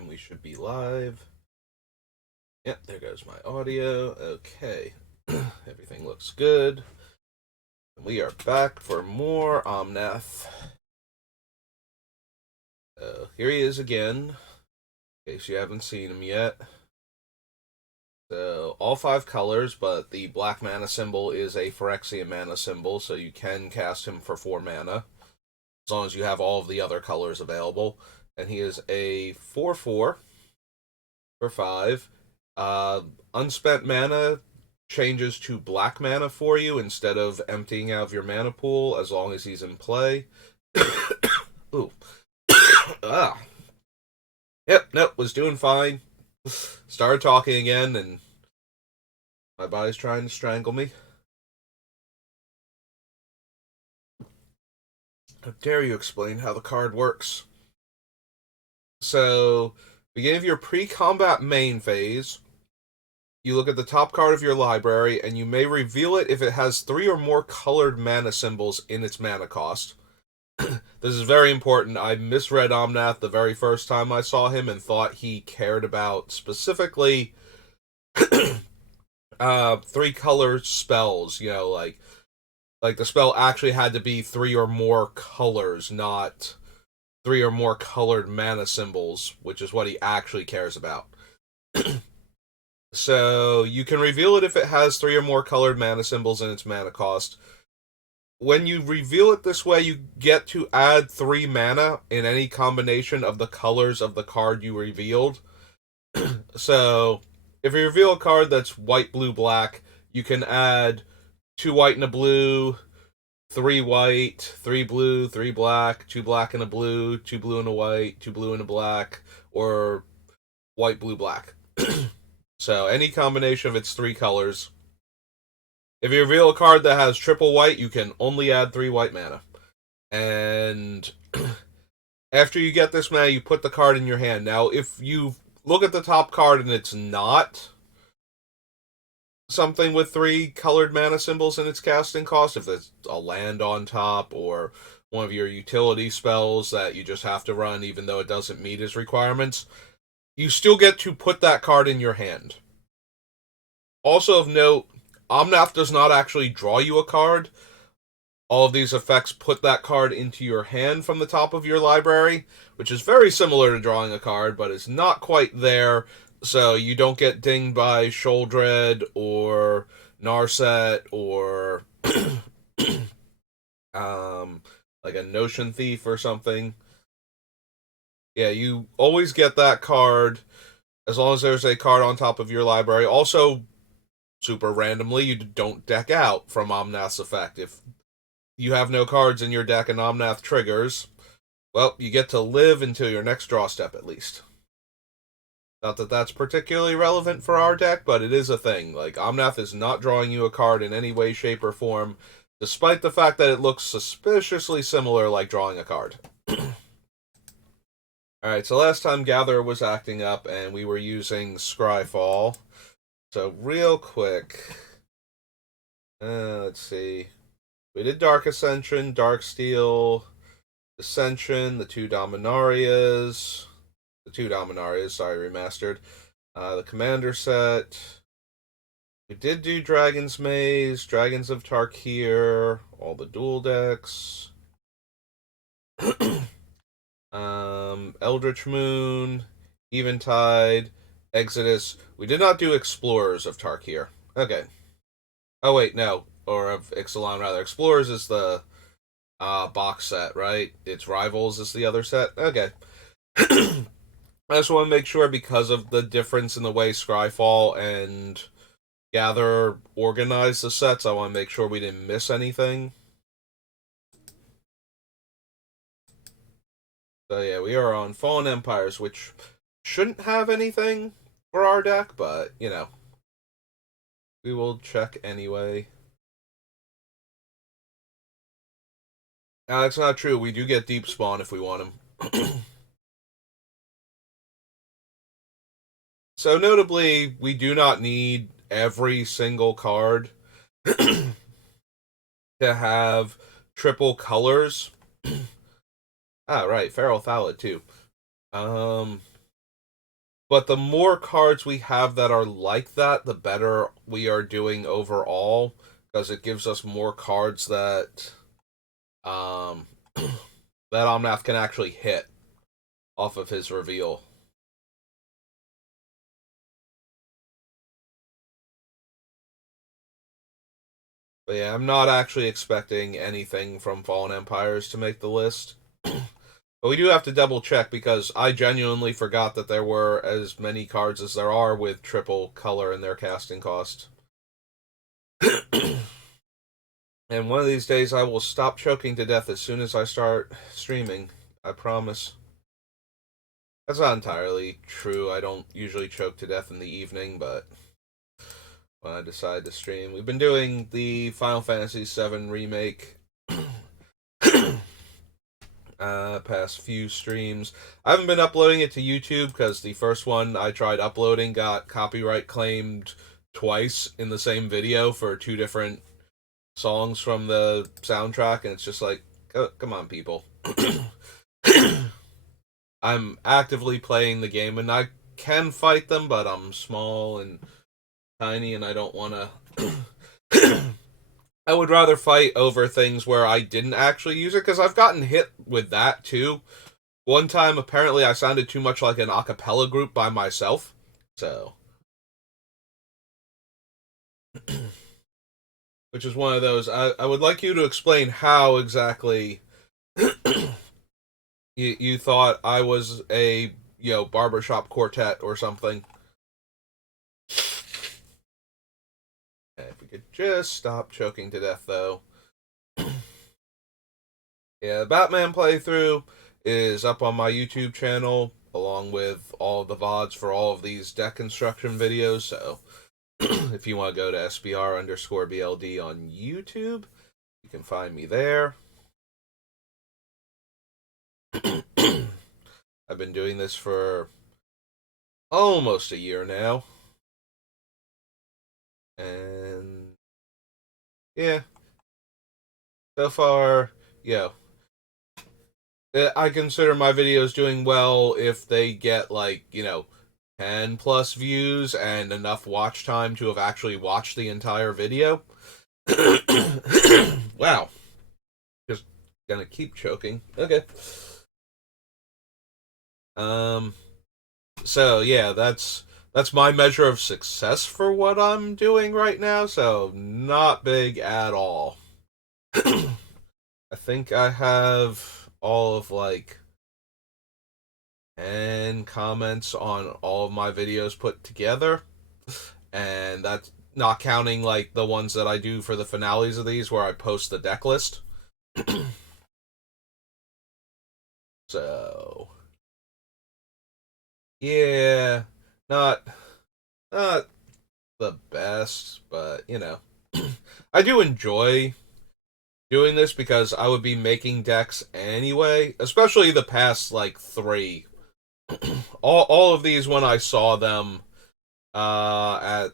And we should be live. Yep, there goes my audio. Okay. Everything looks good. We are back for more Omnath. Here he is again, in case you haven't seen him yet. So, all 5 colors, but the black mana symbol is a Phyrexian mana symbol, so you can cast him for 4 mana, as long as you have all of the other colors available. And he is a 4/4 for 5. Unspent mana changes to black mana for you instead of emptying out of your mana pool as long as he's in play. Ooh. Ah. Yep, nope, was doing fine. Started talking again, and my body's trying to strangle me. How dare you explain how the card works? So, beginning of your pre-combat main phase, you look at the top card of your library, and you may reveal it if it has 3 or more colored mana symbols in its mana cost. This is very important. I misread Omnath the very first time I saw him and thought he cared about specifically 3 color spells. You know, like the spell actually had to be 3 or more colors, not 3 or more colored mana symbols, which is what he actually cares about. So you can reveal it if it has 3 or more colored mana symbols in its mana cost. When you reveal it this way, you get to add 3 mana in any combination of the colors of the card you revealed. So, if you reveal a card that's white, blue, black, you can add 2 white and a blue, 3 white, 3 blue, 3 black, 2 black and a blue, 2 blue and a white, 2 blue and a black, or white, blue, black. So, any combination of its 3 colors. If you reveal a card that has triple white, you can only add 3 white mana. And after you get this mana, you put the card in your hand. Now, if you look at the top card and it's not something with 3 colored mana symbols in its casting cost, if it's a land on top or one of your utility spells that you just have to run even though it doesn't meet its requirements, you still get to put that card in your hand. Also of note, Omnath does not actually draw you a card. All of these effects put that card into your hand from the top of your library, which is very similar to drawing a card, but it's not quite there, so you don't get dinged by Sholdred or Narset or like a Notion Thief or something. Yeah, you always get that card as long as there's a card on top of your library. Also, super randomly, you don't deck out from Omnath's effect. If you have no cards in your deck and Omnath triggers, well, you get to live until your next draw step at least. Not that that's particularly relevant for our deck, but it is a thing. Like, Omnath is not drawing you a card in any way, shape, or form, despite the fact that it looks suspiciously similar like drawing a card. Alright, so last time Gatherer was acting up and we were using Scryfall. So, real quick, let's see. We did Dark Ascension, Dark Steel, Ascension, the two Dominarias, sorry, remastered. The Commander set. We did do Dragon's Maze, Dragons of Tarkir, all the dual decks. Eldritch Moon, Eventide, Exodus. We did not do Explorers of Tarkir. Okay. Oh, wait, no. Or of Ixalan, rather. Explorers is the box set, right? Its Rivals is the other set? Okay. I just want to make sure, because of the difference in the way Scryfall and Gather organize the sets, I want to make sure we didn't miss anything. So yeah, we are on Fallen Empires, which shouldn't have anything for our deck, but, you know, we will check anyway. That's not true. We do get Deep Spawn if we want him. So notably, we do not need every single card to have triple colors. Ah, right, Feral Thallid too. But the more cards we have that are like that, the better we are doing overall, because it gives us more cards that um that Omnath can actually hit off of his reveal. But yeah, I'm not actually expecting anything from Fallen Empires to make the list. But we do have to double check because I genuinely forgot that there were as many cards as there are with triple color in their casting cost. And one of these days I will stop choking to death as soon as I start streaming. I promise. That's not entirely true. I don't usually choke to death in the evening, but when I decide to stream. We've been doing the Final Fantasy VII Remake past few streams. I haven't been uploading it to YouTube because the first one I tried uploading got copyright claimed twice in the same video for two different songs from the soundtrack, and it's just like, come on, people. I'm actively playing the game, and I can fight them, but I'm small and tiny, and I don't want to. I would rather fight over things where I didn't actually use it, because I've gotten hit with that too. One time, apparently, I sounded too much like an a cappella group by myself, so. Which is one of those. I would like you to explain how exactly you thought I was a, barbershop quartet or something. If we could just stop choking to death, though. Yeah, the Batman playthrough is up on my YouTube channel, along with all the VODs for all of these deck construction videos, so if you want to go to SBR_BLD on YouTube, you can find me there. I've been doing this for almost a year now. And yeah, so far, I consider my videos doing well if they get 10 plus views and enough watch time to have actually watched the entire video. Wow. Just gonna keep choking. Okay. So yeah, that's my measure of success for what I'm doing right now, so not big at all. I think I have all of 10 comments on all of my videos put together, and that's not counting the ones that I do for the finales of these where I post the deck list. So yeah, not the best, but I do enjoy doing this because I would be making decks anyway, especially the past 3. all of these, when I saw them at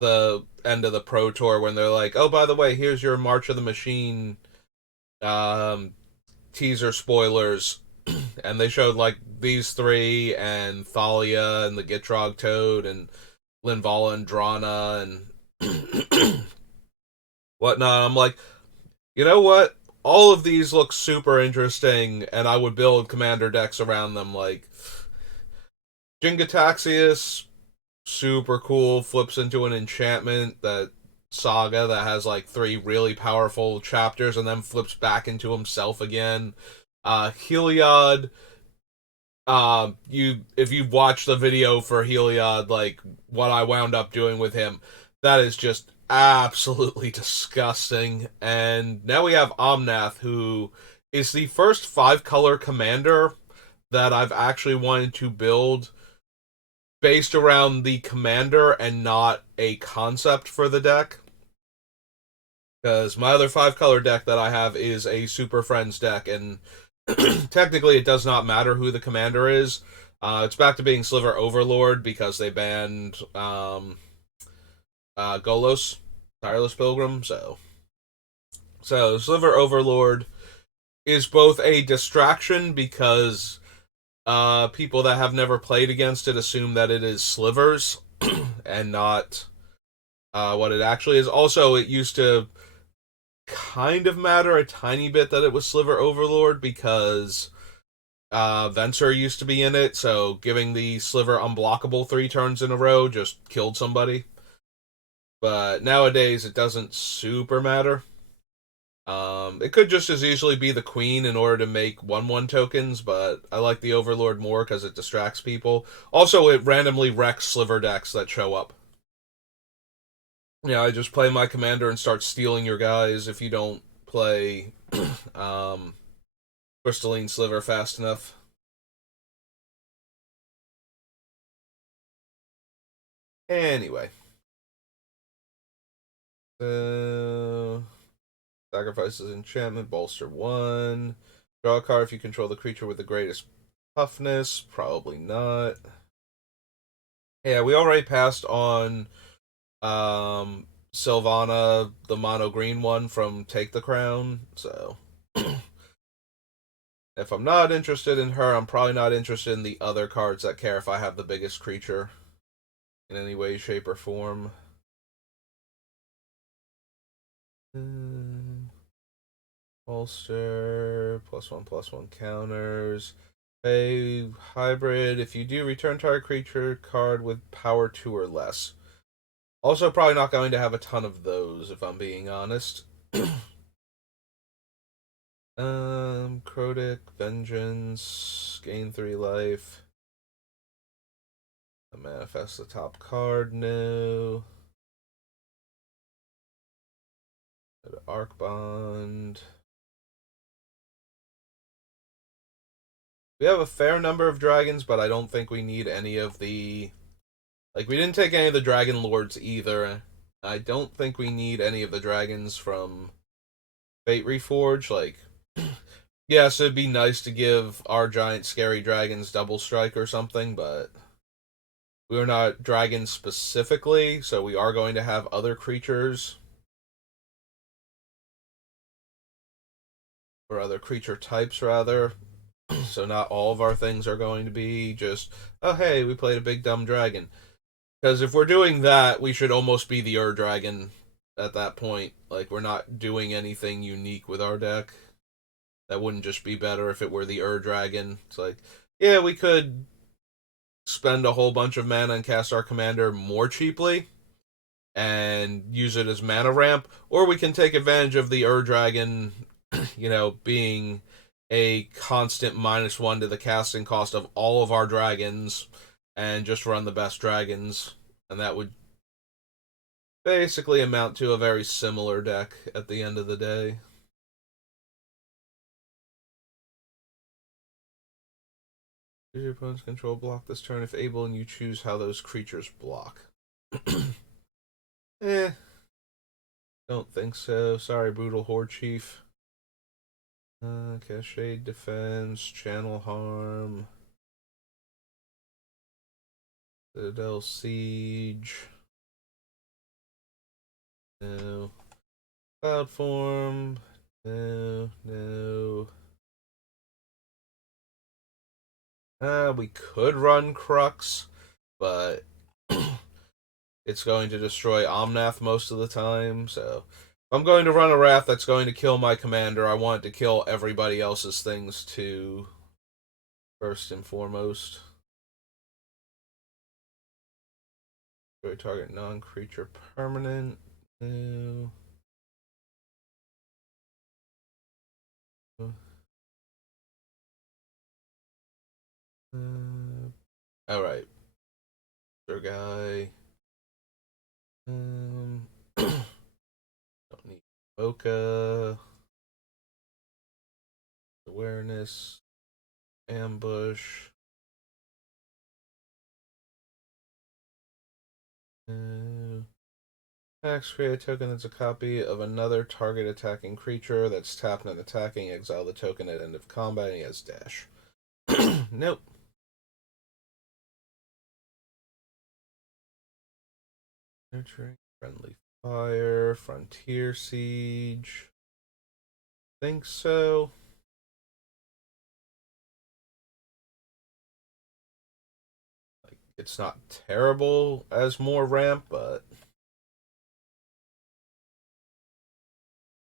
the end of the Pro Tour, when they're like, oh, by the way, here's your March of the Machine teaser spoilers, and they showed these 3 and Thalia and the Gitrog Toad and Linvala and Drana and whatnot. I'm like, you know what? All of these look super interesting, and I would build commander decks around them. Jingataxius, super cool, flips into an enchantment, that saga that has 3 really powerful chapters and then flips back into himself again. Heliod, if you've watched the video for Heliod, what I wound up doing with him, that is just absolutely disgusting. And now we have Omnath, who is the first 5-color commander that I've actually wanted to build based around the commander and not a concept for the deck. Because my other 5-color deck that I have is a Super Friends deck, and technically it does not matter who the commander is. It's back to being Sliver Overlord because they banned Golos, Tireless Pilgrim, so Sliver Overlord is both a distraction because People that have never played against it assume that it is slivers and not what it actually is. Also, it used to kind of matter a tiny bit that it was Sliver Overlord because Venser used to be in it, so giving the Sliver unblockable 3 turns in a row just killed somebody. But nowadays, it doesn't super matter. It could just as easily be the Queen in order to make 1/1 tokens, but I like the Overlord more because it distracts people. Also, it randomly wrecks Sliver decks that show up. Yeah, I just play my commander and start stealing your guys if you don't play um, Crystalline Sliver fast enough. Anyway, uh, sacrifices enchantment, bolster 1. Draw a card if you control the creature with the greatest toughness. Probably not. Yeah, we already passed on Sylvana, the mono green one from Take the Crown, so if I'm not interested in her, I'm probably not interested in the other cards that care if I have the biggest creature in any way, shape, or form. Bolster, +1/+1 counters. A hybrid, if you do return target creature card with power 2 or less. Also, probably not going to have a ton of those, if I'm being honest. Crodic, Vengeance, gain 3 life. Manifest the top card, no. Arc Bond. We have a fair number of dragons, but I don't think we need any of the... Like, we didn't take any of the Dragon Lords either. I don't think we need any of the dragons from Fate Reforged. Like, yes, it'd be nice to give our giant scary dragons double strike or something, but we're not dragons specifically, so we are going to have other creatures or other creature types rather. So not all of our things are going to be just, oh hey, we played a big dumb dragon. Because if we're doing that, we should almost be the Dragon at that point. Like, we're not doing anything unique with our deck. That wouldn't just be better if it were the Dragon. It's like, yeah, we could spend a whole bunch of mana and cast our commander more cheaply and use it as mana ramp, or we can take advantage of the Dragon, being a constant -1 to the casting cost of all of our dragons and just run the best dragons. And that would basically amount to a very similar deck at the end of the day. Does your opponent's control block this turn if able, and you choose how those creatures block? Eh, don't think so. Sorry, Brutal Horde Chief. Cascade Defense, Channel Harm, Citadel Siege. No. Cloud Form. No, no. We could run Crux, but it's going to destroy Omnath most of the time, so if I'm going to run a Wrath that's going to kill my commander, I want it to kill everybody else's things too, first and foremost. Destroy target non-creature permanent. No. Alright. Other guy. Don't need Mocha. Awareness. Ambush. Tax, create a token that's a copy of another target attacking creature that's tapped and attacking. Exile the token at end of combat, and he has dash. Nope. Nurturing, friendly fire, frontier siege. Think so. It's not terrible as more ramp, but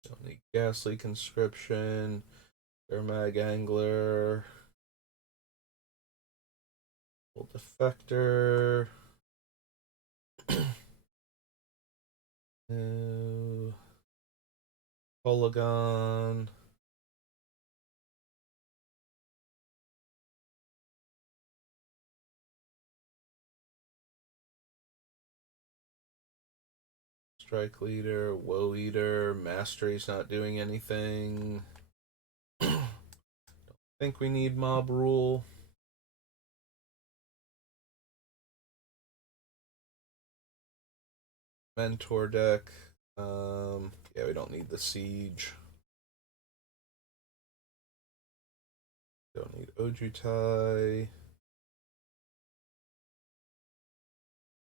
don't need Ghastly Conscription, Thermag Angler, Full Defector. No. Polygon. Strike Leader, Woe Eater, Mastery's not doing anything. Think we need Mob Rule. Mentor deck. Yeah, we don't need the Siege. Don't need Ojutai.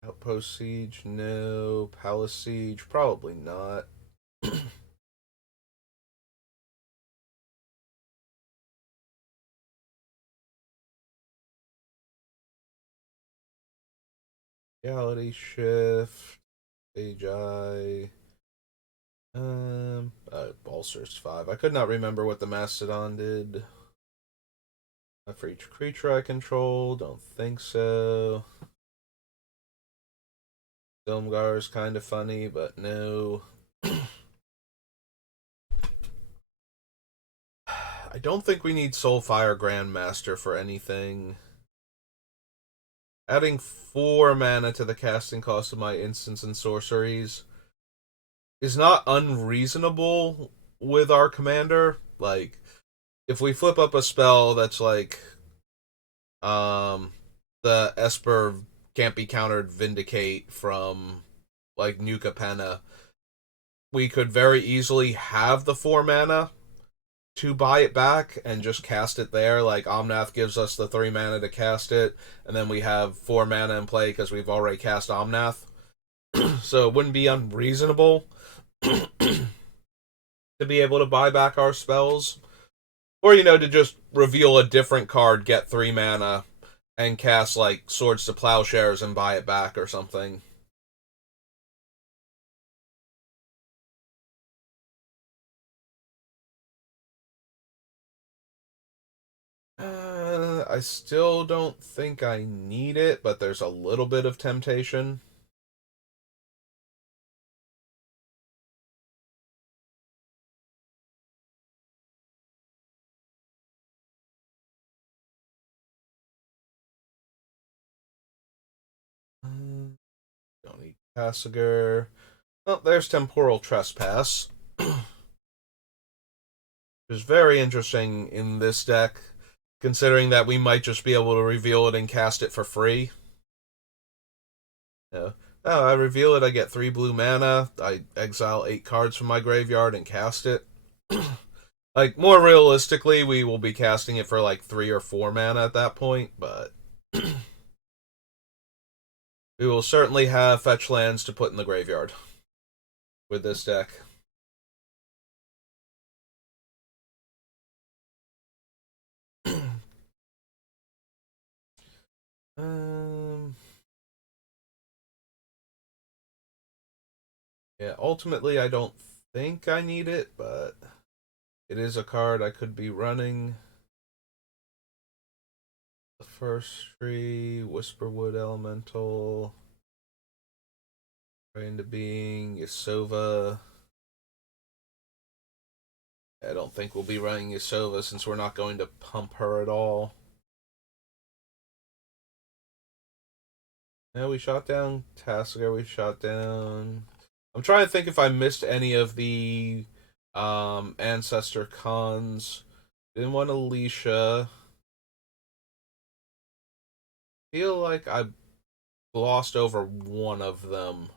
Outpost Siege, no. Palace Siege, probably not. Reality Shift, Agi. Balsers 5. I could not remember what the Mastodon did. For each creature I control, don't think so. Silmgar is kind of funny, but no. I don't think we need Soulfire Grandmaster for anything. Adding 4 mana to the casting cost of my instants and sorceries is not unreasonable with our commander. Like, if we flip up a spell that's like, the Esper can't be countered Vindicate from, like, Nuka Penna, we could very easily have the 4 mana to buy it back and just cast it there. Like, Omnath gives us the 3 mana to cast it, and then we have 4 mana in play because we've already cast Omnath. So it wouldn't be unreasonable to be able to buy back our spells. Or, to just reveal a different card, get 3 mana, and cast, like, Swords to Plowshares and buy it back or something. I still don't think I need it, but there's a little bit of temptation. Don't need Passiger. Oh, there's Temporal Trespass. Which is very interesting in this deck, considering that we might just be able to reveal it and cast it for free. Oh, I reveal it, I get 3 blue mana, I exile 8 cards from my graveyard and cast it. Like, more realistically, we will be casting it for like 3 or 4 mana at that point, but we will certainly have fetch lands to put in the graveyard with this deck. um, yeah, ultimately, I don't think I need it, but it is a card I could be running. The first tree, Whisperwood Elemental, right into being, Yasova. I don't think we'll be running Yasova since we're not going to pump her at all. Yeah, we shot down Tassiger, we shot down... I'm trying to think if I missed any of the Ancestor Cons. Didn't want Alicia. Feel like I glossed over one of them.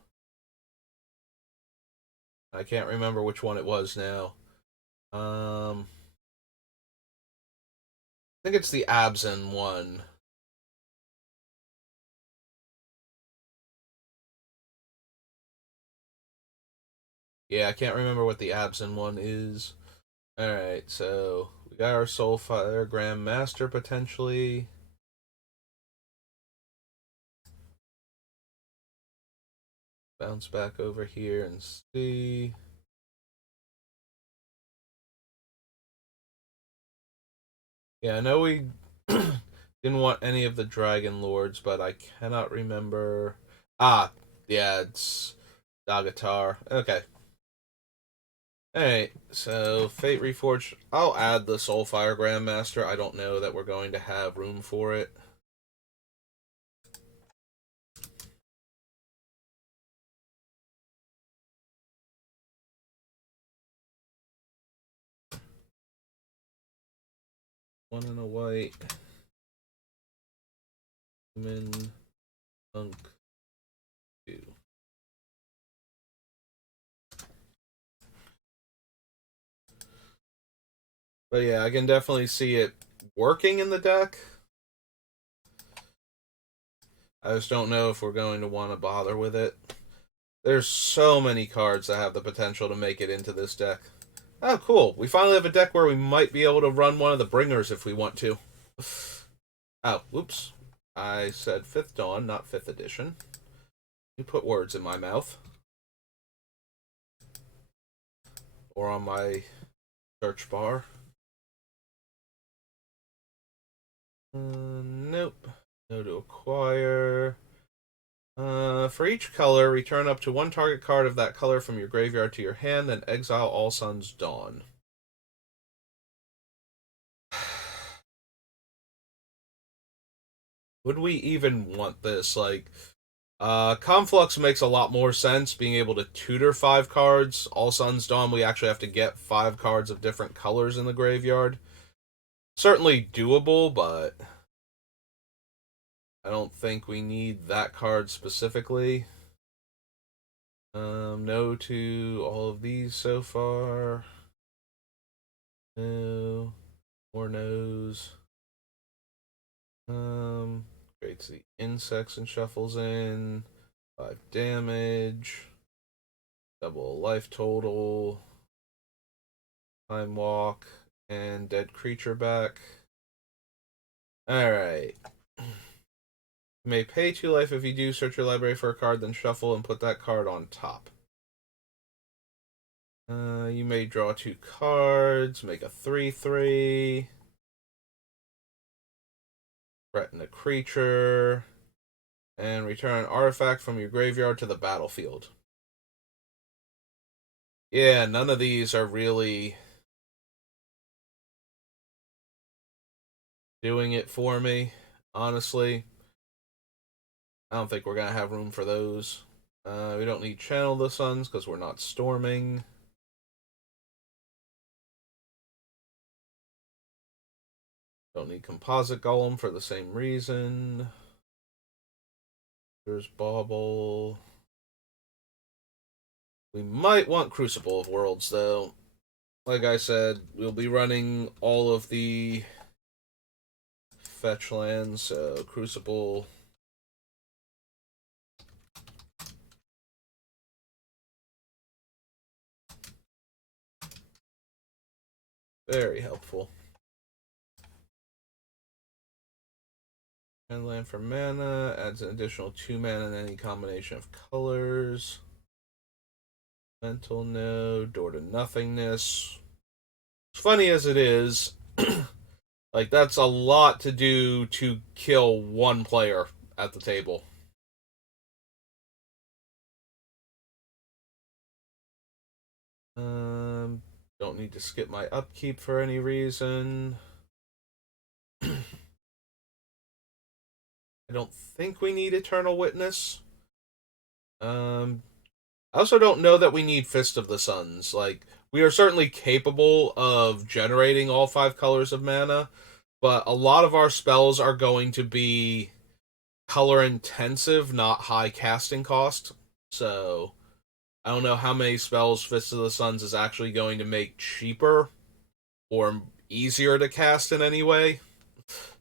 I can't remember which one it was now. I think it's the Abzan one. Yeah, I can't remember what the Absent one is. Alright, so we got our Soulfire Grandmaster potentially. Bounce back over here and see. Yeah, I know we didn't want any of the Dragon Lords, but I cannot remember. Ah, yeah, it's Dagatar. Okay. Alright, so Fate Reforged. I'll add the Soulfire Grandmaster. I don't know that we're going to have room for it. One and a white. Human. Monk. Two. But yeah, I can definitely see it working in the deck. I just don't know if we're going to want to bother with it. There's so many cards that have the potential to make it into this deck. Oh, cool. We finally have a deck where we might be able to run one of the Bringers if we want to. Oh, whoops. I said 5th Dawn, not 5th edition. You put words in my mouth. Or on my search bar. Nope. No to acquire. For each color, return up to one target card of that color from your graveyard to your hand, then exile All Sun's Dawn. Would we even want this? Like, Conflux makes a lot more sense, being able to tutor 5 cards. All Sun's Dawn, we actually have to get 5 cards of different colors in the graveyard. Certainly doable, but I don't think we need that card specifically. No to all of these so far. No. More no's. Creates the insects and shuffles in. 5 damage. Double life total. Time walk. And dead creature back. Alright. You may pay 2 life. If you do, search your library for a card, then shuffle and put that card on top. You may draw 2 cards, make a 3/3. Threaten a creature. And return an artifact from your graveyard to the battlefield. Yeah, none of these are really doing it for me, honestly. I don't think we're going to have room for those. We don't need Channel the Suns because we're not storming. Don't need Composite Golem for the same reason. There's Bauble. We might want Crucible of Worlds, though. Like I said, we'll be running all of the fetch lands, so Crucible. Very helpful. And land for mana, adds an additional 2 mana in any combination of colors. Mental Node, Door to Nothingness. As funny as it is, like, that's a lot to do to kill one player at the table. Don't need to skip my upkeep for any reason. I don't think we need Eternal Witness. I also don't know that we need Fist of the Suns. Like, we are certainly capable of generating all 5 colors of mana, but a lot of our spells are going to be color intensive, not high casting cost. So I don't know how many spells Fist of the Suns is actually going to make cheaper or easier to cast in any way.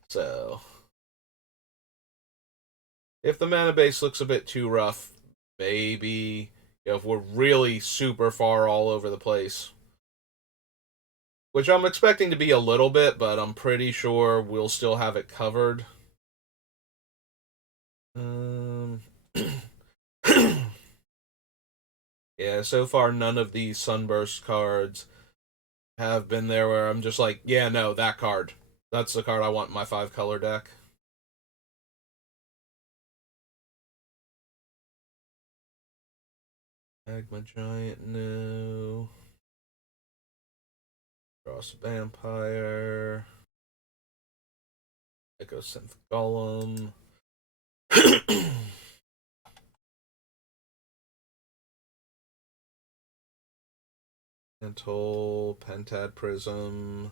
So if the mana base looks a bit too rough, maybe, if we're really super far all over the place, which I'm expecting to be a little bit, but I'm pretty sure we'll still have it covered. Yeah, so far none of these Sunburst cards have been there where I'm just like, yeah, no, that card. That's the card I want in my 5-color deck. Magma Giant, no. Frost Vampire. Echo Synth Golem. Mantle, Pentad Prism.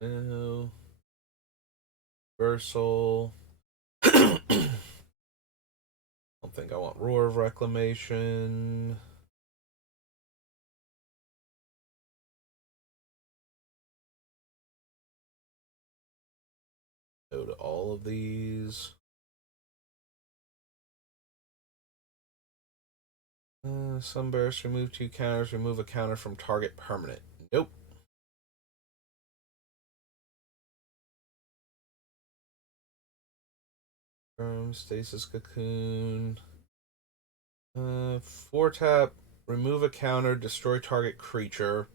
No. Versal. I don't think I want Roar of Reclamation. Go to all of these. Sunburst, remove 2 counters, remove a counter from target permanent. Nope. Stasis Cocoon. 4 tap, remove a counter, destroy target creature,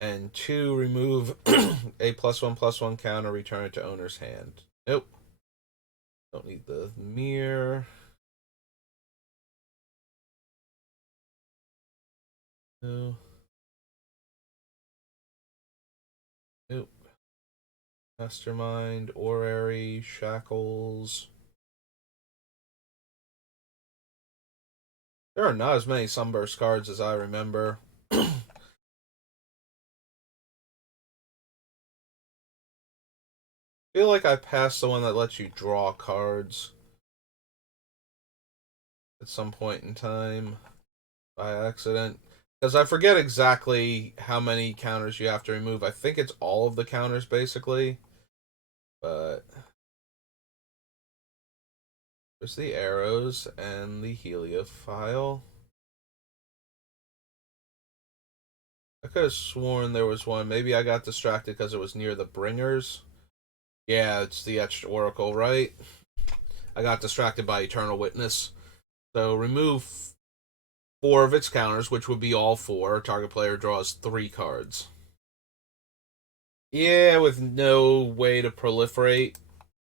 and 2 remove a +1/+1 counter, return it to owner's hand. Nope. Don't need the mirror. No. Nope. Mastermind, Orrery, Shackles. There are not as many Sunburst cards as I remember. Feel like I passed the one that lets you draw cards at some point in time by accident. Because I forget exactly how many counters you have to remove. I think it's all of the counters, basically. But there's the arrows and the heliophile. I could have sworn there was one. Maybe I got distracted because it was near the bringers. Yeah, it's the Etched Oracle, right? I got distracted by Eternal Witness. So remove 4 of its counters, which would be all 4. Target player draws 3 cards. Yeah, with no way to proliferate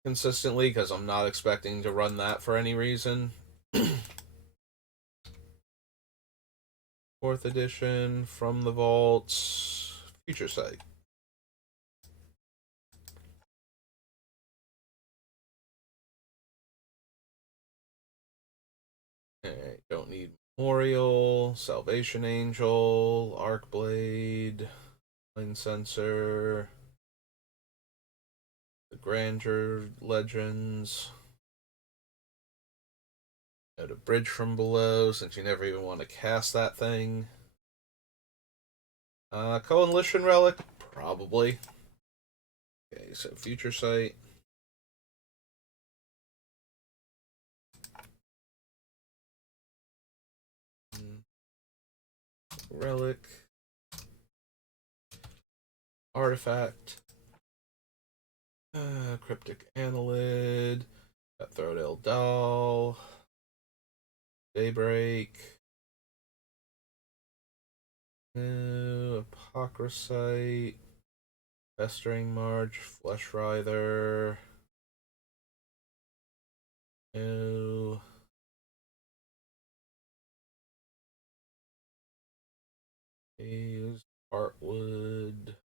consistently, because I'm not expecting to run that for any reason. 4th edition, From the Vaults, Future Sight. Alright, don't need Memorial, Salvation Angel, Arcblade, Line Sensor, the Grandeur Legends. Go to Bridge from Below, since you never even want to cast that thing. Coalition Relic? Probably. Okay, so Future Sight. Relic. Artifact. Cryptic Annelid. Cutthroat Eldal. Daybreak. Apocryphite. Festering March. Flesh Writher. No. Use Heartwood.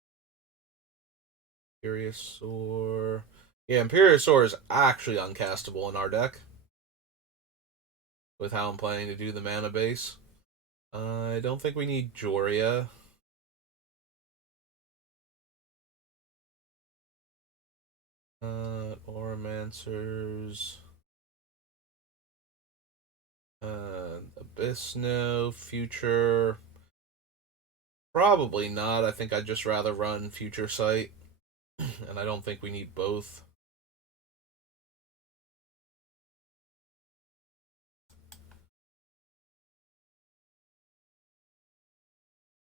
Imperiosaur. Yeah, Imperiosaur is actually uncastable in our deck. With how I'm planning to do the mana base. I don't think we need Joria. Oromancers. Abyss, no. Future. Probably not. I think I'd just rather run Future Sight. And I don't think we need both.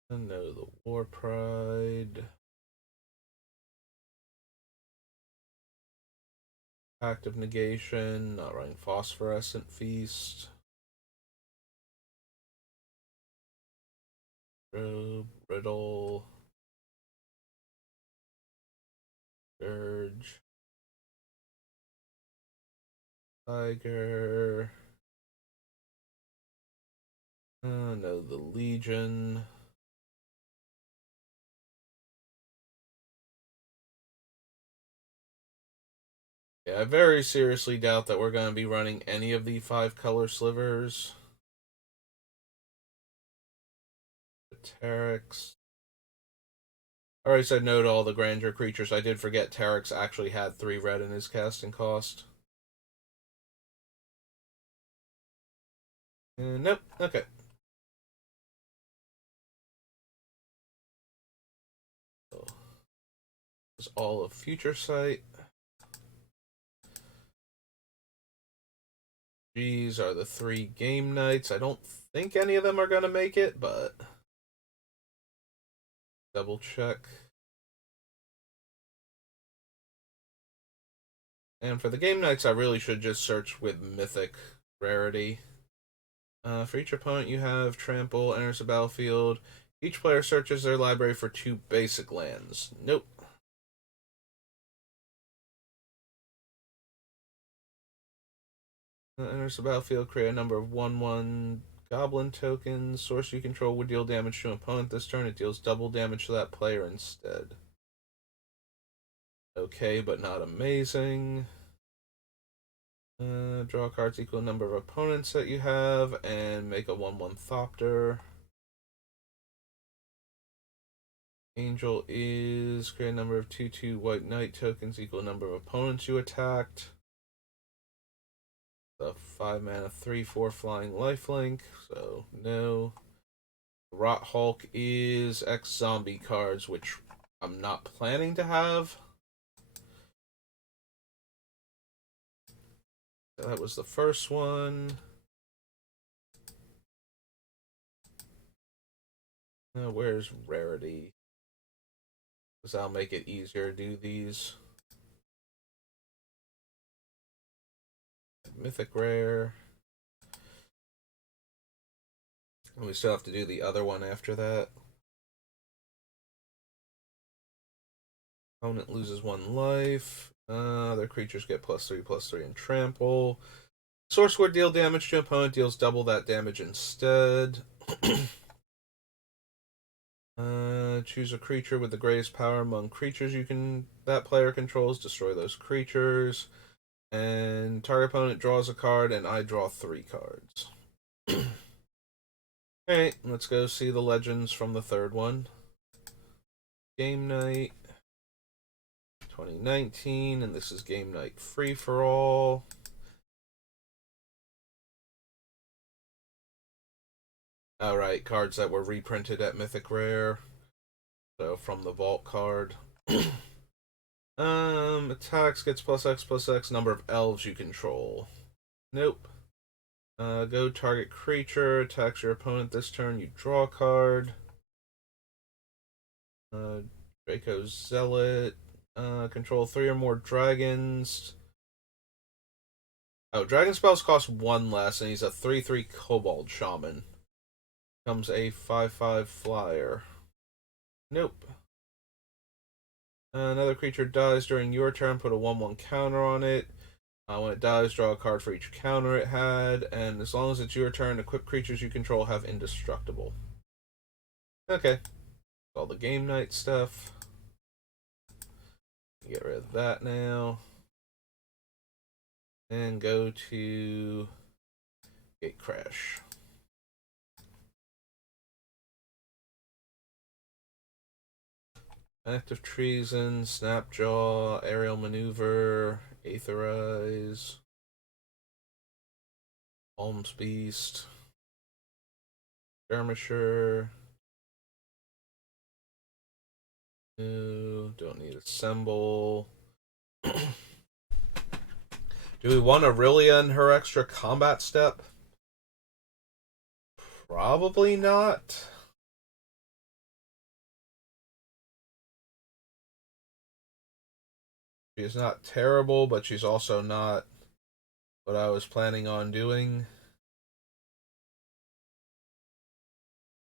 I know the War Pride. Active Negation, not running Phosphorescent Feast. Robe, Riddle. Urge. Tiger. No, the Legion. Yeah, I very seriously doubt that we're going to be running any of the 5-color slivers. Terex. I already said no to all the grandeur creatures. I did forget Terex actually had 3 red in his casting cost. Nope. Okay. So, this is all of Future Sight. These are the 3 game nights. I don't think any of them are going to make it, but double check. And for the game nights, I really should just search with Mythic rarity. For each opponent, you have Trample, enters the battlefield. Each player searches their library for 2 basic lands. Nope. Enters the battlefield, create a number of 1/1 Goblin tokens. Source you control would deal damage to an opponent this turn. It deals double damage to that player instead. Okay, but not amazing. Draw cards equal number of opponents that you have, and make a 1/1 Thopter. Angel is create a number of 2/2 White Knight tokens equal number of opponents you attacked. The 5 mana 3/4 flying lifelink, so no. Rot Hulk is X zombie cards, which I'm not planning to have. So that was the first one. Where's rarity? Because that'll make it easier to do these. Mythic rare. And we still have to do the other one after that. Opponent loses 1 life. Other creatures get +3/+3 and trample. Source would deal damage to opponent, deals double that damage instead. Choose a creature with the greatest power among creatures that player controls. Destroy those creatures. And target opponent draws a card, and I draw 3 cards. Alright, let's go see the legends from the 3rd one. Game night 2019, and this is game night free for all. Alright, cards that were reprinted at Mythic Rare. So from the vault card. Attacks gets +X/+X number of elves you control. Nope. Go target creature, attacks your opponent this turn, you draw a card. Draco Zealot. Control 3 or more dragons. Oh, dragon spells cost 1 less, and he's a 3/3 Kobold Shaman. Comes a 5/5 flyer. Nope. Another creature dies during your turn, put a 1/1 counter on it. When it dies, draw a card for each counter it had, and as long as it's your turn, equipped creatures you control have indestructible. Okay. All the game night stuff. Get rid of that now. And go to Gate Crash. Active Treason, Snapjaw, Aerial Maneuver, Aetherize, Alms Beast, Skirmisher. No, don't need Assemble. Do we want Aurelia and her extra combat step? Probably not. She is not terrible, but she's also not what I was planning on doing.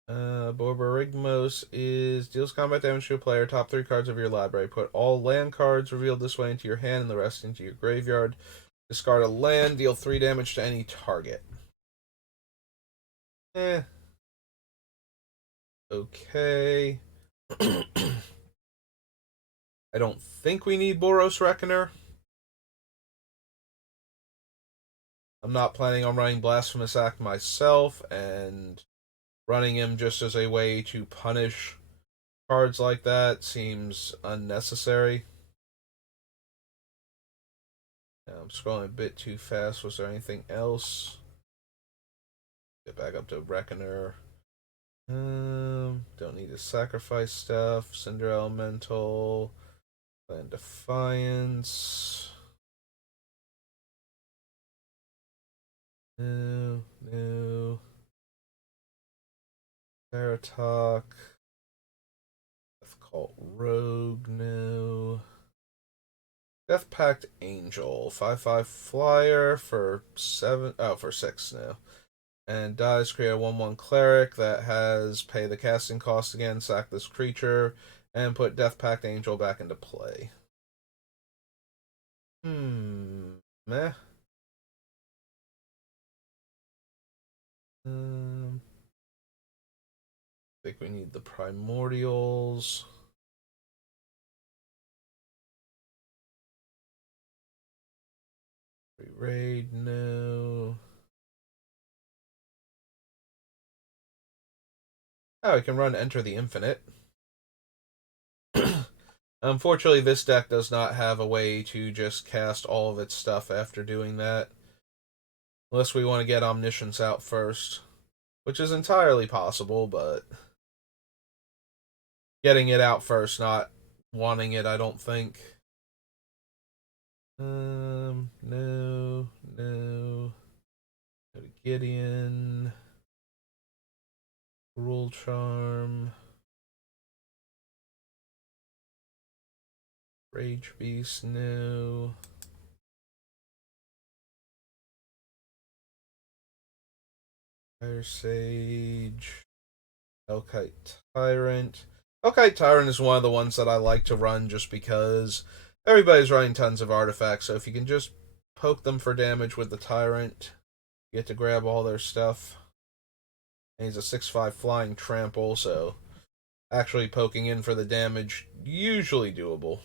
Borborygmos is deals combat damage to a player. Top 3 cards of your library. Put all land cards revealed this way into your hand and the rest into your graveyard. Discard a land. Deal 3 damage to any target. Okay. I don't think we need Boros Reckoner. I'm not planning on running Blasphemous Act myself, and running him just as a way to punish cards like that seems unnecessary. I'm scrolling a bit too fast. Was there anything else? Get back up to Reckoner. Don't need to sacrifice stuff. Cinder Elemental. Land Defiance. No, no. Paratalk. Death Cult Rogue, no. Death Pact Angel. 5/5 flyer for 7. Oh, for 6 now. And dies, create a 1/1 cleric that has pay the casting cost again, sack this creature, and put Death Pact Angel back into play. Meh. I think we need the Primordials. Raid, no. Oh, we can run Enter the Infinite. Unfortunately, this deck does not have a way to just cast all of its stuff after doing that. Unless we want to get Omniscience out first. Which is entirely possible, but getting it out first, not wanting it, I don't think. No, no. Go to Gideon. Rule Charm. Rage Beast, no. Fire Sage. Elkite Tyrant. Elkite Tyrant is one of the ones that I like to run just because everybody's running tons of artifacts, so if you can just poke them for damage with the Tyrant, you get to grab all their stuff. And he's a 6/5 flying trample, so actually poking in for the damage, usually doable.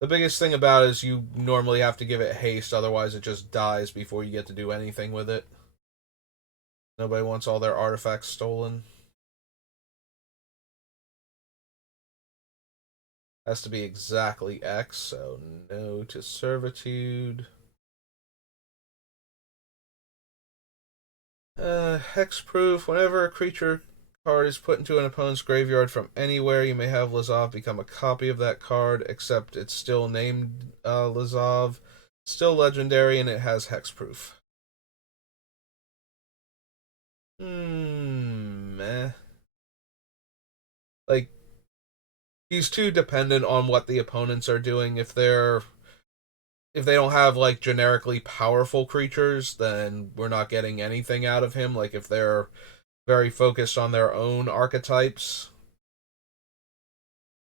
The biggest thing about it is you normally have to give it haste, otherwise it just dies before you get to do anything with it. Nobody wants all their artifacts stolen. Has to be exactly X, so no to Servitude. Hexproof. Whenever a creature card is put into an opponent's graveyard from anywhere, you may have Lazav become a copy of that card, except it's still named Lazav. Still legendary, and it has hexproof. Meh. Like, he's too dependent on what the opponents are doing. If they don't have like generically powerful creatures, then we're not getting anything out of him. Like if they're very focused on their own archetypes,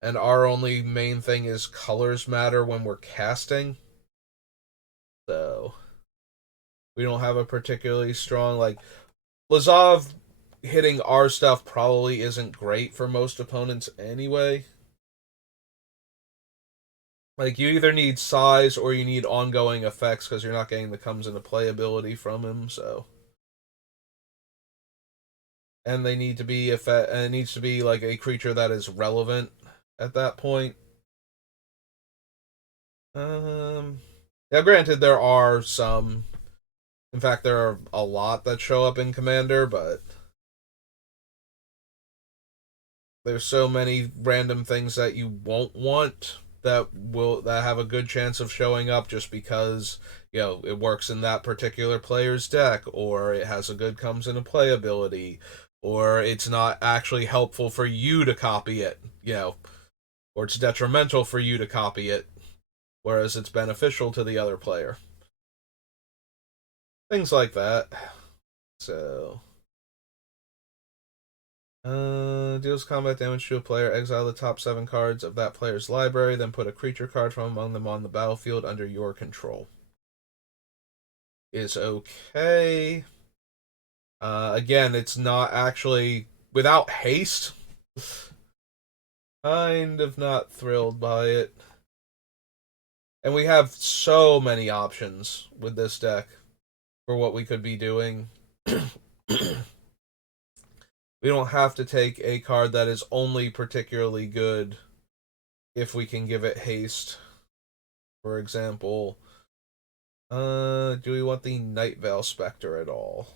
and our only main thing is colors matter when we're casting, so we don't have a particularly strong like Lazav hitting our stuff probably isn't great for most opponents anyway. Like, you either need size or you need ongoing effects because you're not getting the comes into play ability from him, so. And they need to be and it needs to be like a creature that is relevant at that point. Yeah, granted, there are some. In fact, there are a lot that show up in Commander, but there's so many random things that you won't want that have a good chance of showing up just because it works in that particular player's deck, or it has a good comes into play ability, or it's not actually helpful for you to copy it. or it's detrimental for you to copy it, whereas it's beneficial to the other player. Things like that. So, deals combat damage to a player. Exile the top 7 cards of that player's library, then put a creature card from among them on the battlefield under your control. Is okay. Again, it's not actually without haste. Kind of not thrilled by it. And we have so many options with this deck for what we could be doing. We don't have to take a card that is only particularly good if we can give it haste. For example, do we want the Night Veil Spectre at all?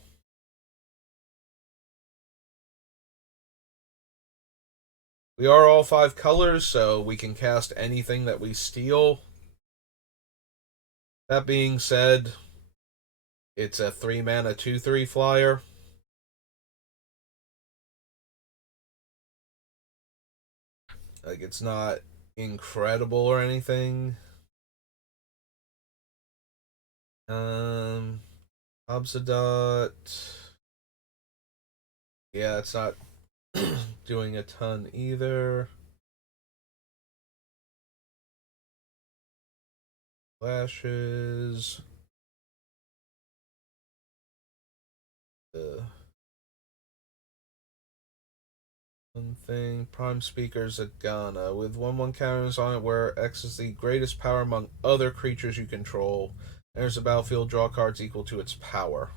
We are all 5 colors, so we can cast anything that we steal. That being said, it's a 3 mana 2/3 flyer. Like, it's not incredible or anything. Obsadot. Yeah, it's not doing a ton either. Flashes. One thing. Prime Speaker Zagana. With 1/1 counters on it where X is the greatest power among other creatures you control. Enters the battlefield, draw cards equal to its power.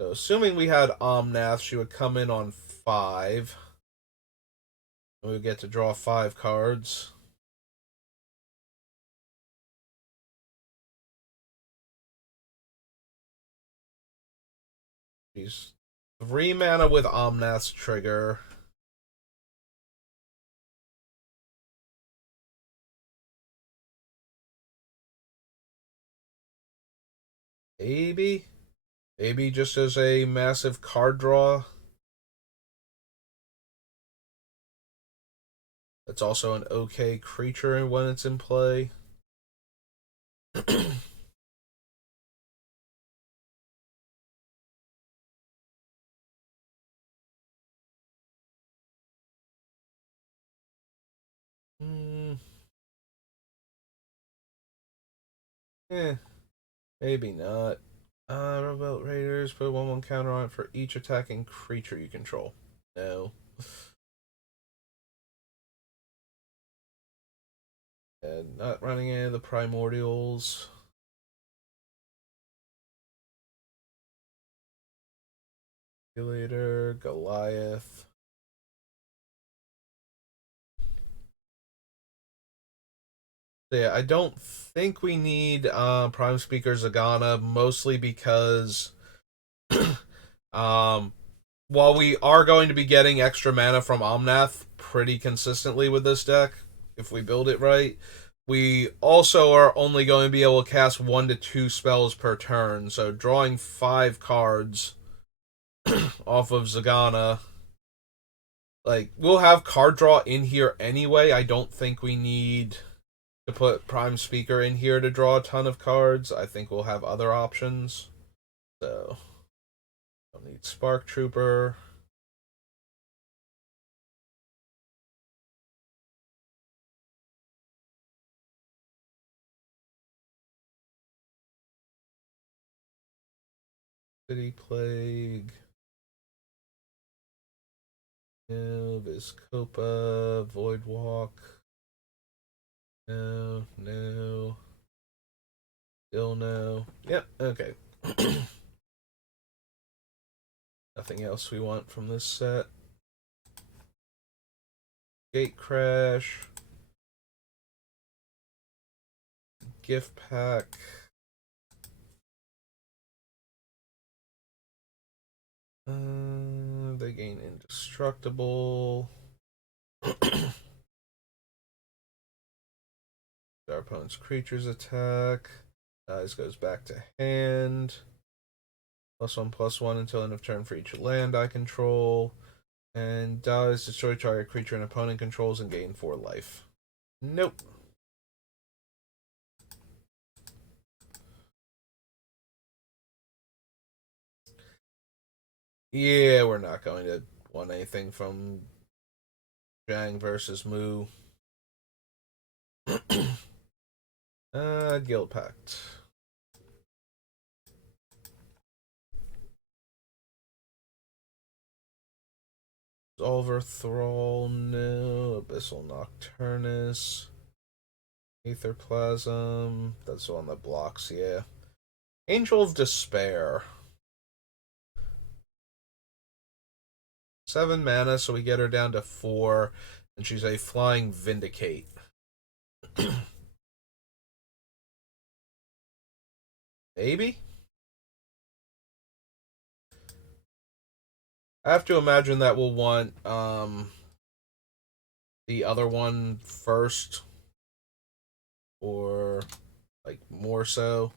So, assuming we had Omnath, she would come in on 5. We would get to draw 5 cards. She's 3 mana with Omnath's trigger. Maybe? Maybe just as a massive card draw. That's also an okay creature when it's in play. Maybe not. Rowboat Raiders, put a 1/1 counter on it for each attacking creature you control. No. And not running any of the Primordials. Later, Goliath. So yeah, I don't think we need Prime Speaker Zagana, mostly because while we are going to be getting extra mana from Omnath pretty consistently with this deck, if we build it right, we also are only going to be able to cast 1 to 2 spells per turn, so drawing 5 cards off of Zagana, like, we'll have card draw in here anyway. I don't think we need to put Prime Speaker in here to draw a ton of cards. I think we'll have other options. So, don't need Spark Trooper. City Plague. No, Viscopa, Void Walk. No, no. Still no. Yep, okay. Nothing else we want from this set. Gate Crash. Gift Pack. They gain Indestructible. Our opponent's creatures attack. Dice goes back to hand. +1/+1 until end of turn for each land I control. And dies, destroy target creature an opponent controls and gain 4 life. Nope. Yeah, we're not going to want anything from Zhang versus Mu. Guild Pact. Overthrall, no. Abyssal Nocturnus. Aetherplasm. That's the one that blocks, yeah. Angel of Despair. 7 mana, so we get her down to 4. And she's a Flying Vindicate. Maybe? I have to imagine that we'll want the other one first. Or, like, more so.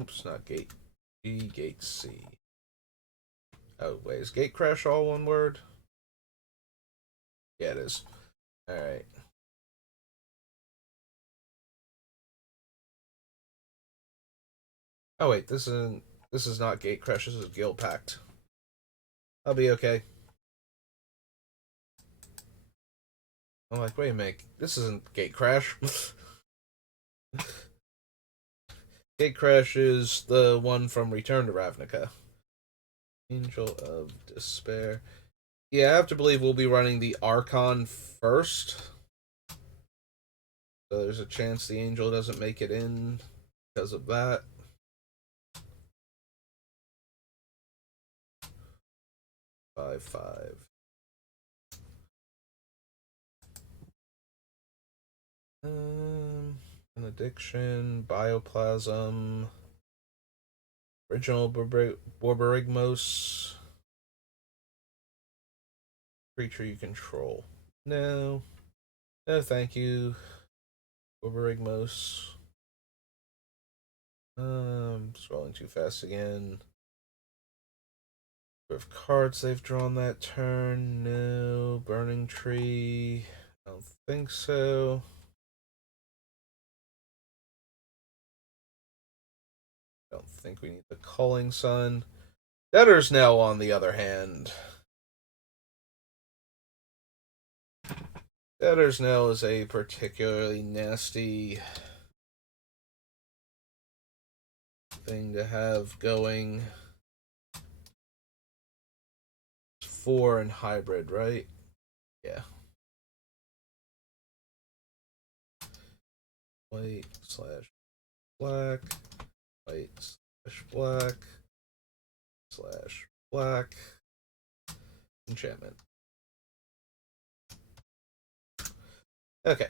Oops, not Gate B, Gate C. Oh, wait, is Gate Crash all one word? Yeah, it is. Alright. Oh, wait, this is not Gate Crash, this is Guild Pact. I'll be okay. I'm like, wait a minute, this isn't Gate Crash. Gate Crash is the one from Return to Ravnica. Angel of Despair. Yeah, I have to believe we'll be running the Archon first. So there's a chance the Angel doesn't make it in because of that. 5/5. Benediction, Bioplasm, Original Borborygmos, creature you control. No. No, thank you. Borborygmos. Scrolling too fast again. Of cards they've drawn that turn. No. Burning Tree. I don't think so. Don't think we need the Culling Sun. Debtor's Knell, on the other hand. Debtor's Knell is a particularly nasty thing to have going. 4 in hybrid, right? Yeah. White slash black. White slash black. Slash black. Enchantment. Okay.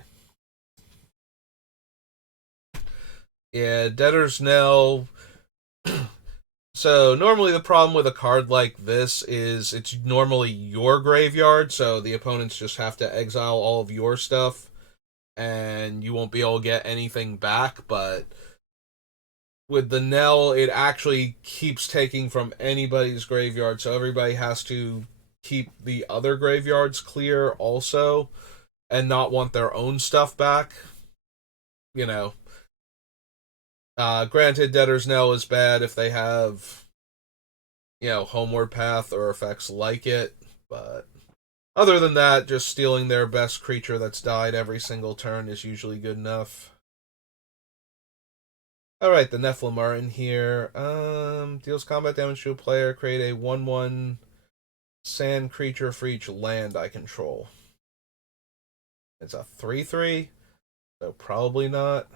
Yeah, Debtor's Knell. So normally the problem with a card like this is it's normally your graveyard, so the opponents just have to exile all of your stuff, and you won't be able to get anything back, but with the Knell, it actually keeps taking from anybody's graveyard, so everybody has to keep the other graveyards clear also, and not want their own stuff back. You know, granted, Debtor's Knell is bad if they have, Homeward Path or effects like it, but other than that, just stealing their best creature that's died every single turn is usually good enough. Alright, the Nephilim are in here. Deals combat damage to a player, create a 1/1 sand creature for each land I control. It's a 3/3, so probably not.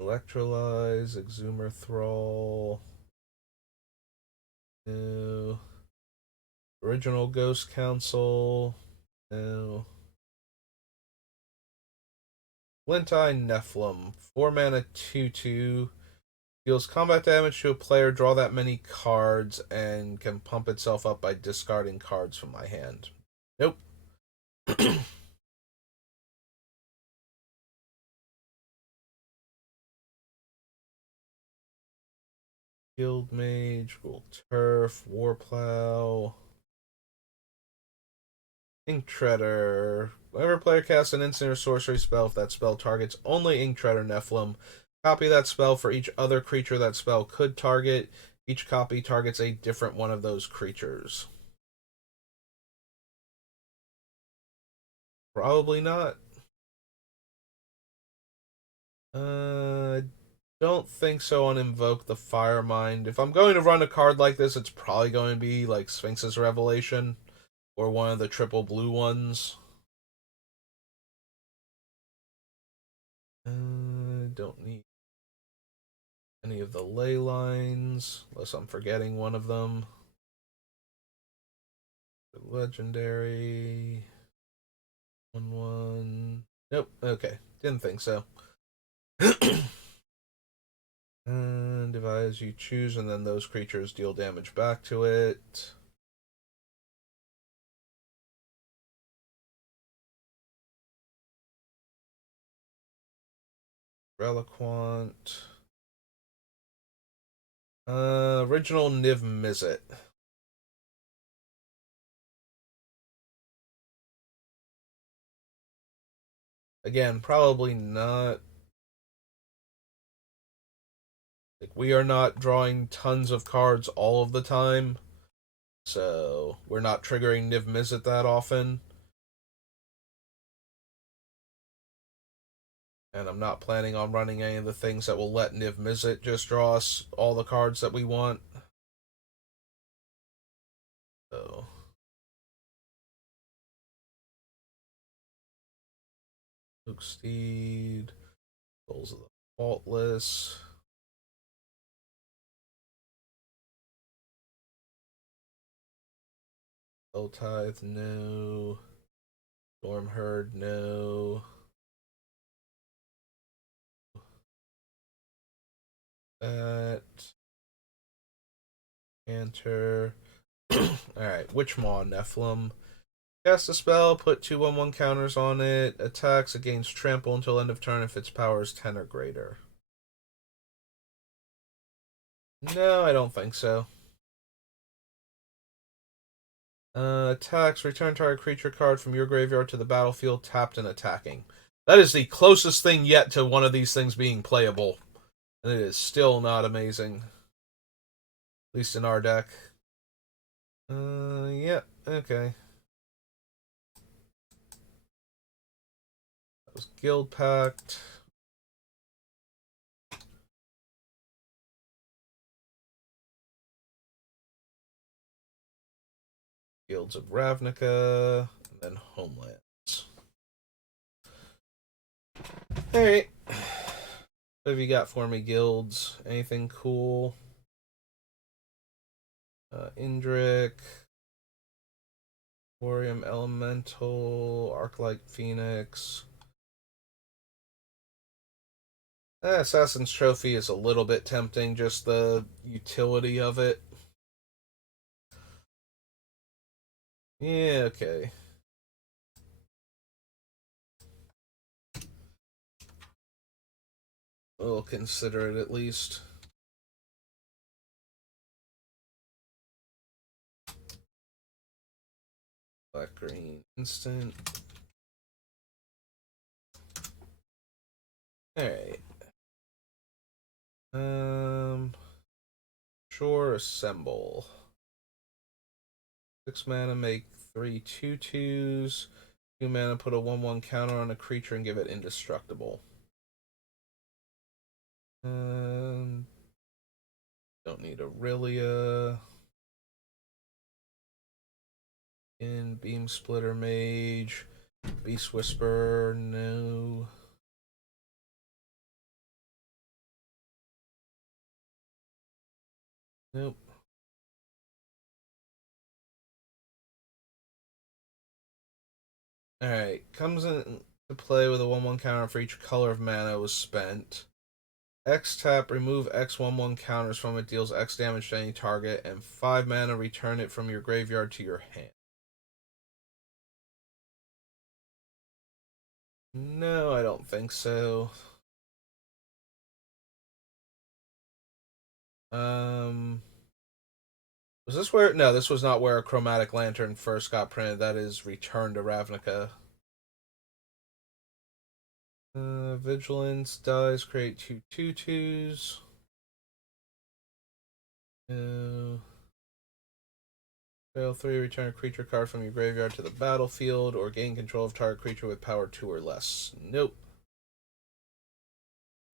Electrolyze, Exhumer Thrall. No. Original Ghost Council. No. Flint-Eye Nephilim. 4 mana 2/2. Deals combat damage to a player, draw that many cards, and can pump itself up by discarding cards from my hand. Nope. Guild Mage, Ghoul Turf, Warplow, Ink Treader. Whenever player casts an instant or sorcery spell, if that spell targets only Ink Treader Nephilim, copy that spell for each other creature that spell could target. Each copy targets a different one of those creatures. Probably not. Don't think so on Invoke the Firemind. If I'm going to run a card like this, it's probably going to be like Sphinx's Revelation or one of the triple blue ones. Don't need any of the ley lines, unless I'm forgetting one of them. Legendary. 1/1. Nope, okay. Didn't think so. And devise you choose, and then those creatures deal damage back to it. Reliquant. Original Niv Mizzet. Again, probably not. Like, we are not drawing tons of cards all of the time, so we're not triggering Niv Mizzet that often. And I'm not planning on running any of the things that will let Niv Mizzet just draw us all the cards that we want. So, Luke Steed, Souls of the Faultless. Tithe, no. Storm Herd, no. That. Enter. Alright, Witchmaw Nephilim. Cast a spell, put 2/1/1 counters on it. Attacks against trample until end of turn if its power is 10 or greater. No, I don't think so. Attacks, return target creature card from your graveyard to the battlefield, tapped and attacking. That is the closest thing yet to one of these things being playable. And it is still not amazing. At least in our deck. Yeah, okay. That was Guild Pact. Guilds of Ravnica, and then Homelands. Alright. What have you got for me, guilds? Anything cool? Indrik, Thorium Elemental, Arclight Phoenix. Assassin's Trophy is a little bit tempting, just the utility of it. Yeah, okay. We'll consider it at least. Black green instant. Alright. Sure, assemble. 6 mana, make 3 2/2s. 2 mana, put a 1/1 counter on a creature and give it indestructible. Don't need Aurelia. In Beam Splitter Mage. Beast Whisperer, no. Nope. Alright, comes into play with a 1/1 counter for each color of mana was spent. X tap, remove X 1/1 counters from it, deals X damage to any target, and 5 mana, return it from your graveyard to your hand. No, I don't think so. Was this where? No, this was not where a chromatic lantern first got printed. That is Return to Ravnica. Vigilance dies create 2/2/2s. Fail 3, return a creature card from your graveyard to the battlefield, or gain control of target creature with power 2 or less. Nope.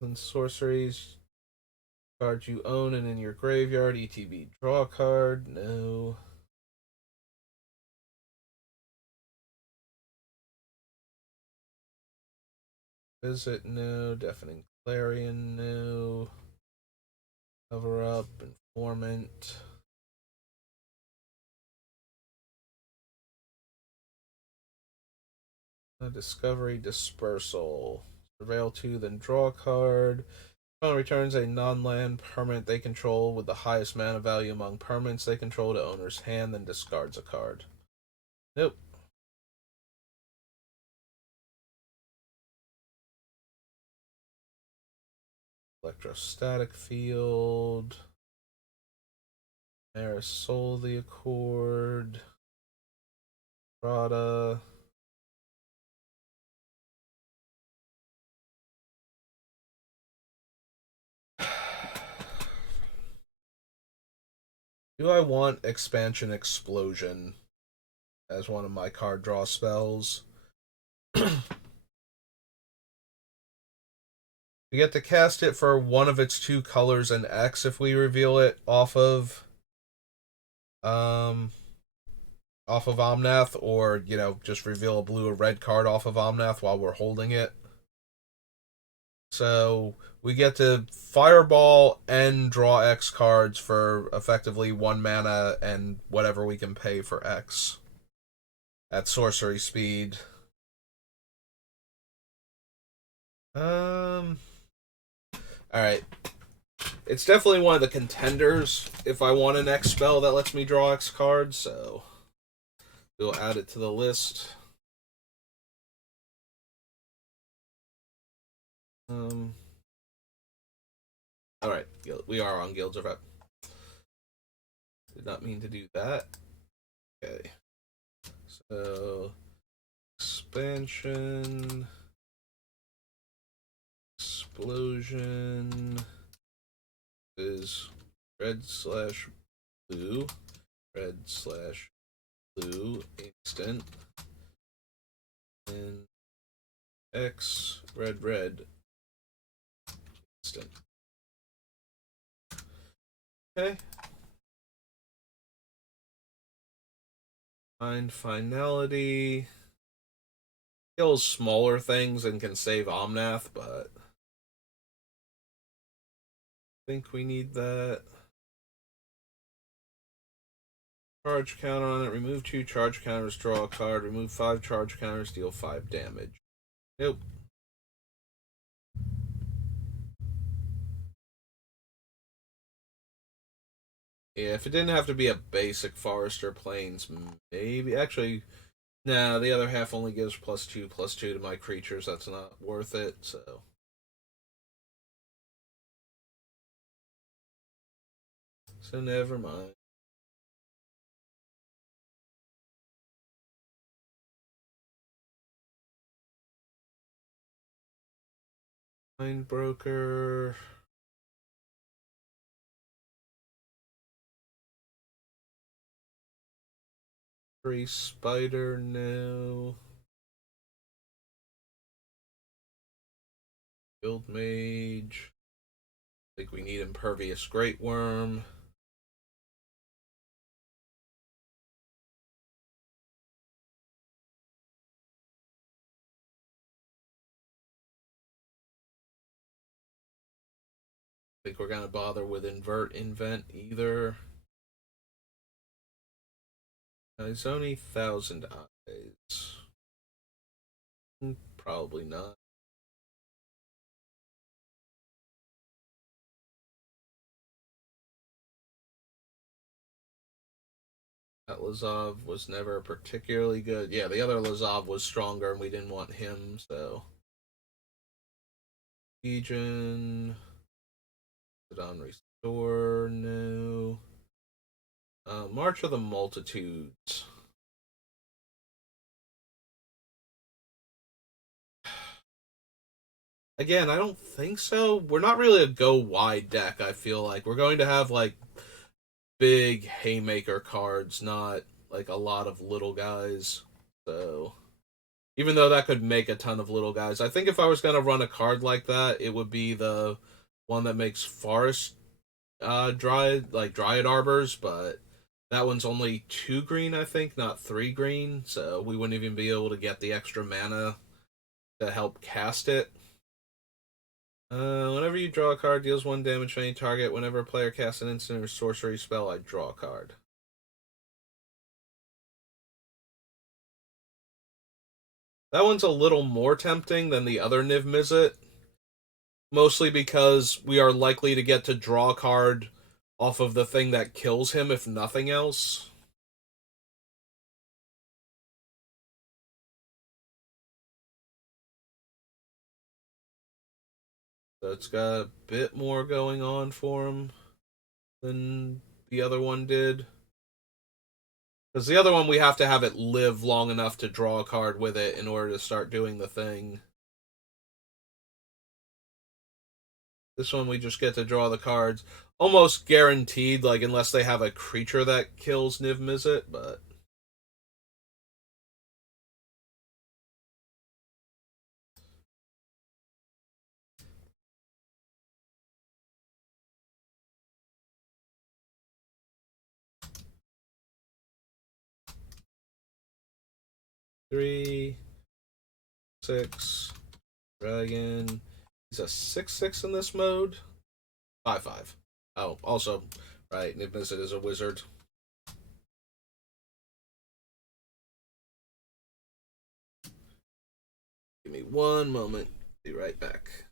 Then sorceries, cards you own and in your graveyard, ETB draw a card. No. Visit, no. Deafening Clarion, no. Cover up, Informant. Discovery, Dispersal. Surveil 2, then draw a card. Opponent returns a non-land permanent they control with the highest mana value among permanents they control to owner's hand, then discards a card. Nope. Electrostatic Field. Marisol the Accord. Prada. Do I want Expansion Explosion as one of my card draw spells? We get to cast it for one of its two colors and X if we reveal it um off of Omnath, or just reveal a blue or red card off of Omnath while we're holding it. So we get to fireball and draw X cards for effectively 1 mana and whatever we can pay for X at sorcery speed. Alright. It's definitely one of the contenders if I want an X spell that lets me draw X cards, so we'll add it to the list. Alright, we are on Guilds of Rep. Did not mean to do that. Okay. So, expansion, explosion is red/blue, red/blue instant, and X red instant. Okay. Find finality. Kills smaller things and can save Omnath, but I think we need that. Charge counter on it. Remove 2 charge counters, draw a card. Remove 5 charge counters, deal 5 damage. Nope. Yeah, if it didn't have to be a basic Forester Plains, maybe. Actually, nah, the other half only gives +2/+2 to my creatures. That's not worth it, so. So never mind. Mindbroker. Free Spider, no. Guild Mage. I think we need Impervious Great Worm. I think we're gonna bother with Invent either. It's only 1,000 eyes. Probably not. That Lazov was never particularly good. Yeah, the other Lazov was stronger, and we didn't want him, so. Legion. Sidon Restore, no. March of the Multitudes. Again, I don't think so. We're not really a go wide deck, I feel like. We're going to have, like, big haymaker cards, not, like, a lot of little guys. So, even though that could make a ton of little guys, I think if I was going to run a card like that, it would be the one that makes Forest Dryad Arbors, but that one's only 2 green, I think, not 3 green, so we wouldn't even be able to get the extra mana to help cast it. Whenever you draw a card, deals 1 damage to any target. Whenever a player casts an instant or sorcery spell, I draw a card. That one's a little more tempting than the other Niv Mizzet, mostly because we are likely to get to draw a card off of the thing that kills him, if nothing else. So it's got a bit more going on for him than the other one did. Because the other one, we have to have it live long enough to draw a card with it in order to start doing the thing. This one, we just get to draw the cards. Almost guaranteed, like, unless they have a creature that kills Niv Mizzet, but. Three, 6, dragon. He's a 6/6 in this mode. 5/5. Oh, also, right, Niv Mizzet is a wizard. Give me one moment. Be right back.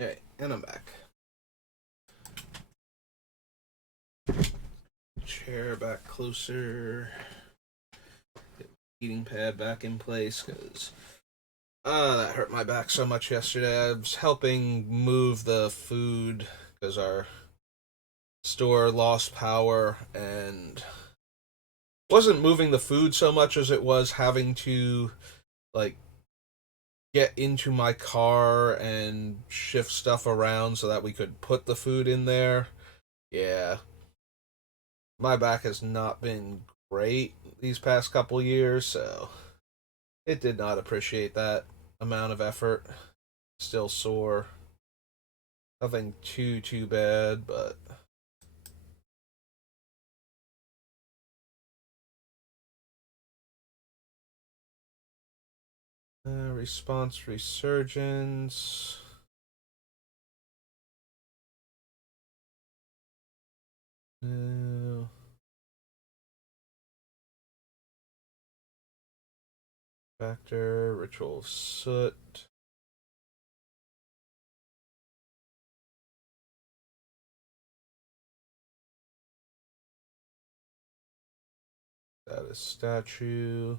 Alright, and I'm back. Chair back closer. Get the heating pad back in place because that hurt my back so much yesterday. I was helping move the food because our store lost power and wasn't moving the food so much as it was having to like get into my car and shift stuff around so that we could put the food in there. Yeah, my back has not been great these past couple years, so it did not appreciate that amount of effort. Still sore. Nothing too bad, but response resurgence. No. Factor, ritual of soot. That is statue.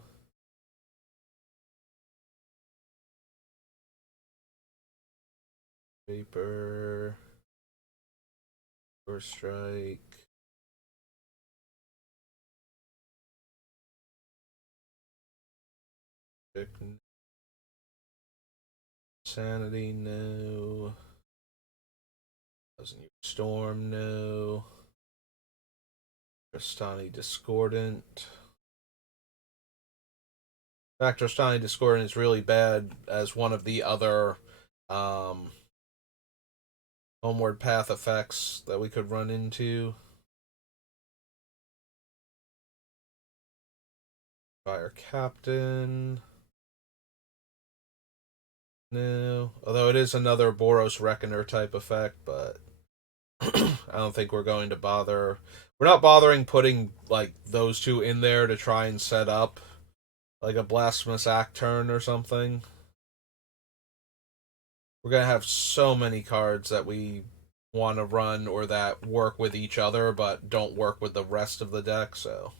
Vapor. Or strike. Sanity, no. Doesn't use storm, no. Tristani Discordant. In fact, Tristani Discordant is really bad as one of the other homeward path effects that we could run into. Fire Captain. No. Although it is another Boros Reckoner type effect, but I don't think we're going to bother. We're not bothering putting like those two in there to try and set up like a Blasphemous Act turn or something. We're gonna have so many cards that we want to run or that work with each other but don't work with the rest of the deck, so.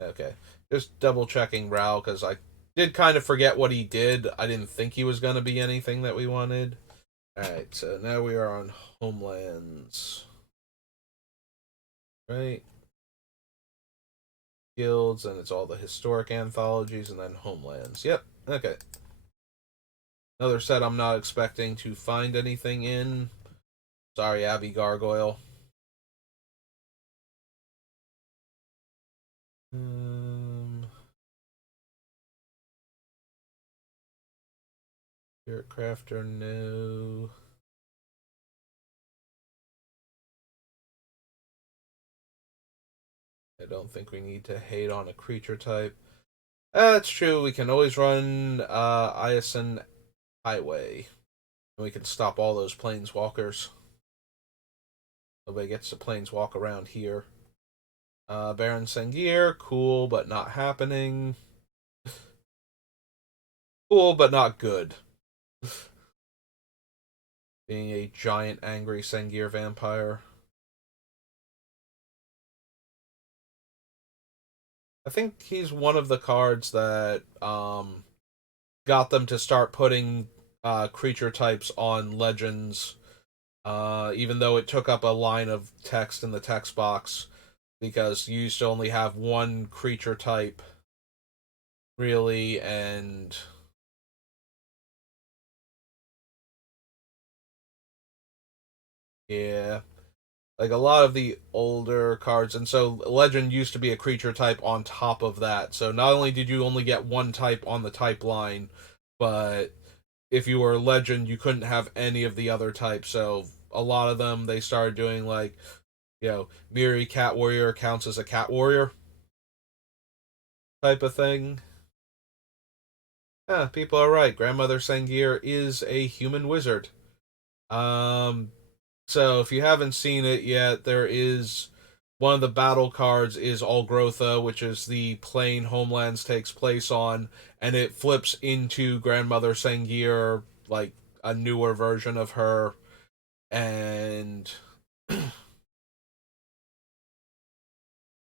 Okay. Just double checking Rao because I did kind of forget what he did. I didn't think he was going to be anything that we wanted. Alright, so now we are on Homelands. Right? Guilds, and it's all the historic anthologies, and then Homelands. Yep, okay. Another set I'm not expecting to find anything in. Sorry, Abby Gargoyle. Spirit Crafter, no. I don't think we need to hate on a creature type. That's true. We can always run Iason Highway. And we can stop all those planeswalkers. Nobody gets to planeswalk around here. Baron Sengir, cool, but not happening. Cool, but not good. Being a giant angry Sengir vampire. I think he's one of the cards that got them to start putting creature types on Legends, even though it took up a line of text in the text box, because you used to only have one creature type, really, and yeah, like a lot of the older cards, and so Legend used to be a creature type on top of that. So not only did you only get one type on the type line, but if you were Legend, you couldn't have any of the other types. So a lot of them they started doing like, Miri Cat Warrior counts as a Cat Warrior type of thing. Yeah, people are right. Grandmother Sangir is a human wizard. Um, so if you haven't seen it yet, there is one of the battle cards is Algrotha, which is the plane Homelands takes place on, and it flips into Grandmother Sangir, like a newer version of her, and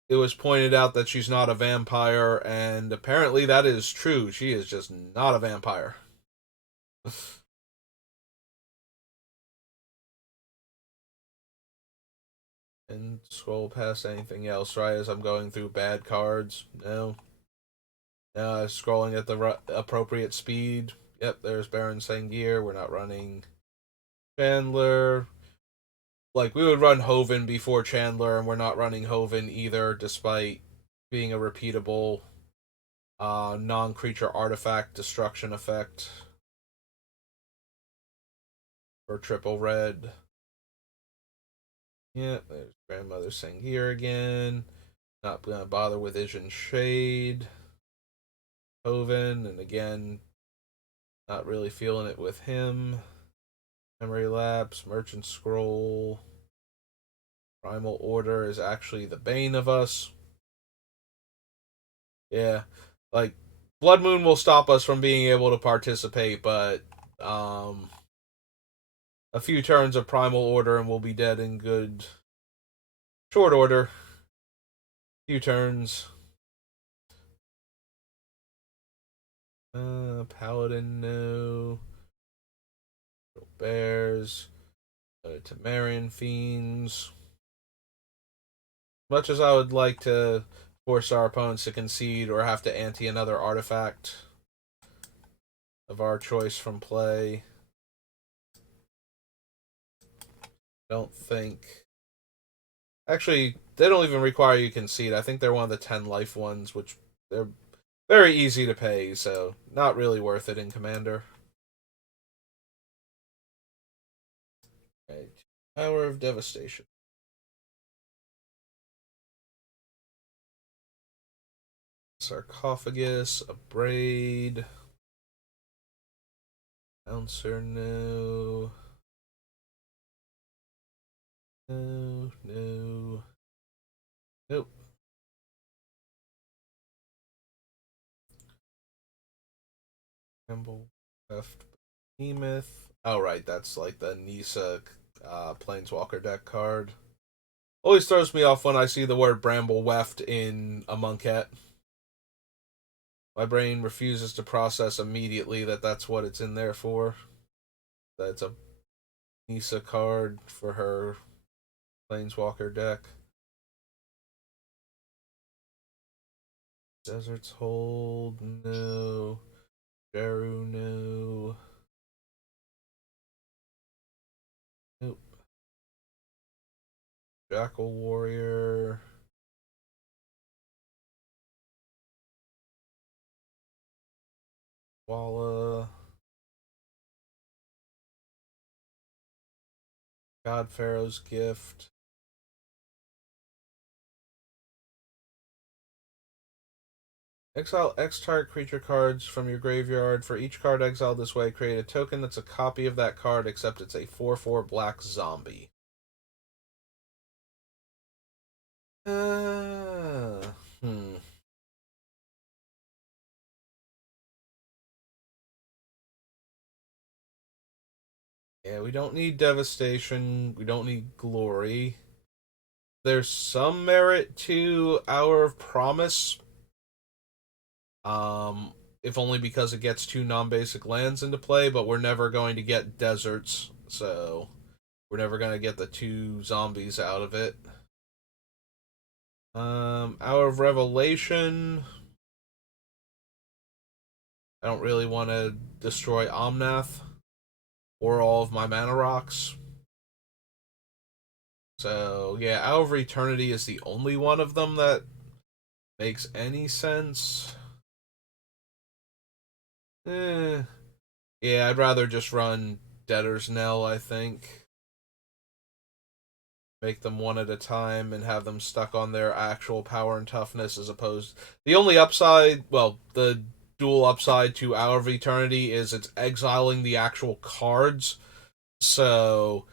it was pointed out that she's not a vampire, and apparently that is true. She is just not a vampire. And scroll past anything else, right, as I'm going through bad cards. No. No, scrolling at the appropriate speed. Yep, there's Baron Sangir. We're not running Chandler. Like, we would run Hoven before Chandler, and we're not running Hoven either, despite being a repeatable non-creature artifact destruction effect for triple red. Yeah, there's Grandmother Sangir again. Not gonna bother with Vision Shade. Hoven, and again, not really feeling it with him. Memory Lapse, Merchant Scroll. Primal Order is actually the bane of us. Yeah, like, Blood Moon will stop us from being able to participate, but a few turns of Primal Order and we'll be dead in good short order. Few turns. Paladin, no. Bears. Temerian Fiends. Much as I would like to force our opponents to concede or have to ante another artifact of our choice from play, don't think. Actually, they don't even require you concede. I think they're one of the 10 life ones, which they're very easy to pay, so not really worth it in Commander. Right. Power of Devastation. Sarcophagus, a Braid. Bouncer, no. No, no. Nope. Campbell left. Behemoth. Oh, right, that's like the Nisa Planeswalker deck card. Always throws me off when I see the word Bramble Weft in a Monkette. My brain refuses to process immediately that that's what it's in there for. That's a Nisa card for her Planeswalker deck. Desert's Hold, no. Jeru, no. Nope. Jackal Warrior. Walla. God Pharaoh's Gift. Exile X target creature cards from your graveyard. For each card exiled this way, create a token that's a copy of that card, except it's a 4/4 black zombie. Uh, hmm. Yeah, we don't need Devastation. We don't need Glory. There's some merit to Hour of Promise. If only because it gets two non-basic lands into play, but we're never going to get deserts, so we're never going to get the two zombies out of it. Hour of Revelation. I don't really want to destroy Omnath or all of my mana rocks. So, yeah, Hour of Eternity is the only one of them that makes any sense. Yeah, I'd rather just run Debtor's Knell, I think. Make them one at a time and have them stuck on their actual power and toughness as opposed. The only upside, well, the dual upside to Hour of Eternity is it's exiling the actual cards, so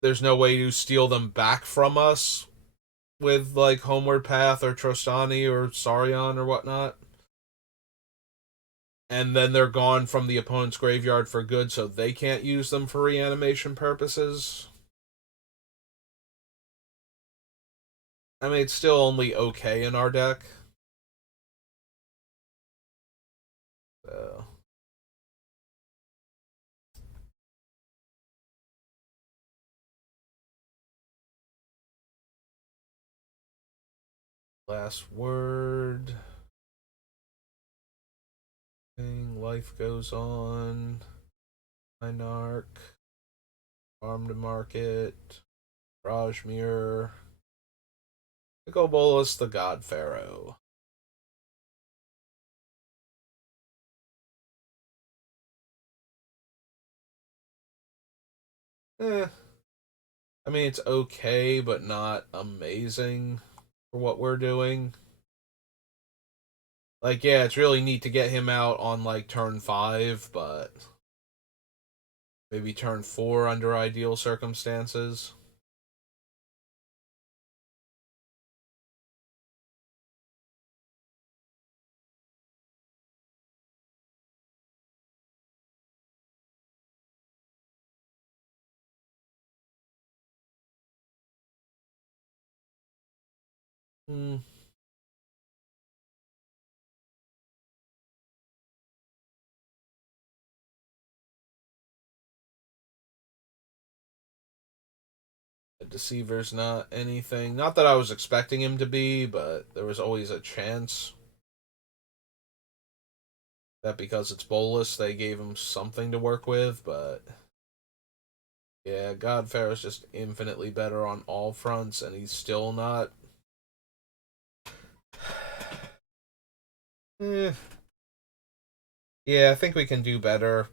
there's no way to steal them back from us. with like Homeward Path or Trostani or Saurion or whatnot. And then they're gone from the opponent's graveyard for good, so they can't use them for reanimation purposes. I mean, it's still only okay in our deck. So. Last word. Life goes on. Minarch. Farm to Market. Rajmir. Picobolus the God Pharaoh. Eh. I mean, it's okay, but not amazing for what we're doing. Like, yeah, it's really neat to get him out on, like, turn 5, but maybe turn 4 under ideal circumstances. Hmm. The Deceiver's not anything. Not that I was expecting him to be, but there was always a chance that because it's Bolus, they gave him something to work with, but yeah, God Pharaoh's just infinitely better on all fronts, and he's still not. Eh. Yeah, I think we can do better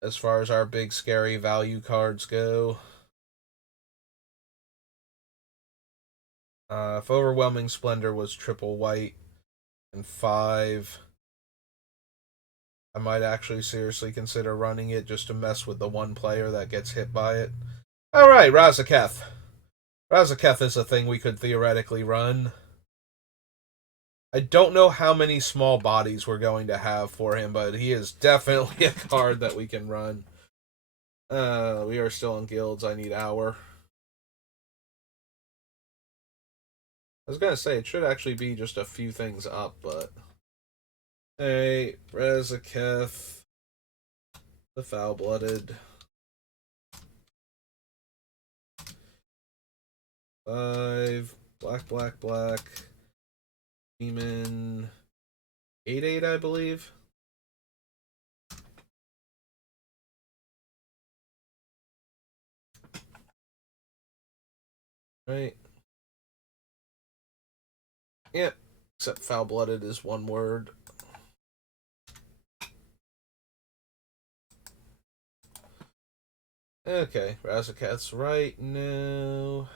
as far as our big scary value cards go. If Overwhelming Splendor was triple white and 5, I might actually seriously consider running it just to mess with the one player that gets hit by it. Alright, Razaketh. Razaketh is a thing we could theoretically run. I don't know how many small bodies we're going to have for him, but he is definitely a card that we can run. We are still in guilds. I need hour. I was gonna say it should actually be just a few things up, but hey, Razaketh, the foul-blooded. 5 black, black, black. Demon 8/8, I believe. Right. Yep. Except foul-blooded is one word. Okay, Razaketh's right now.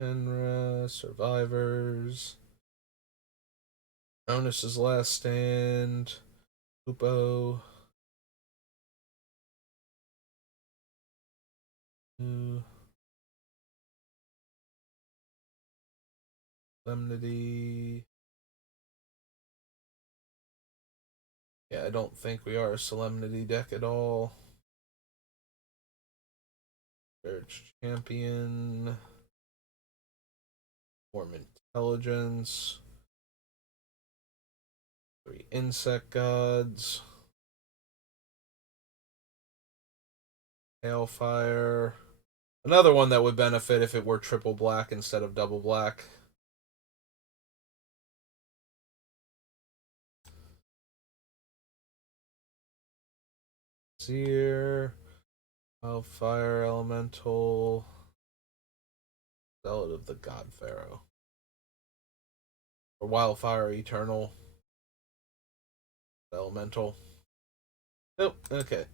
Enra, Survivors. Onus's Last Stand. Upo. Solemnity. Yeah, I don't think we are a Solemnity deck at all. Church Champion. Warm Intelligence. 3 Insect Gods. Hailfire. Another one that would benefit if it were triple black instead of double black. Seer. Wildfire Elemental. Zealot of the God Pharaoh. Or Wildfire Eternal. Elemental. Nope, okay.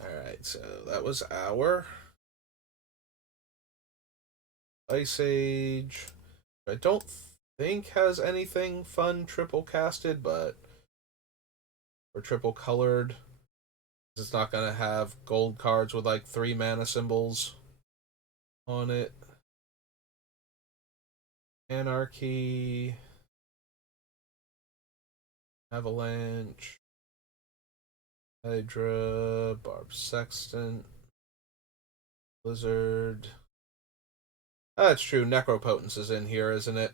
Alright, so that was our Ice Age. I don't think has anything fun triple casted, but or triple colored. It's not gonna have gold cards with like 3 mana symbols on it. Anarchy, Avalanche, Hydra, Barb Sextant, Blizzard. Oh, that's true. Necropotence is in here, isn't it?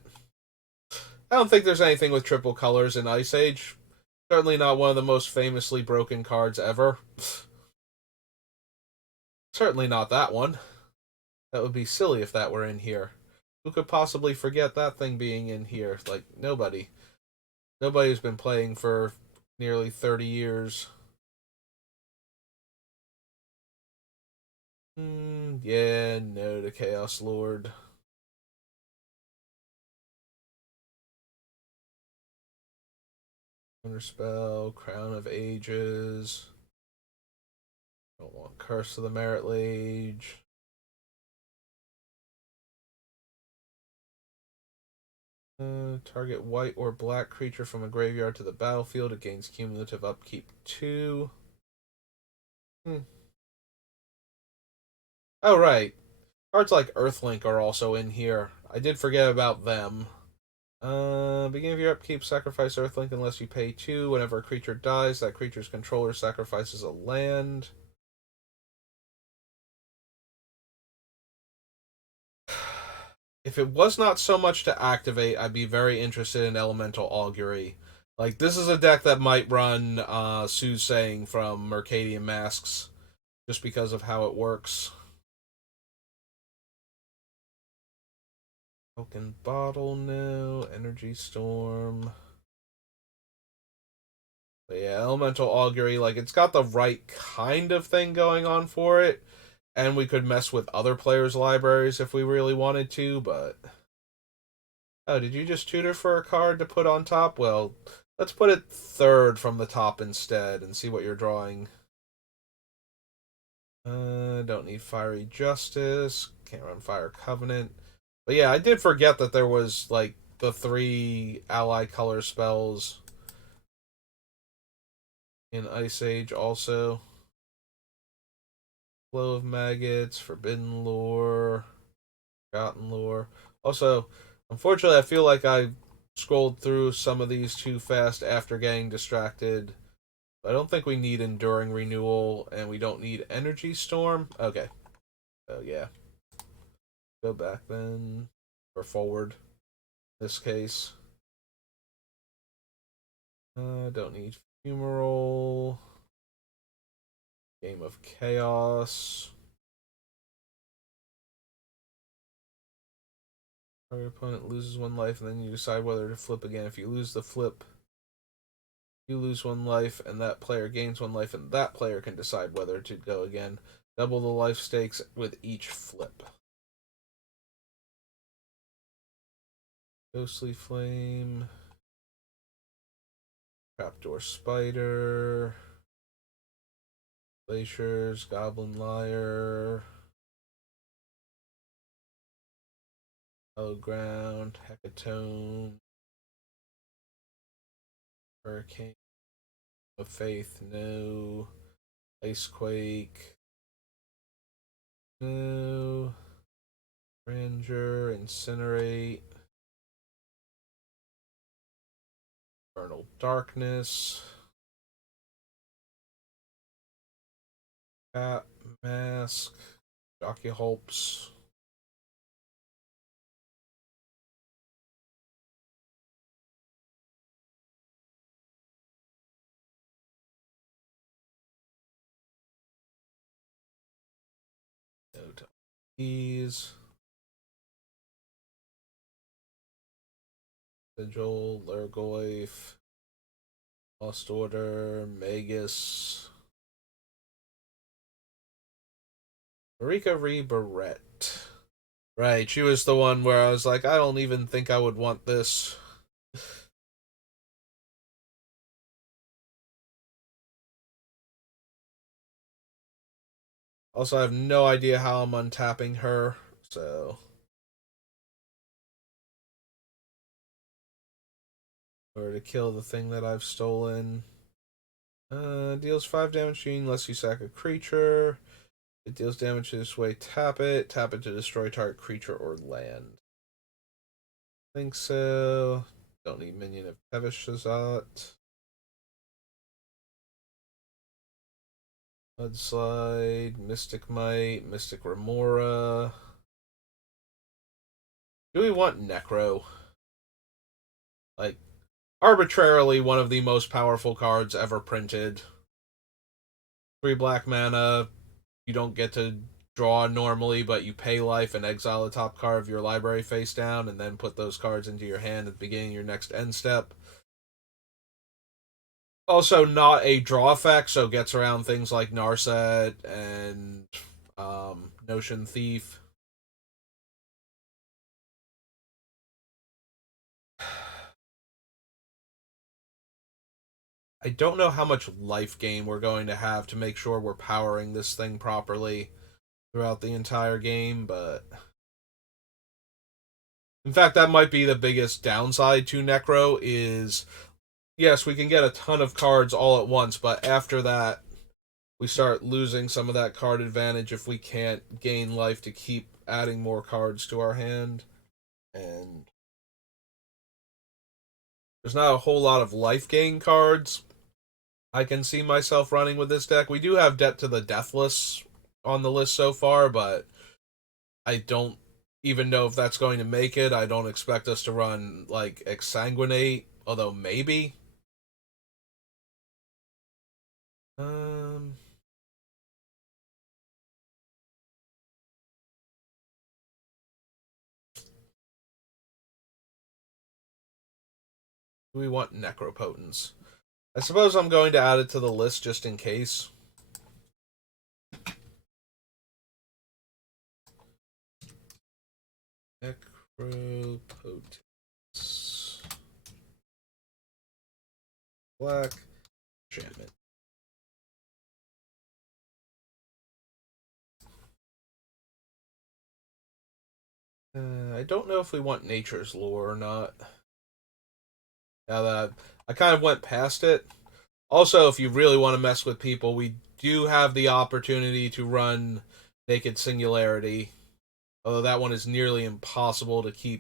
I don't think there's anything with triple colors in Ice Age. Certainly not one of the most famously broken cards ever. Certainly not that one. That would be silly if that were in here. Who could possibly forget that thing being in here? Like, nobody. Nobody who's been playing for nearly 30 years. Yeah, no to Chaos Lord. Counterspell, Crown of Ages. Don't want Curse of the Merit Lage. Target white or black creature from a graveyard to the battlefield. It gains cumulative upkeep 2. Oh, right. Cards like Earthlink are also in here. I did forget about them. Beginning of your upkeep, sacrifice Earthlink unless you pay 2. Whenever a creature dies, that creature's controller sacrifices a land. If it was not so much to activate, I'd be very interested in Elemental Augury. Like, this is a deck that might run Soothsaying from Mercadian Masks, just because of how it works. Broken Bottle, no. Energy Storm. But yeah, Elemental Augury, like, it's got the right kind of thing going on for it, and we could mess with other players' libraries if we really wanted to, but... Oh, did you just tutor for a card to put on top? Well, let's put it third from the top instead and see what you're drawing. Don't need Fiery Justice. Can't run Fire Covenant. But yeah, I did forget that there was, like, the 3 ally color spells in Ice Age also. Flow of Maggots, Forbidden Lore, Forgotten Lore. Also, unfortunately, I feel like I scrolled through some of these too fast after getting distracted. I don't think we need Enduring Renewal, and we don't need Energy Storm. Okay. So, yeah. Go back then. Or forward. In this case. Don't need Fumarole. Game of Chaos. Your opponent loses 1 life, and then you decide whether to flip again. If you lose the flip, you lose 1 life, and that player gains 1 life, and that player can decide whether to go again. Double the life stakes with each flip. Ghostly Flame. Trapdoor Spider. Glaciers. Goblin Liar. Hollow Ground. Hecatone. Hurricane of Faith. No. Icequake. No. Ranger. Incinerate. Infernal Darkness. Cat Mask. Jockey Hulps. No Keys. Sigil. Lurgoyf. Lost Order. Magus. Marika Ree Barrett. Right, she was the one where I was like, I don't even think I would want this. Also, I have no idea how I'm untapping her, so... Or to kill the thing that I've stolen. Deals 5 damage unless you sack a creature. It deals damage this way. Tap it. Tap it to destroy target creature or land. Think so. Don't need minion of Tevish Shazat. Mudslide, Mystic Might, Mystic Remora. Do we want Necro? Like, arbitrarily one of the most powerful cards ever printed. 3 black mana, you don't get to draw normally, but you pay life and exile the top card of your library face down, and then put those cards into your hand at the beginning of your next end step. Also, not a draw effect, so gets around things like Narset and Notion Thief. I don't know how much life gain we're going to have to make sure we're powering this thing properly throughout the entire game, but in fact, that might be the biggest downside to Necro is, yes, we can get a ton of cards all at once, but after that, we start losing some of that card advantage if we can't gain life to keep adding more cards to our hand. And there's not a whole lot of life gain cards I can see myself running with this deck. We do have Debt to the Deathless on the list so far, but I don't even know if that's going to make it. I don't expect us to run, like, Exsanguinate, although maybe. Um, we want Necropotence. I suppose I'm going to add it to the list just in case. Necropotence. Black enchantment. I don't know if we want Nature's Lore or not. Now that I kind of went past it. Also, if you really want to mess with people, we do have the opportunity to run Naked Singularity. Although that one is nearly impossible to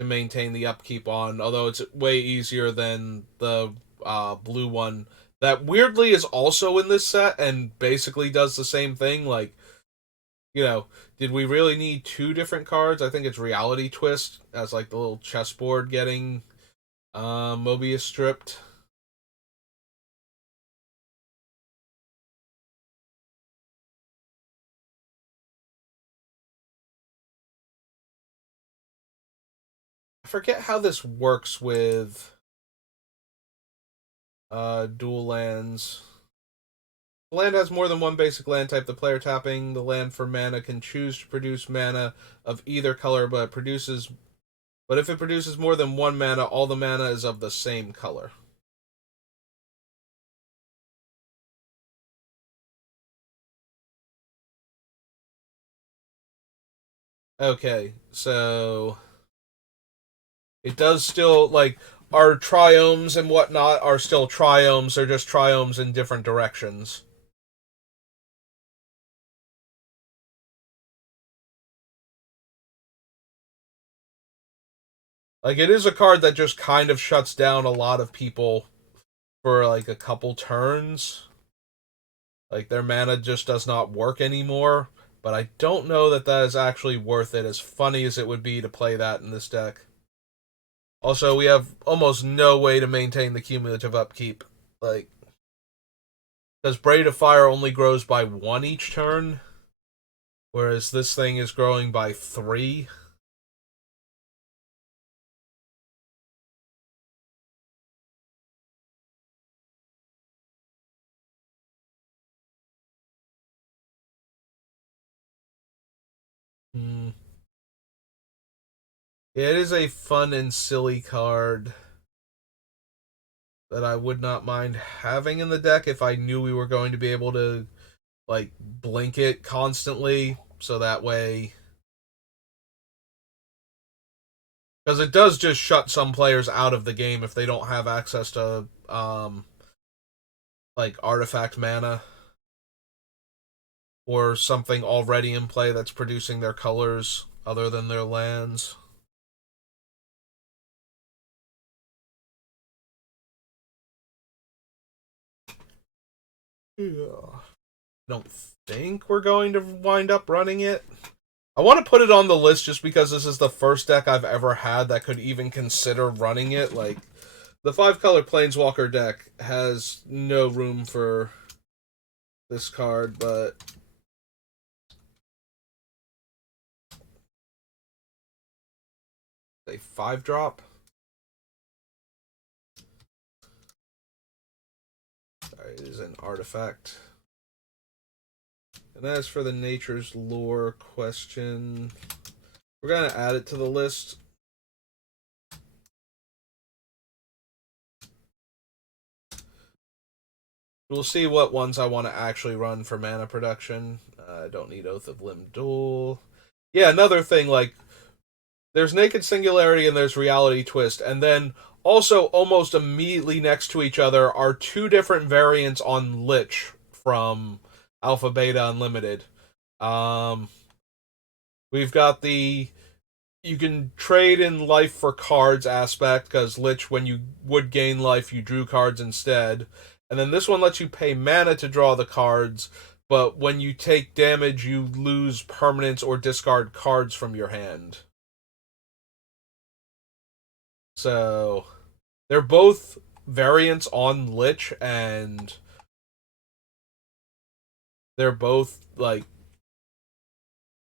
maintain the upkeep on. Although it's way easier than the blue one that weirdly is also in this set and basically does the same thing. Like, did we really need 2 different cards? I think it's Reality Twist as like the little chessboard getting Mobius stripped. I forget how this works with dual lands. The land has more than one basic land type. The player tapping the land for mana can choose to produce mana of either color, but if it produces more than 1 mana, all the mana is of the same color. Okay, so it does still, like, our triomes and whatnot are still triomes, they're just triomes in different directions. Like, it is a card that just kind of shuts down a lot of people for, like, a couple turns. Like, their mana just does not work anymore, but I don't know that that is actually worth it, as funny as it would be to play that in this deck. Also, we have almost no way to maintain the cumulative upkeep. Like, because Braid of Fire only grows by 1 each turn, whereas this thing is growing by 3. Hmm. Yeah, it is a fun and silly card that I would not mind having in the deck if I knew we were going to be able to, like, blink it constantly, so that way, because it does just shut some players out of the game if they don't have access to like artifact mana or something already in play that's producing their colors other than their lands. Yeah. I don't think we're going to wind up running it. I want to put it on the list just because this is the first deck I've ever had that could even consider running it. Like, the 5-color Planeswalker deck has no room for this card, but a 5-drop. Sorry, it is an artifact. And as for the Nature's Lore question, we're going to add it to the list. We'll see what ones I want to actually run for mana production. I don't need Oath of Limb Duel. Yeah, another thing, like, there's Naked Singularity and there's Reality Twist, and then also almost immediately next to each other are two different variants on Lich from Alpha Beta Unlimited. We've got the you can trade in life for cards aspect, because Lich, when you would gain life, you drew cards instead. And then this one lets you pay mana to draw the cards, but when you take damage, you lose permanents or discard cards from your hand. So, they're both variants on Lich, and they're both, like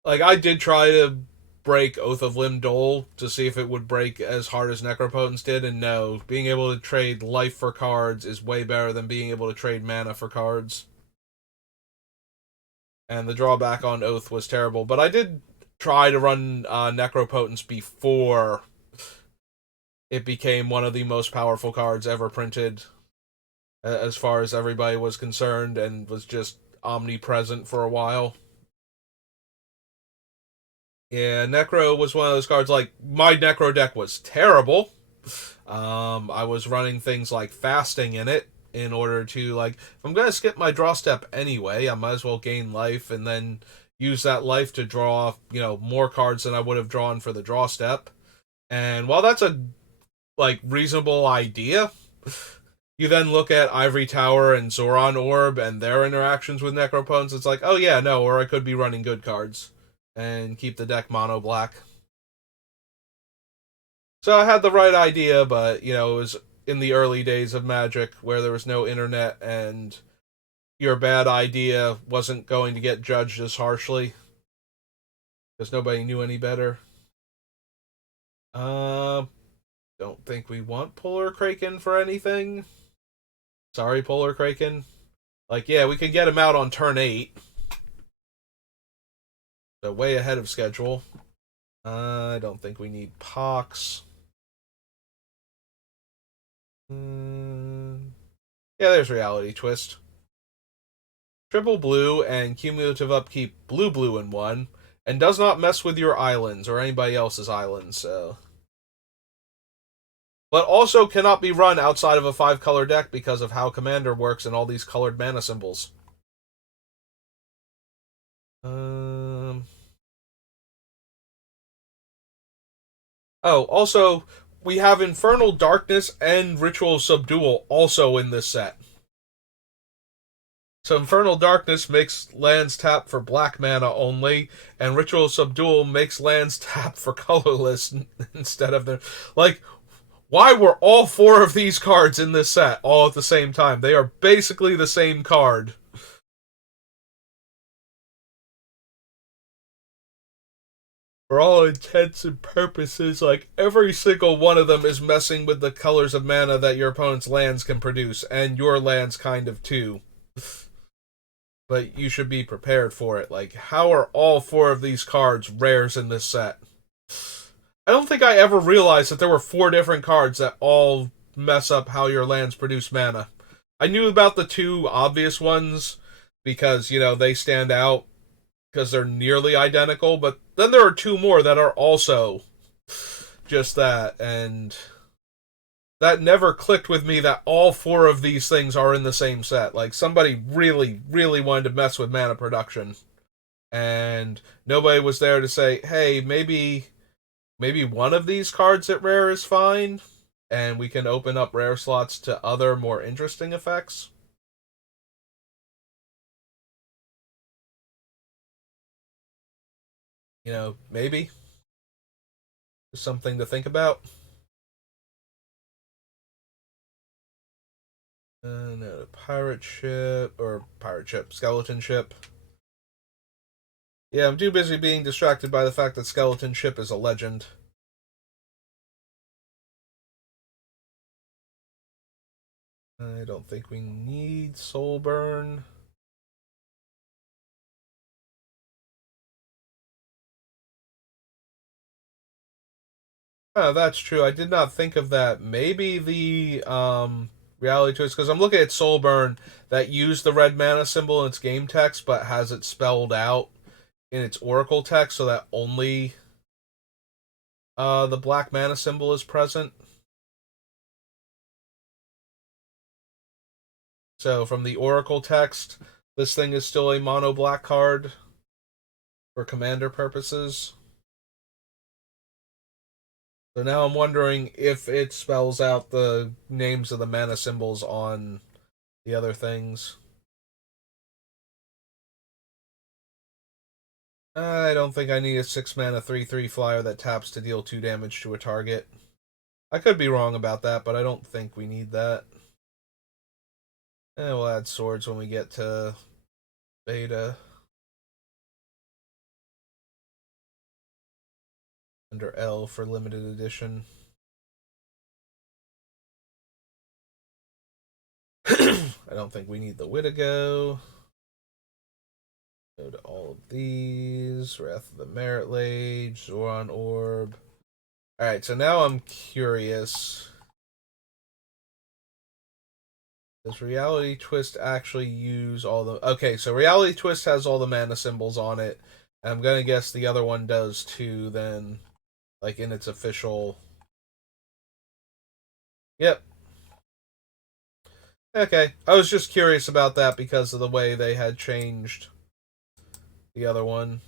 I did try to break Oath of Limb Dole to see if it would break as hard as Necropotence did, and no, being able to trade life for cards is way better than being able to trade mana for cards. And the drawback on Oath was terrible, but I did try to run Necropotence before it became one of the most powerful cards ever printed, as far as everybody was concerned, and was just omnipresent for a while. Yeah, Necro was one of those cards, like, my Necro deck was terrible. I was running things like Fasting in it in order to, like, if I'm going to skip my draw step anyway, I might as well gain life and then use that life to draw, more cards than I would have drawn for the draw step. And while that's a, like, reasonable idea, you then look at Ivory Tower and Zoran Orb and their interactions with Necropotence, it's like, oh yeah, no, or I could be running good cards and keep the deck mono black. So I had the right idea, but, it was in the early days of Magic where there was no internet and your bad idea wasn't going to get judged as harshly because nobody knew any better. Don't think we want Polar Kraken for anything. Sorry, Polar Kraken. Like, yeah, we can get him out on turn 8. So way ahead of schedule. I don't think we need Pox. Yeah, there's Reality Twist. Triple blue and cumulative upkeep blue in one, and does not mess with your islands or anybody else's islands, so. But also cannot be run outside of a 5-color deck because of how Commander works and all these colored mana symbols. Oh, also, we have Infernal Darkness and Ritual Subdual also in this set. So Infernal Darkness makes lands tap for black mana only, and Ritual Subdual makes lands tap for colorless instead of their... Like, why were all 4 of these cards in this set all at the same time? They are basically the same card. For all intents and purposes, like, every single one of them is messing with the colors of mana that your opponent's lands can produce, and your lands kind of too. But you should be prepared for it. Like, how are all 4 of these cards rares in this set? I don't think I ever realized that there were 4 different cards that all mess up how your lands produce mana. I knew about the 2 obvious ones because, they stand out because they're nearly identical, but then there are 2 more that are also just that, and that never clicked with me that all four of these things are in the same set. Like somebody really, really wanted to mess with mana production, and nobody was there to say, "Hey, maybe one of these cards at rare is fine, and we can open up rare slots to other more interesting effects." Maybe something to think about. No, pirate ship, skeleton ship. Yeah, I'm too busy being distracted by the fact that skeleton ship is a legend. I don't think we need Soulburn. Oh, that's true. I did not think of that. Maybe the reality twist, because I'm looking at Soulburn that used the red mana symbol in its game text, but has it spelled out in its Oracle text so that only the black mana symbol is present. So from the Oracle text, this thing is still a mono black card for commander purposes. So now I'm wondering if it spells out the names of the mana symbols on the other things. I don't think I need a 6 mana 3/3 flyer that taps to deal 2 damage to a target. I could be wrong about that, but I don't think we need that. We'll add swords when we get to beta. Under L for limited edition. I don't think we need the Witigo. Go to all of these. Wrath of the Merit Lage, Zoran Orb. Alright, so now I'm curious. Does Reality Twist actually use all the... Okay, so Reality Twist has all the mana symbols on it. And I'm gonna guess the other one does too, then. Like, in its official... Yep. Okay, I was just curious about that because of the way they had changed the other one.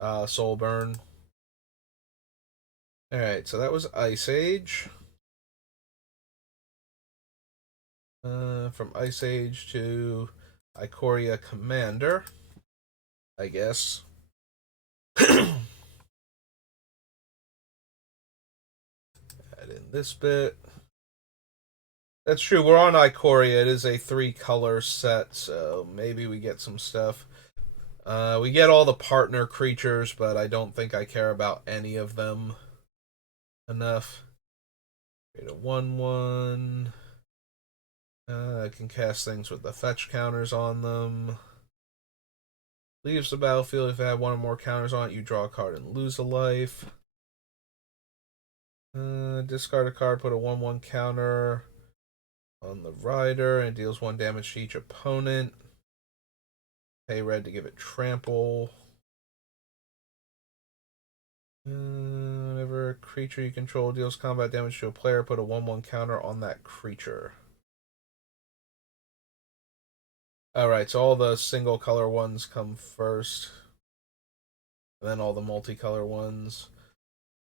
Soulburn. Alright, so that was Ice Age. From Ice Age to Ikoria Commander, I guess. Add in this bit. That's true, we're on Ikoria. It is a 3-color set, so maybe we get some stuff. We get all the partner creatures, but I don't think I care about any of them enough. Create a 1/1. I can cast things with the fetch counters on them. Leaves the battlefield. If I have one or more counters on it, you draw a card and lose a life. Discard a card, put a 1/1 counter on the rider, and deals 1 damage to each opponent. Pay red to give it trample. Whenever a creature you control deals combat damage to a player, put a 1/1 counter on that creature. Alright, so all the single color ones come first. And then all the multicolor ones.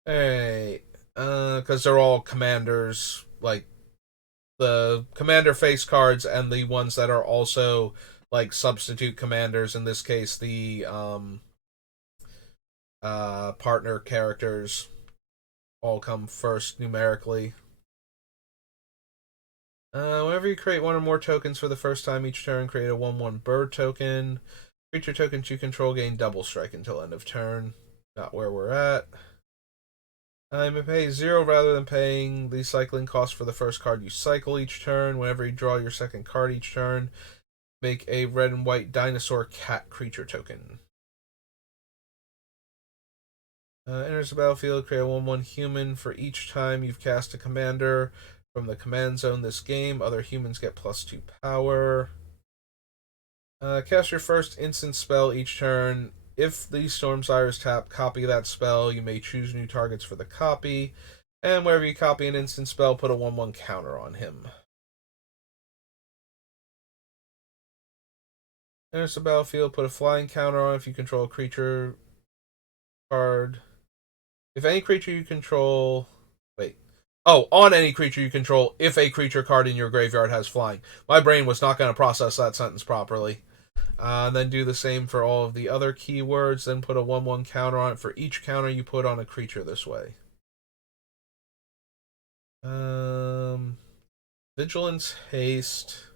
Alright. Because they're all commanders. Like, the commander face cards and the ones that are also, like, substitute commanders. In this case, the partner characters all come first numerically. Whenever you create one or more tokens for the first time each turn, create a 1/1 bird token. Creature tokens you control gain double strike until end of turn. Not where we're at. You may pay 0 rather than paying the cycling cost for the first card you cycle each turn. Whenever you draw your second card each turn, make a red and white dinosaur cat creature token. Enters the battlefield, create a 1/1 human for each time you've cast a commander from the command zone this game. Other humans get +2 power. Cast your first instant spell each turn. If the Stormsire is tapped, copy that spell. You may choose new targets for the copy. And wherever you copy an instant spell, put a 1/1 counter on him. Enters the battlefield, put a flying counter on if you control a creature card. If any creature you control. Wait. Oh, on any creature you control, if a creature card in your graveyard has flying. My brain was not going to process that sentence properly. Then do the same for all of the other keywords. Then put a 1/1 counter on it for each counter you put on a creature this way. Vigilance, haste.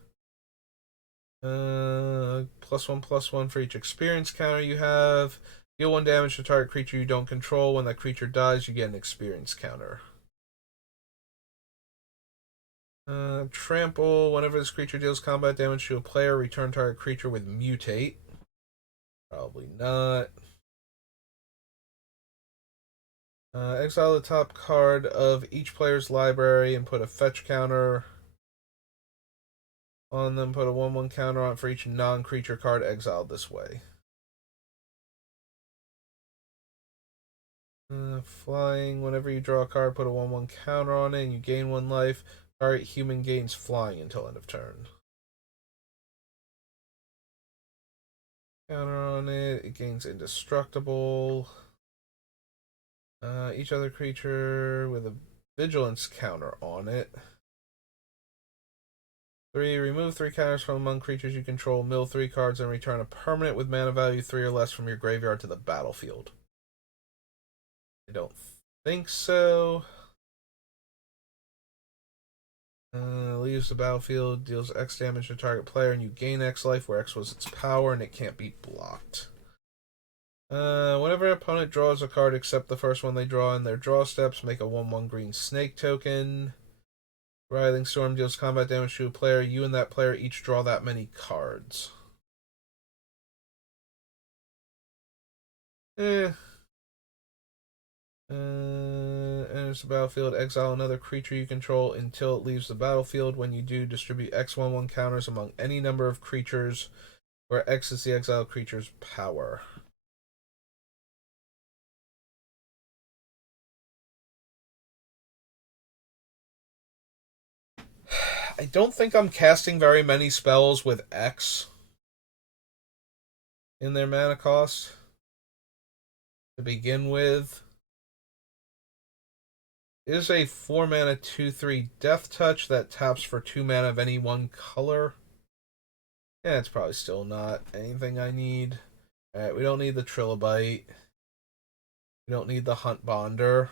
+1/+1 for each experience counter you have. Deal 1 damage to target creature you don't control. When that creature dies, you get an experience counter. Trample. Whenever this creature deals combat damage to a player, return target creature with mutate. Probably not. Exile the top card of each player's library and put a fetch counter on them. Put a 1/1 counter on it for each non-creature card exiled this way. Flying. Whenever you draw a card, put a 1/1 counter on it and you gain 1 life. Target human gains flying until end of turn. Counter on it. It gains indestructible. Each other creature with a vigilance counter on it. 3. Remove 3 counters from among creatures you control. Mill 3 cards and return a permanent with mana value 3 or less from your graveyard to the battlefield. I don't think so. Leaves the battlefield, deals X damage to target player, and you gain X life, where X was its power, and it can't be blocked. Whenever an opponent draws a card except the first one they draw in their draw steps, make a 1/1 green snake token. Writhing Storm deals combat damage to a player. You and that player each draw that many cards. Enters the battlefield, exile another creature you control until it leaves the battlefield. When you do, distribute X 1/1 counters among any number of creatures, where X is the exiled creature's power. I don't think I'm casting very many spells with X in their mana cost to begin with. It is a 4 mana 2/3 Death Touch that taps for 2 mana of any one color. Yeah, it's probably still not anything I need. Alright, we don't need the Trilobite. We don't need the Hunt Bonder.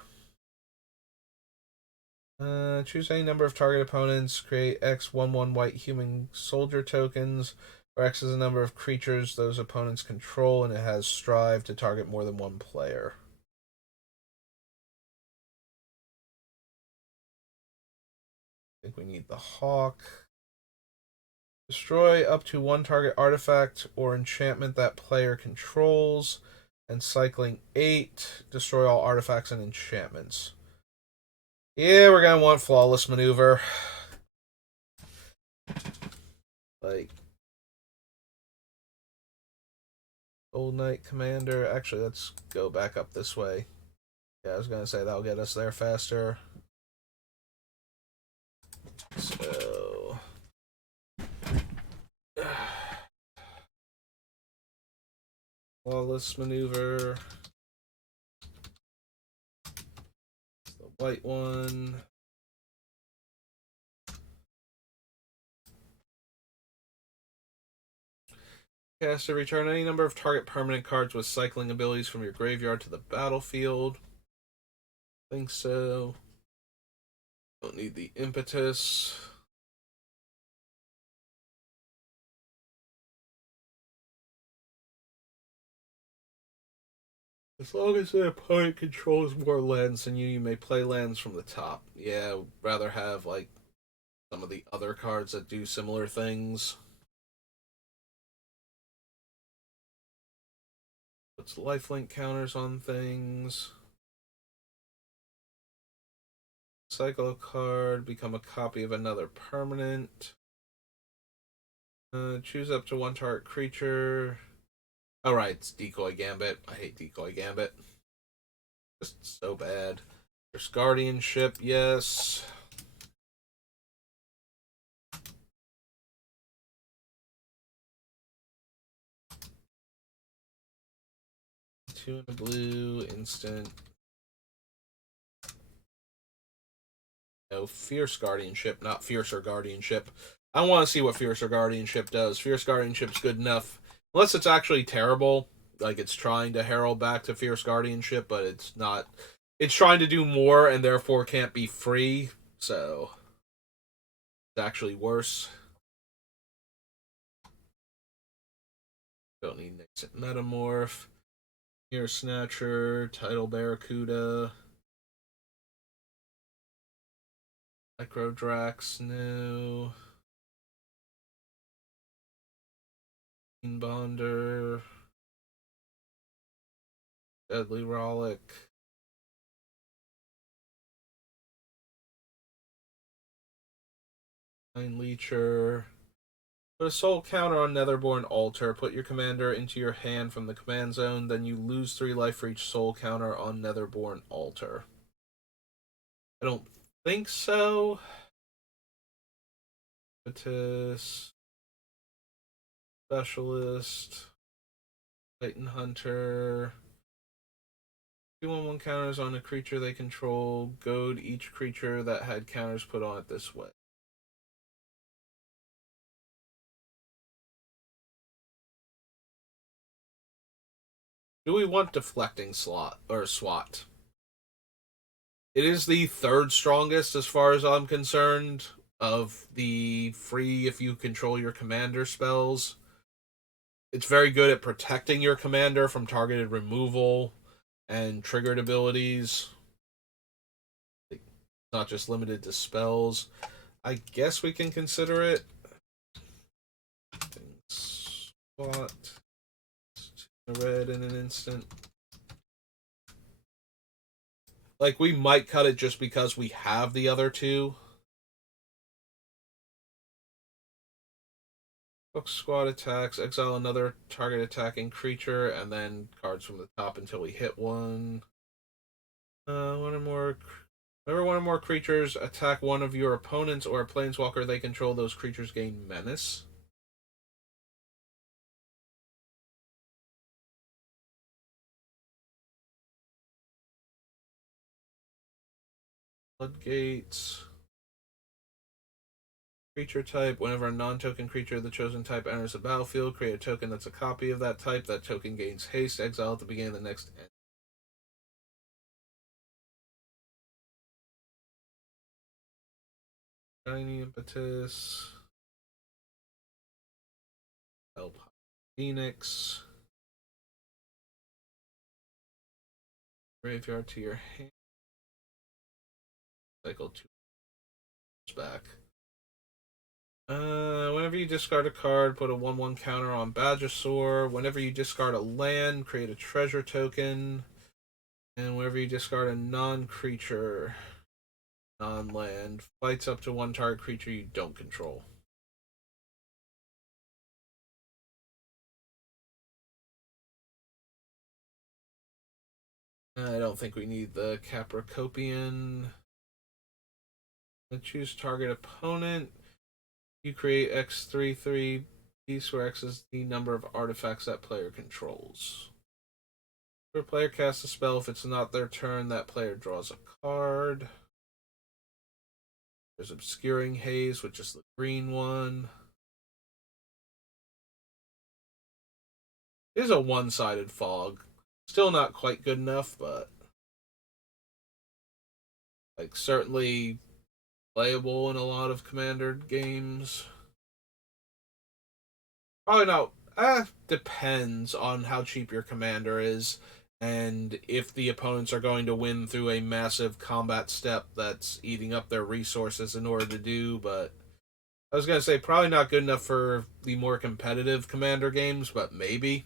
Choose any number of target opponents. Create X 1/1 white human soldier tokens. Where X is the number of creatures those opponents control, and it has Strive to target more than one player. I think we need the Hawk. Destroy up to 1 target artifact or enchantment that player controls. And cycling 8, destroy all artifacts and enchantments. Yeah, we're gonna want Flawless Maneuver. Like, Old Knight Commander. Actually, let's go back up this way. Yeah, I was gonna say that'll get us there faster. So. Flawless Maneuver. The white one. Caster, return any number of target permanent cards with cycling abilities from your graveyard to the battlefield. Think so. Don't need the impetus. As long as the opponent controls more lands than you may play lands from the top. Yeah, I'd rather have like some of the other cards that do similar things. Puts lifelink counters on things. Cycle a card, become a copy of another permanent. Choose up to 1 target creature. Alright, it's Decoy Gambit. I hate Decoy Gambit. Just so bad. There's guardianship, yes. Two in a blue, instant. No, fierce guardianship, not fiercer guardianship. I want to see what fiercer guardianship does. Fierce guardianship's good enough. Unless it's actually terrible, like it's trying to herald back to fierce guardianship, but it's not. It's trying to do more and therefore can't be free, so it's actually worse. Don't need Nixon Metamorph. Here, Snatcher, Tidal Barracuda, Microdrax, no. Bonder, Deadly Rollick, Mind Leecher. Put a soul counter on Netherborn Altar. Put your commander into your hand from the command zone. Then you lose 3 life for each soul counter on Netherborn Altar. I don't think so. Impetus, Specialist, Titan Hunter. 2/1/1 counters on a creature they control. Goad each creature that had counters put on it this way. Do we want deflecting slot or SWAT? It is the 3rd strongest as far as I'm concerned of the free if you control your commander spells. It's very good at protecting your commander from targeted removal and triggered abilities. It's not just limited to spells. I guess we can consider it. SWAT. Red in an instant. Like, we might cut it just because we have the other 2. Book squad attacks, exile another target attacking creature, and then cards from the top until we hit one. One or more. Whenever one or more creatures attack one of your opponents or a planeswalker they control, those creatures gain menace. Floodgates. Creature type. Whenever a non-token creature of the chosen type enters the battlefield, create a token that's a copy of that type. That token gains haste. Exile at the beginning of the next end. Shiny Impetus. Help Phoenix. Graveyard to your hand. Cycle 2 back. Whenever you discard a card, put a 1/1 counter on Badgersaur. Whenever you discard a land, create a treasure token. And whenever you discard a non-creature, non-land, fights up to 1 target creature you don't control. I don't think we need the Capricopian. Choose target opponent. You create X3/3 piece where X is the number of artifacts that player controls. If a player casts a spell, if it's not their turn, that player draws a card. There's Obscuring Haze, which is the green one. It is a one-sided fog. Still not quite good enough, but like certainly playable in a lot of Commander games. Probably not. Depends on how cheap your commander is and if the opponents are going to win through a massive combat step that's eating up their resources in order to do, but I was going to say probably not good enough for the more competitive commander games, but maybe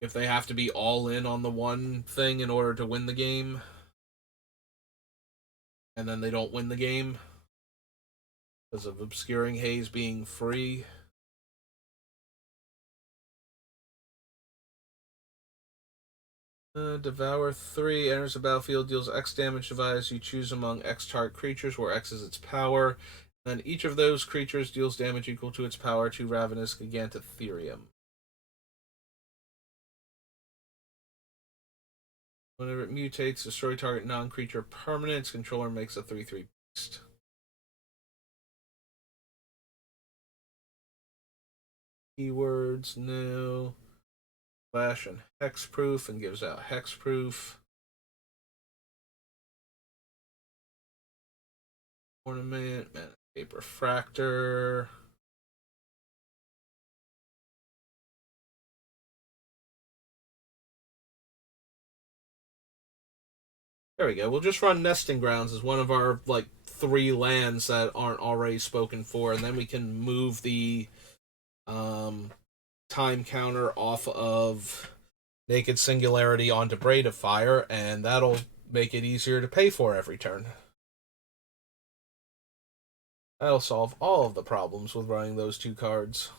if they have to be all in on the one thing in order to win the game and then they don't win the game because of Obscuring Haze being free. Devour 3 enters the battlefield, deals X damage device. You choose among X target creatures, where X is its power. And each of those creatures deals damage equal to its power to Ravenous Gigantotherium. Whenever it mutates, destroy target non-creature permanent. Its controller makes a 3/3 beast. Keywords, no. Flash and hexproof, and gives out hexproof. Ornament, mana paper fractor. There we go. We'll just run Nesting Grounds as one of our like 3 lands that aren't already spoken for, and then we can move the time counter off of Naked Singularity onto Braid of Fire, and that'll make it easier to pay for every turn. That'll solve all of the problems with running those 2 cards.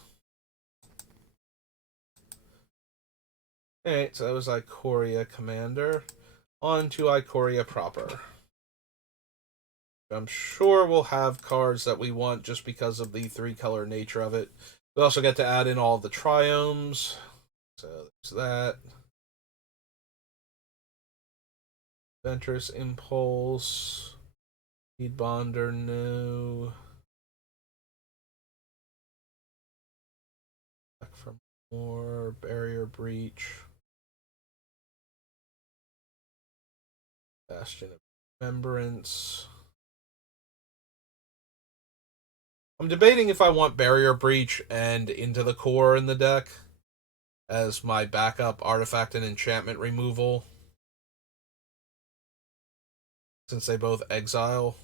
Alright, so that was Ikoria Commander. On to Ikoria proper. I'm sure we'll have cards that we want just because of the 3-color nature of it. We also get to add in all of the triomes. So there's that. Ventress Impulse. Speed Bonder, no. Back for more. Barrier Breach. Bastion of Remembrance. I'm debating if I want Barrier Breach and Into the Core in the deck as my backup artifact and enchantment removal, since they both exile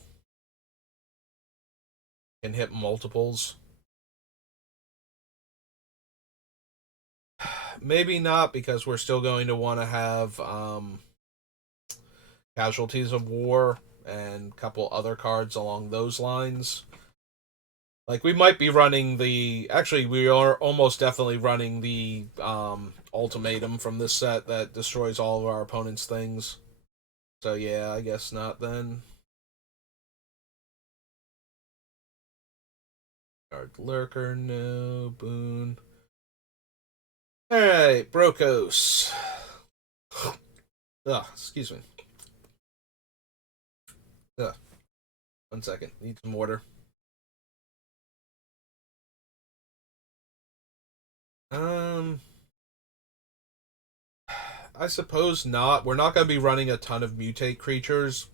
and hit multiples. Maybe not, because we're still going to want to have Casualties of War and a couple other cards along those lines. Like, we might be running the... Actually, we are almost definitely running the Ultimatum from this set that destroys all of our opponent's things. So yeah, I guess not then. Guard Lurker, no. Boon. Alright, Brokos. Ugh, excuse me. Ugh. 1 second, need some water. I suppose not. We're not going to be running a ton of mutate creatures.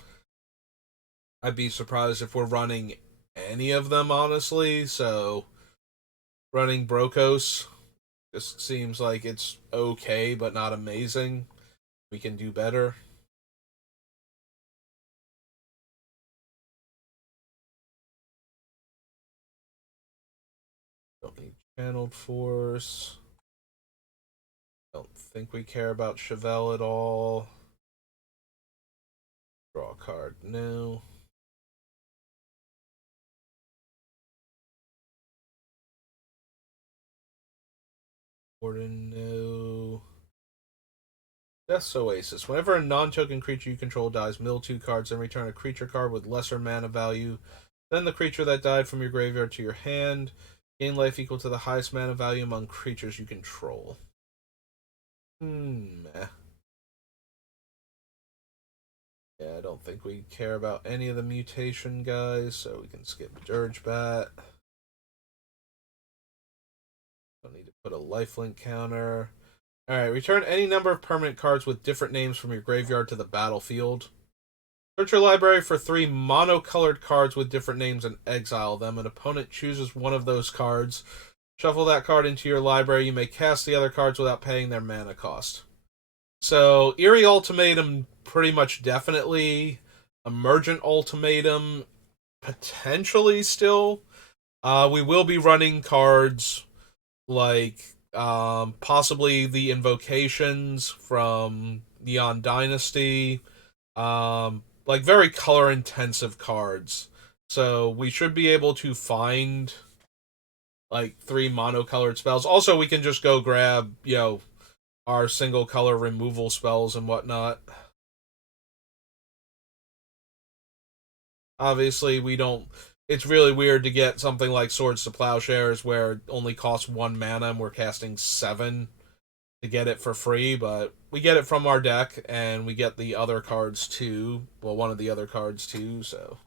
I'd be surprised if we're running any of them, honestly. So, running Brokos just seems like it's okay, but not amazing. We can do better. Don't need Channeled Force. Don't think we care about Chevelle at all. Draw a card, no. Warden, no. Death's Oasis. Whenever a non-token creature you control dies, mill 2 cards and return a creature card with lesser mana value than the creature that died from your graveyard to your hand. Gain life equal to the highest mana value among creatures you control. Meh. Yeah, I don't think we care about any of the mutation guys, so we can skip Dirgebat. Don't need to put a lifelink counter. Alright, return any number of permanent cards with different names from your graveyard to the battlefield. Search your library for 3 monocolored cards with different names and exile them. An opponent chooses one of those cards. Shuffle that card into your library. You may cast the other cards without paying their mana cost. So, Eerie Ultimatum, pretty much definitely. Emergent Ultimatum, potentially still. We will be running cards like possibly the Invocations from Neon Dynasty. Like, very color-intensive cards. So, we should be able to find like 3 monocolored spells. Also, we can just go grab, our single color removal spells and whatnot. Obviously, we don't. It's really weird to get something like Swords to Plowshares where it only costs 1 mana and we're casting 7 to get it for free, but we get it from our deck and we get the other cards too. Well, one of the other cards too, so.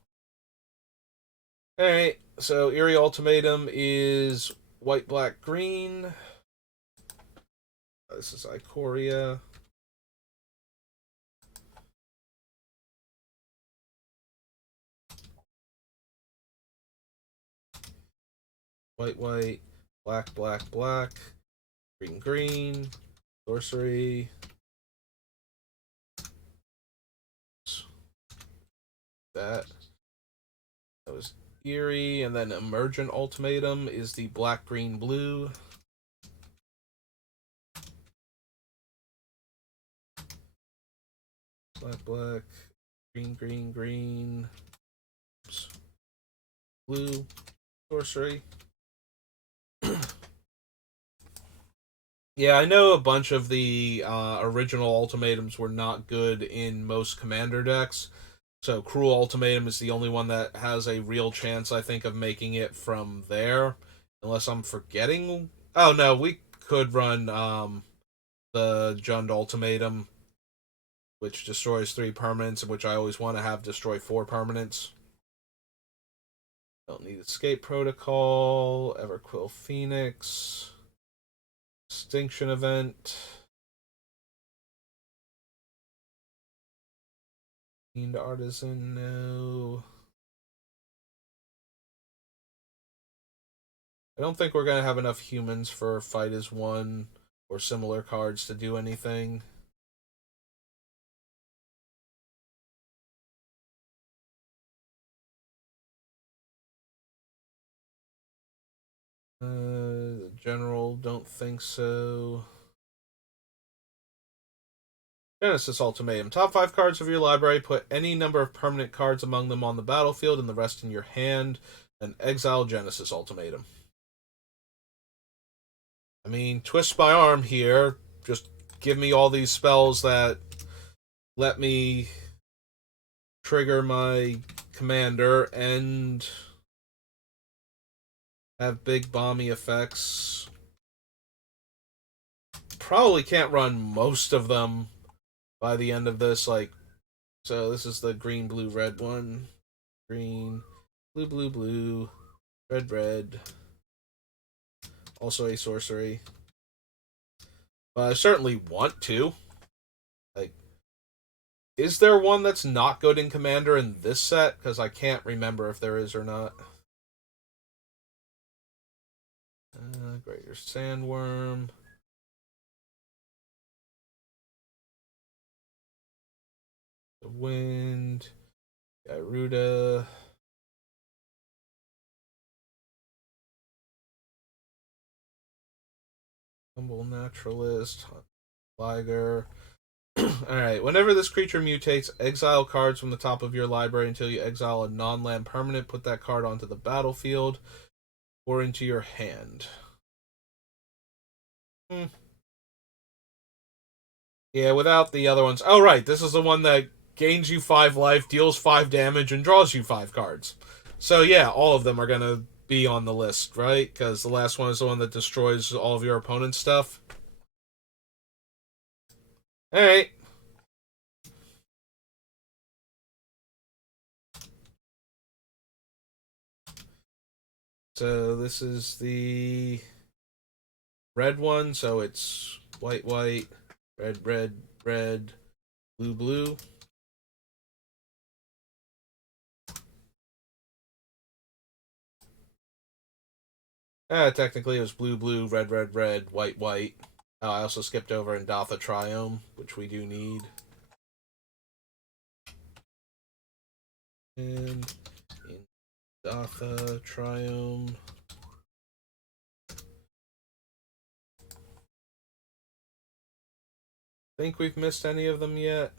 Alright, so Eerie Ultimatum is white, black, green. This is Ikoria. White, white, black, black, black, green, green, sorcery. That was Eerie, and then Emergent Ultimatum is the black, green, blue. Black, black, green, green, green, oops, blue, sorcery. Yeah, I know a bunch of the original ultimatums were not good in most commander decks. So Cruel Ultimatum is the only one that has a real chance, I think, of making it from there. Unless I'm forgetting. Oh no, we could run the Jund Ultimatum, which destroys 3 permanents, which I always want to have destroy 4 permanents. Don't need Escape Protocol, Everquill Phoenix, Extinction Event, Fiend Artisan, no. I don't think we're going to have enough humans for Fight as One or similar cards to do anything. General, don't think so. Genesis Ultimatum. Top 5 cards of your library, put any number of permanent cards among them on the battlefield and the rest in your hand, and exile Genesis Ultimatum. I mean, twist my arm here. Just give me all these spells that let me trigger my commander and have big bomby effects. Probably can't run most of them by the end of this. Like, so this is the green, blue, red one. Green, blue, blue, blue, red, red. Also a sorcery. But I certainly want to. Like, is there one that's not good in Commander in this set? Because I can't remember if there is or not. Greater Sandworm. The Wind. Garuda. Humble Naturalist. Liger. Alright, whenever this creature mutates, exile cards from the top of your library until you exile a non-land permanent. Put that card onto the battlefield or into your hand. Yeah, without the other ones. Oh, right, this is the one that gains you 5 life, deals 5 damage, and draws you 5 cards. So yeah, all of them are going to be on the list, right? Because the last one is the one that destroys all of your opponent's stuff. Alright. So this is the red one, so it's white, white, red, red, red, blue, blue. Technically it was blue, blue, red, red, red, white, white. I also skipped over Indatha Triome, which we do need. And Indatha Triome. Think we've missed any of them yet?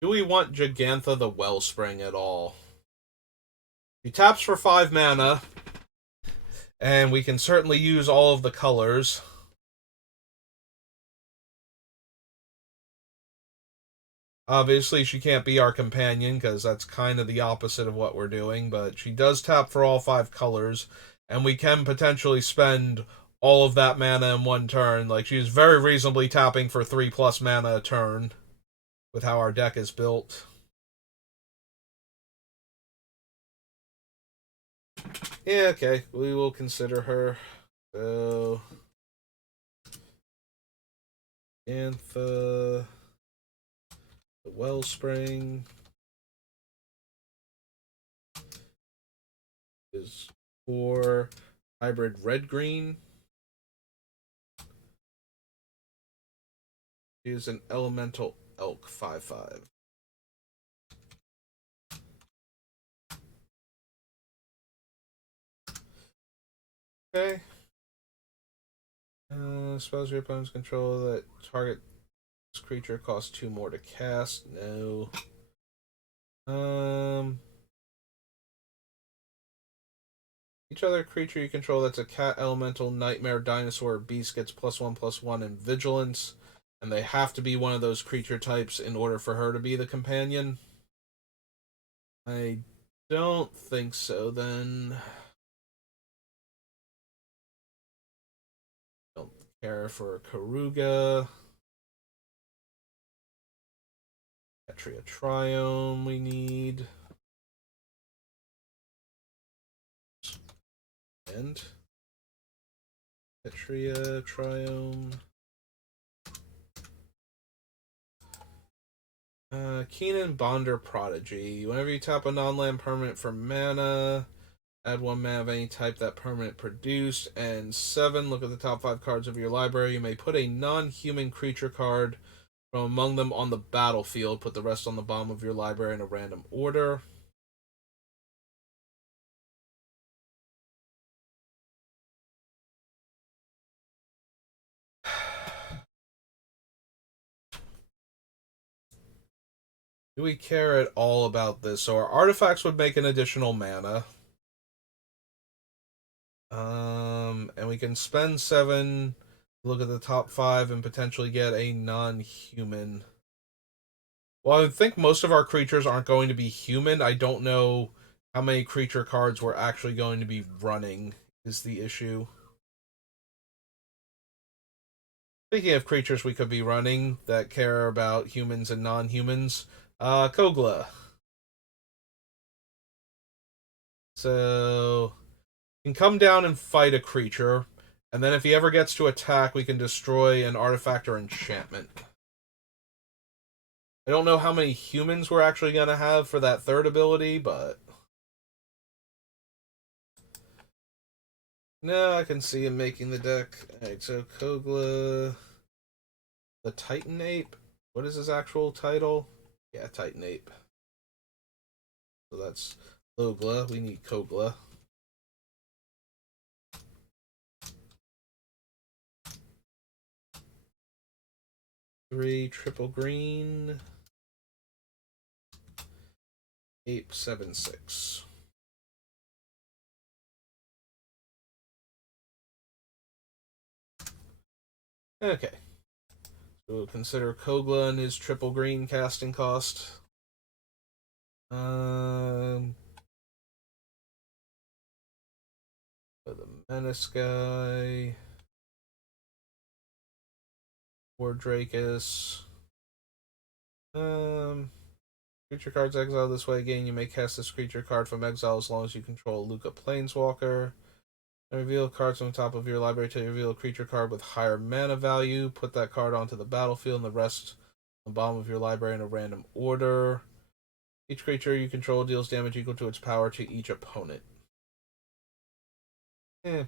Do we want Gigantha the Wellspring at all? He taps for 5 mana, And we can certainly use all of the colors. Obviously, she can't be our companion because that's kind of the opposite of what we're doing, but she does tap for all 5 colors, and we can potentially spend all of that mana in one turn. Like, she's very reasonably tapping for 3+ mana a turn with how our deck is built. Yeah, okay, we will consider her. So, Antha, the Wellspring is 4 hybrid red-green. She is an elemental elk 5/5. Okay. Spells your opponent's control that target creature costs 2 more to cast. No. Each other creature you control that's a cat, elemental, nightmare, dinosaur, or beast gets +1/+1 in vigilance, and they have to be one of those creature types in order for her to be the companion. I don't think so, then. Don't care for Karuga. Petria Triome we need. And Petria Triome. Keenan Bonder Prodigy. Whenever you tap a non-land permanent for mana, add 1 mana of any type that permanent produced. And 7, look at the top 5 cards of your library. You may put a non-human creature card from among them on the battlefield. Put the rest on the bottom of your library in a random order. Do we care at all about this? So our artifacts would make an additional mana. And we can spend 7, look at the top 5, and potentially get a non-human. Well, I think most of our creatures aren't going to be human. I don't know how many creature cards we're actually going to be running, is the issue. Speaking of creatures we could be running that care about humans and non-humans, Kogla. So, you can come down and fight a creature, and then if he ever gets to attack, we can destroy an artifact or enchantment. I don't know how many humans we're actually going to have for that third ability, but... No, I can see him making the deck. Alright, so Kogla... The Titan Ape? What is his actual title? Yeah, Titan Ape. So that's Logla. We need Kogla. Three triple green. Ape 7/6. Okay. So we'll consider Kogla and his triple green casting cost. The Menace guy. War Drakus. Creature cards exiled this way again. You may cast this creature card from exile as long as you control Luca Planeswalker. And reveal cards on top of your library to reveal a creature card with higher mana value. Put that card onto the battlefield and the rest on the bottom of your library in a random order. Each creature you control deals damage equal to its power to each opponent.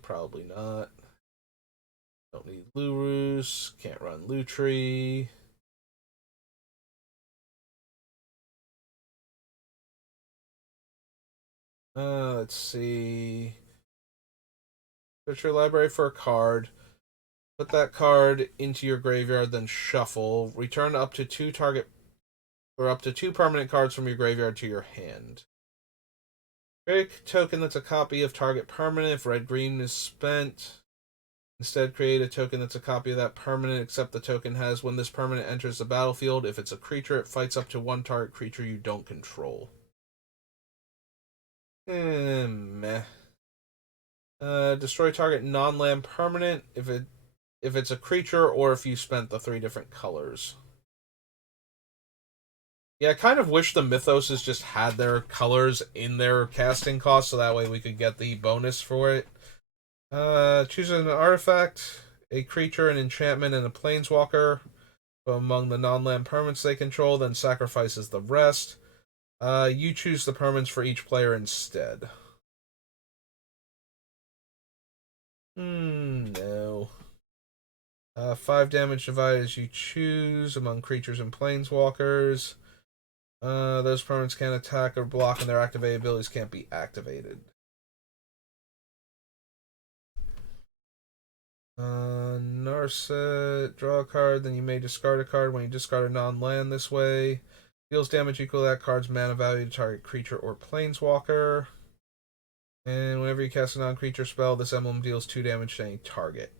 Probably not. Don't need Lurus. Can't run Lutri. Let's see. Search your library for a card. Put that card into your graveyard, then shuffle. Return up to 2 target or up to 2 permanent cards from your graveyard to your hand. Create a token that's a copy of target permanent if red-green is spent. Instead, create a token that's a copy of that permanent, except the token has when this permanent enters the battlefield. If it's a creature, it fights up to one target creature you don't control. Meh. Destroy target non-land permanent if it's a creature or if you spent the 3 different colors. Yeah, I kind of wish the Mythoses just had their colors in their casting cost, so that way we could get the bonus for it. Choose an artifact, a creature, an enchantment, and a planeswalker among the non-land permanents they control, then sacrifices the rest. You choose the permanents for each player instead. No. 5 damage divided as you choose among creatures and planeswalkers. Those permanents can't attack or block, and their activated abilities can't be activated. Narset, draw a card, then you may discard a card. When you discard a non-land this way, deals damage equal to that card's mana value to target creature or planeswalker. And whenever you cast a non-creature spell, this emblem deals 2 damage to any target.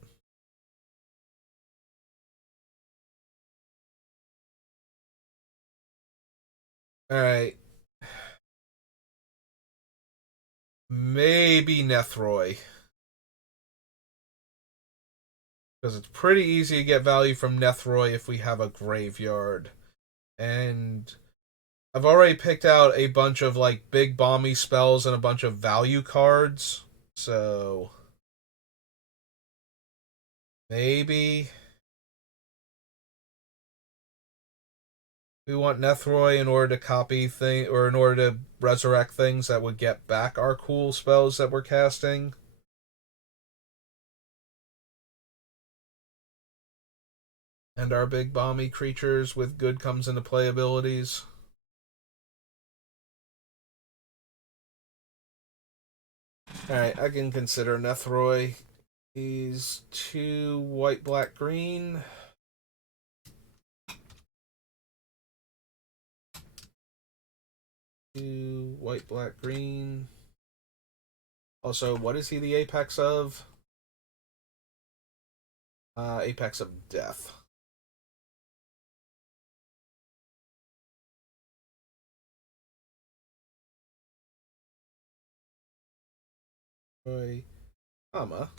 Alright. Maybe Nethroi. Because it's pretty easy to get value from Nethroi if we have a graveyard. And I've already picked out a bunch of like big bomby spells and a bunch of value cards. So maybe we want Nethroi in order to copy thing or in order to resurrect things that would get back our cool spells that we're casting. And our big bomby creatures with good comes into play abilities. Alright, I can consider Nethroi. He's 2 white, black, green. 2 white, black, green. Also, what is he the apex of? Apex of death. Roy, comma,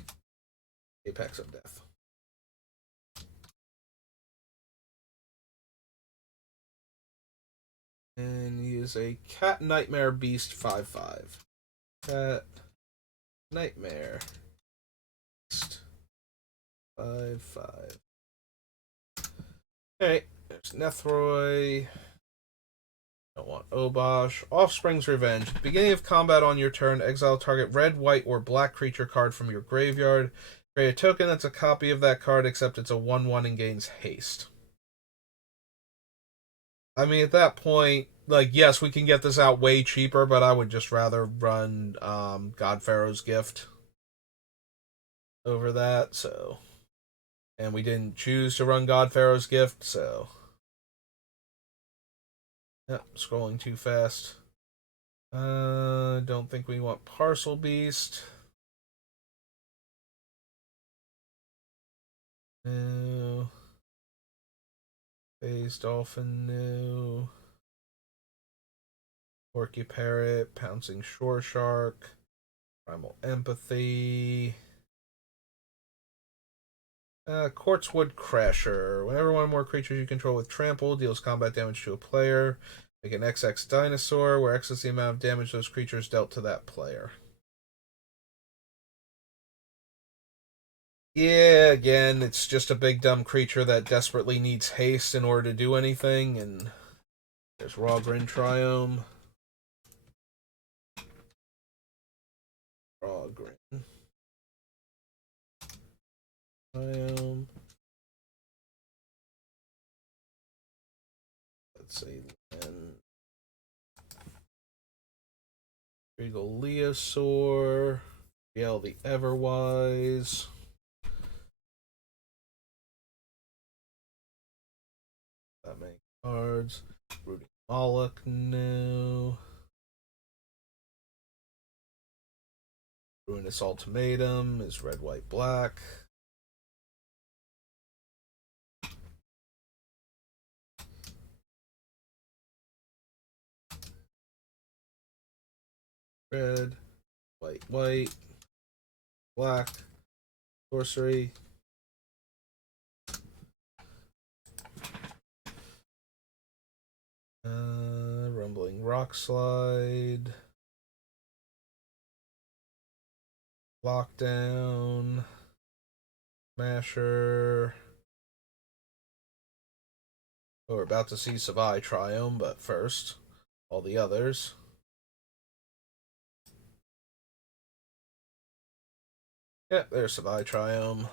apex of death. And he is a cat nightmare beast 5/5. Cat nightmare beast 5/5. Alright, there's Nethroi. Don't want Obosh. Offspring's Revenge. Beginning of combat on your turn, exile target red, white, or black creature card from your graveyard. Create a token that's a copy of that card, except it's a 1/1 and gains haste. I mean, at that point, like, yes, we can get this out way cheaper, but I would just rather run God Pharaoh's Gift over that, so. And we didn't choose to run God Pharaoh's Gift, so. Yep, scrolling too fast. Don't think we want Parcel Beast. No. Phase Dolphin, no. Porky Parrot, Pouncing Shore Shark, Primal Empathy. Quartzwood Crasher. Whenever one or more creatures you control with trample deals combat damage to a player, make an XX dinosaur, where X is the amount of damage those creatures dealt to that player. Yeah, again, it's just a big dumb creature that desperately needs haste in order to do anything, and there's Rawgrin Triome. Rawgrin Triome. Let's see, then Regal Leosaur, Yell the Everwise. That many cards. Rooting Moloch, no. Ruinous Ultimatum is red, white, black. Red, white, white, black, sorcery. Rumbling Rock Slide. Lockdown. Smasher. Oh, we're about to see Savai Triome, but first, all the others. Yeah, there's Savai Triome.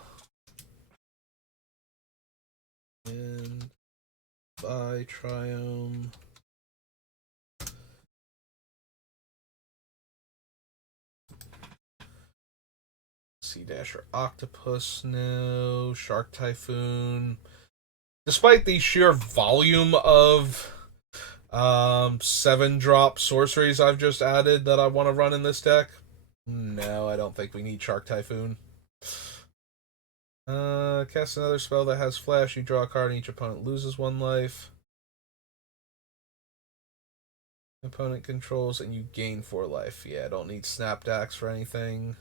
And Savai Triome. Sea Dasher Octopus, no. Shark Typhoon. Despite the sheer volume of 7-drop sorceries I've just added that I want to run in this deck, no, I don't think we need Shark Typhoon. Cast another spell that has flash. You draw a card and each opponent loses 1 life. Opponent controls and you gain 4 life. Yeah, I don't need Snapdax for anything.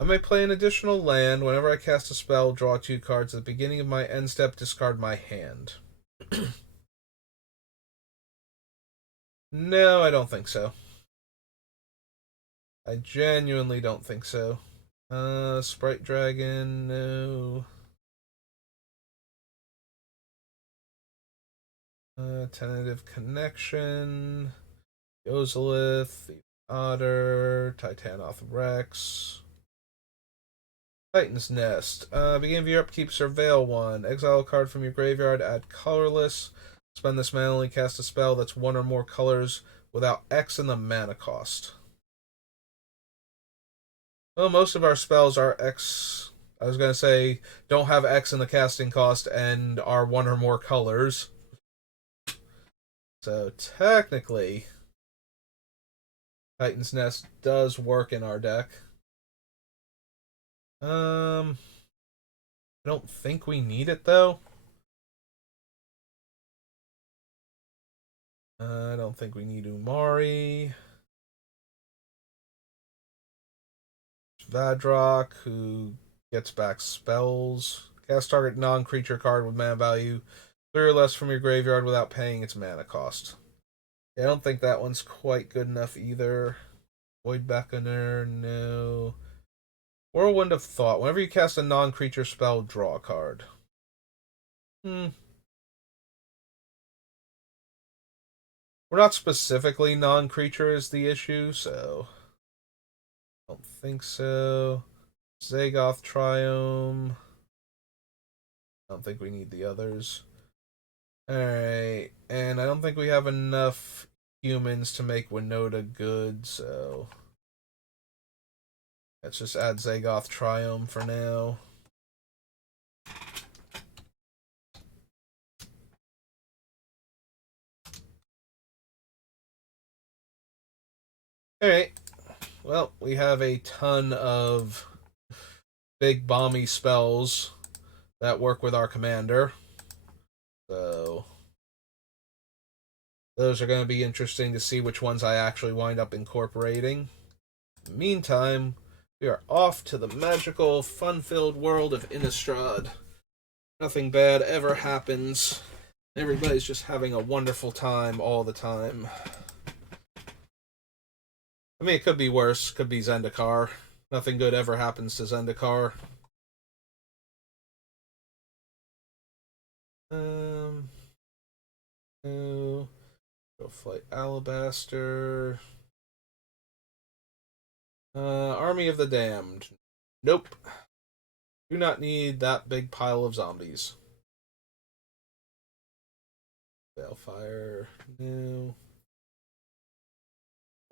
I may play an additional land. Whenever I cast a spell, draw 2 cards. At the beginning of my end step, discard my hand. No, I don't think so. I genuinely don't think so. Sprite Dragon, no. Tentative Connection, Yozalith, the Otter, Titanoth Rex. Titan's Nest. Beginning of your upkeep, Surveil 1. Exile a card from your graveyard, add colorless. Spend this mana, only cast a spell that's 1 or more colors without X in the mana cost. Well, most of our spells are X. I was going to say, don't have X in the casting cost and are 1 or more colors. So, technically, Titan's Nest does work in our deck. I don't think we need it, though. I don't think we need Umari. Vadrock, who gets back spells. Cast target non-creature card with mana value 3 or less from your graveyard without paying its mana cost. Yeah, I don't think that one's quite good enough either. Void Beckoner, no. Whirlwind of Thought. Whenever you cast a non-creature spell, draw a card. We're not specifically non-creature is the issue, so I don't think so. Zagoth Triome. I don't think we need the others. Alright, and I don't think we have enough humans to make Winota good, so let's just add Zagoth Triome for now. Alright, well, we have a ton of big bomby spells that work with our commander. So those are going to be interesting to see which ones I actually wind up incorporating. In the meantime, we are off to the magical, fun-filled world of Innistrad. Nothing bad ever happens. Everybody's just having a wonderful time all the time. I mean, it could be worse. Could be Zendikar. Nothing good ever happens to Zendikar. No. Go Flight Alabaster. Army of the Damned. Nope. Do not need that big pile of zombies. Balefire. No.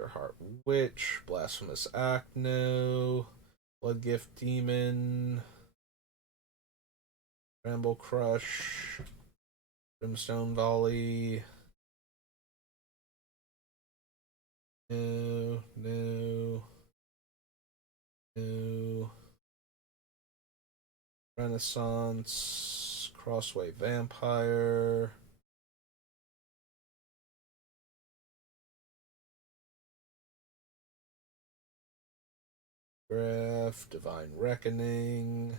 Heart Witch. Blasphemous Act. No. Bloodgift Demon. Bramble Crush. Brimstone Volley. No. No. Renaissance. Crossway Vampire. Graph. Divine Reckoning.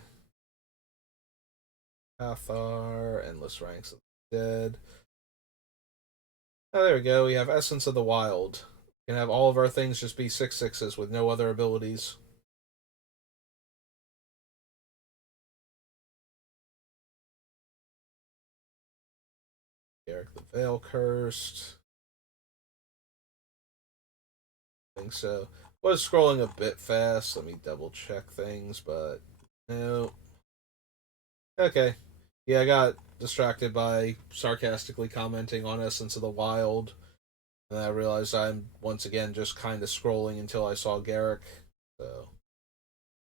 Cathar. Endless Ranks of the Dead. Oh, there we go. We have Essence of the Wild. We can have all of our things just be 6/6s with no other abilities. Eric the Veil Cursed. I think so. Was scrolling a bit fast. Let me double check things, but no. Okay. Yeah, I got distracted by sarcastically commenting on Essence of the Wild. And I realized I'm once again just kind of scrolling until I saw Garrick. So,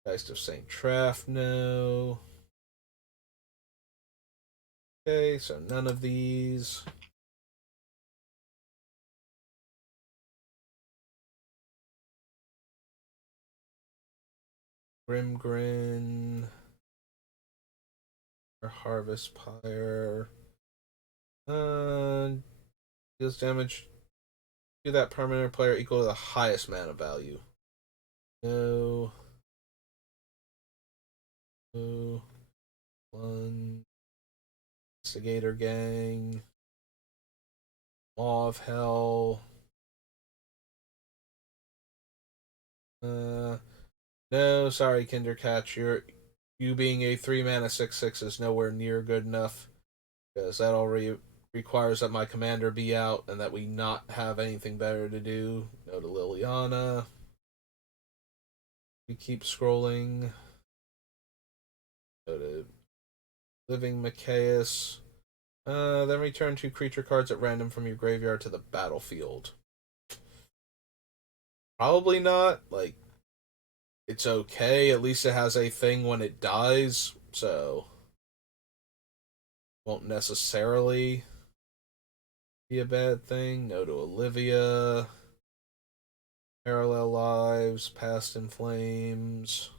Geist of St. Traff, no. Okay, so none of these. Grimgrin. Or Harvest Pyre. Deals damage to that permanent player equal to the highest mana value. No. No. One. Instigator Gang. Maw of Hell. No, sorry, Kindercatch. You being a 3 mana 6/6 is nowhere near good enough because that already requires that my commander be out and that we not have anything better to do. No to Liliana. We keep scrolling. Go to Living Machias. Then return 2 creature cards at random from your graveyard to the battlefield. Probably not. Like, it's okay. At least it has a thing when it dies, so won't necessarily be a bad thing. No to Olivia. Parallel Lives. Past in Flames.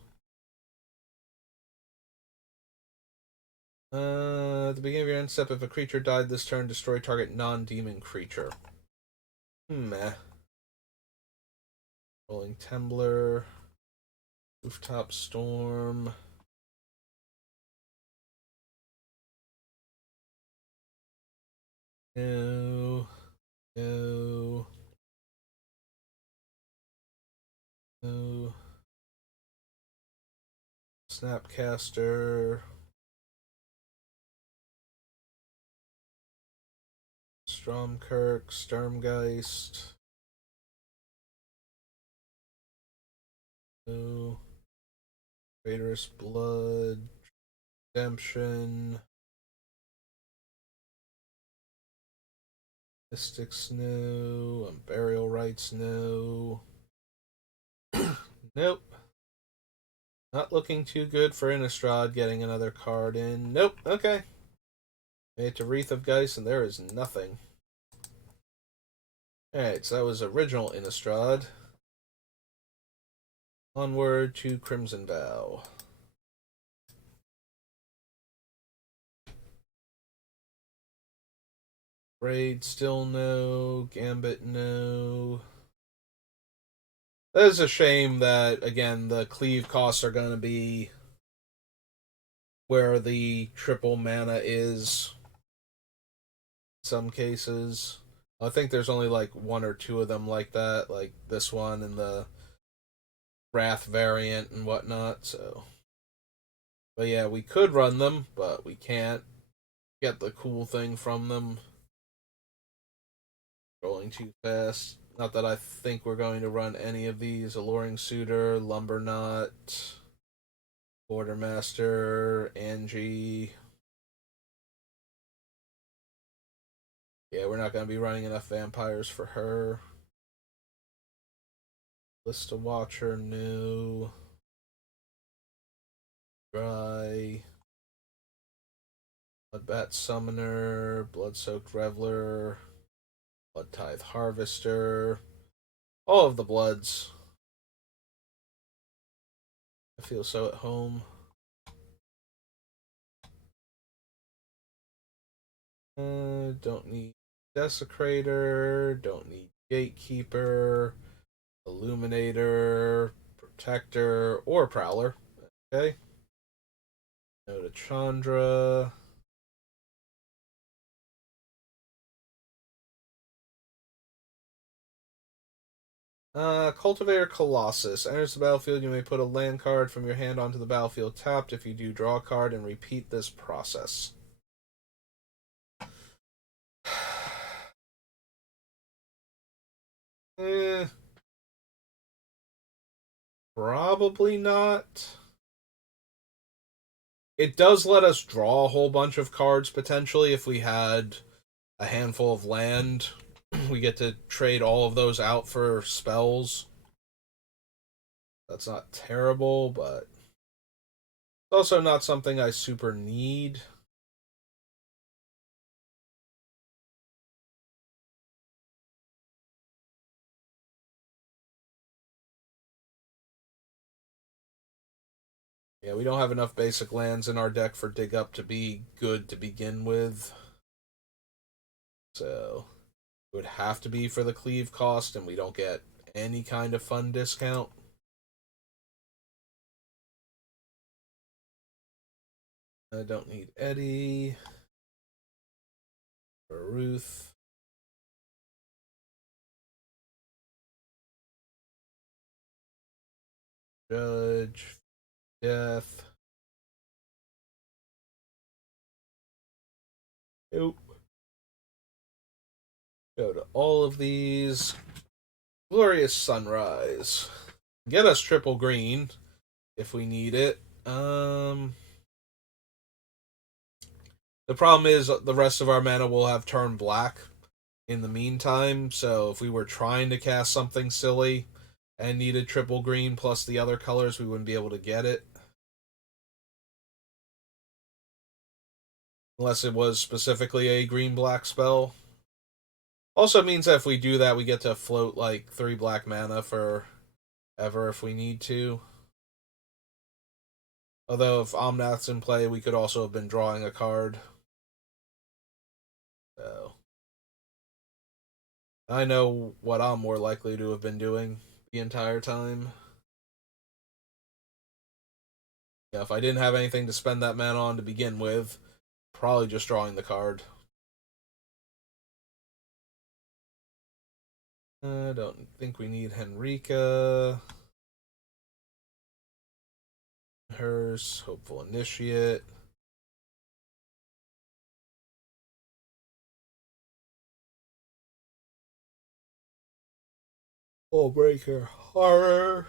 At the beginning of your end step, if a creature died this turn, destroy target non-demon creature. Meh. Rolling Tembler. Rooftop Storm. No. No. No. Snapcaster. Stromkirk. Sturmgeist. No. Traitorous Blood. Redemption. Mystic Snow. Burial Rites, no. Nope. Not looking too good for Innistrad getting another card in. Nope. Okay. Made it to Wreath of Geist, and there is nothing. Alright, so that was original Innistrad. Onward to Crimson Vow. Raid, still no. Gambit, no. That is a shame that, again, the cleave costs are going to be where the triple mana is. In some cases. I think there's only like 1 or 2 of them like that, like this one and the Wrath variant and whatnot, so. But yeah, we could run them, but we can't get the cool thing from them. Rolling too fast. Not that I think we're going to run any of these. Alluring Suitor, Lumberknot, Bordermaster, Angie. Yeah, we're not going to be running enough vampires for her. Lista Watcher, no. Dry. Bloodbat Summoner, Blood-Soaked Reveler, Blood Tithe Harvester. All of the Bloods. I feel so at home. Don't need Desecrator, don't need Gatekeeper, Illuminator, Protector, or Prowler. Okay. Go to Chandra. Cultivator Colossus. Enters the battlefield, you may put a land card from your hand onto the battlefield tapped. If you do, draw a card and repeat this process. eh, Probably not. It does let us draw a whole bunch of cards potentially if we had a handful of land. We get to trade all of those out for spells. That's not terrible, but it's also not something I super need. Yeah, we don't have enough basic lands in our deck for Dig Up to be good to begin with. So it would have to be for the cleave cost, and we don't get any kind of fun discount. I don't need Eddie. Or Ruth. Judge. Death. Nope. Go to all of these. Glorious Sunrise. Get us triple green if we need it. The problem is the rest of our mana will have turned black in the meantime, so if we were trying to cast something silly and needed triple green plus the other colors, we wouldn't be able to get it. Unless it was specifically a green-black spell. Also means that if we do that, we get to float like 3 black mana for ever if we need to. Although if Omnath's in play, we could also have been drawing a card. So I know what I'm more likely to have been doing the entire time. Yeah, if I didn't have anything to spend that mana on to begin with, probably just drawing the card. I don't think we need Henrika. Hers, Hopeful Initiate. Breaker Horror.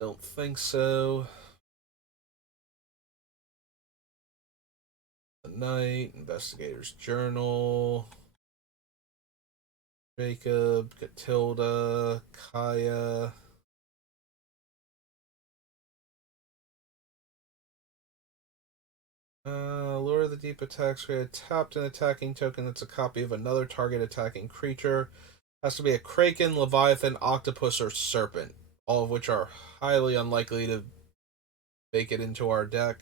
Don't think so. The Night, Investigator's Journal. Jacob, Catilda, Kaya. Lure of the Deep attacks. Create tapped an attacking token that's a copy of another target attacking creature. Has to be a Kraken, Leviathan, Octopus, or Serpent. All of which are highly unlikely to make it into our deck.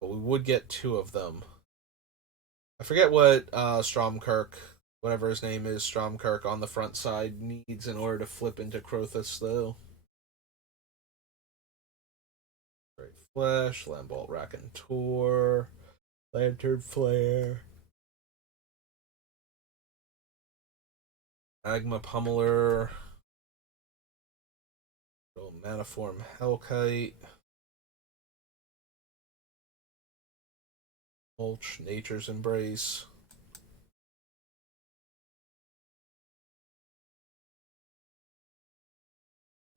But we would get 2 of them. I forget what Stromkirk, whatever his name is, Stromkirk on the front side needs in order to flip into Crothus, though. Great Flash, Lambalt Raconteur, Lantern Flare, Magma Pummeler, Maniform Hellkite, Mulch, Nature's Embrace.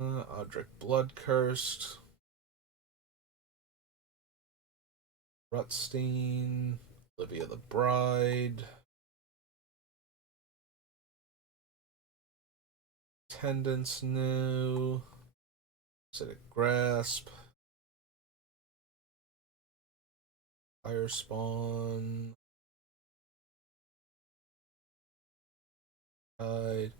Audric Bloodcursed, Rutstein, Olivia the Bride, Tendance New, Acidic Grasp, Fire Spawn, Tide.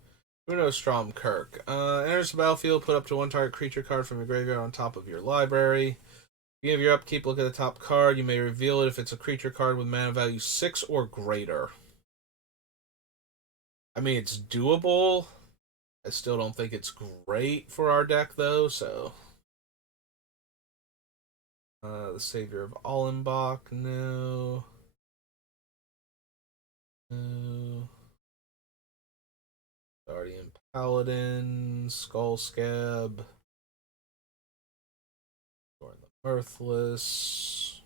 Uno Strom Kirk. Enters the battlefield, put up to one target creature card from your graveyard on top of your library. Beginning of your upkeep, look at the top card. You may reveal it if it's a creature card with mana value 6 or greater. I mean, it's doable. I still don't think it's great for our deck, though, so... the Savior of Allenbach, no. No. Guardian Paladin, Skullscab. Join the Mirthless.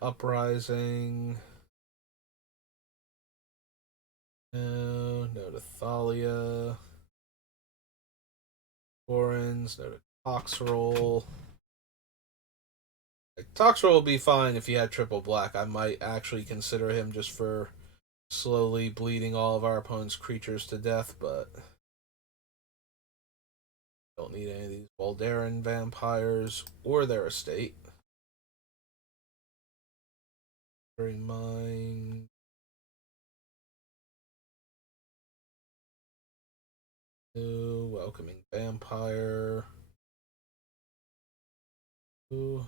Uprising. No. No to Thalia. Torrens, no to Toxroll. Like, Toxroll will be fine if he had triple black. I might actually consider him just for slowly bleeding all of our opponent's creatures to death, but don't need any of these Voldaren vampires or their estate. Bearing mind. New welcoming vampire. Ooh.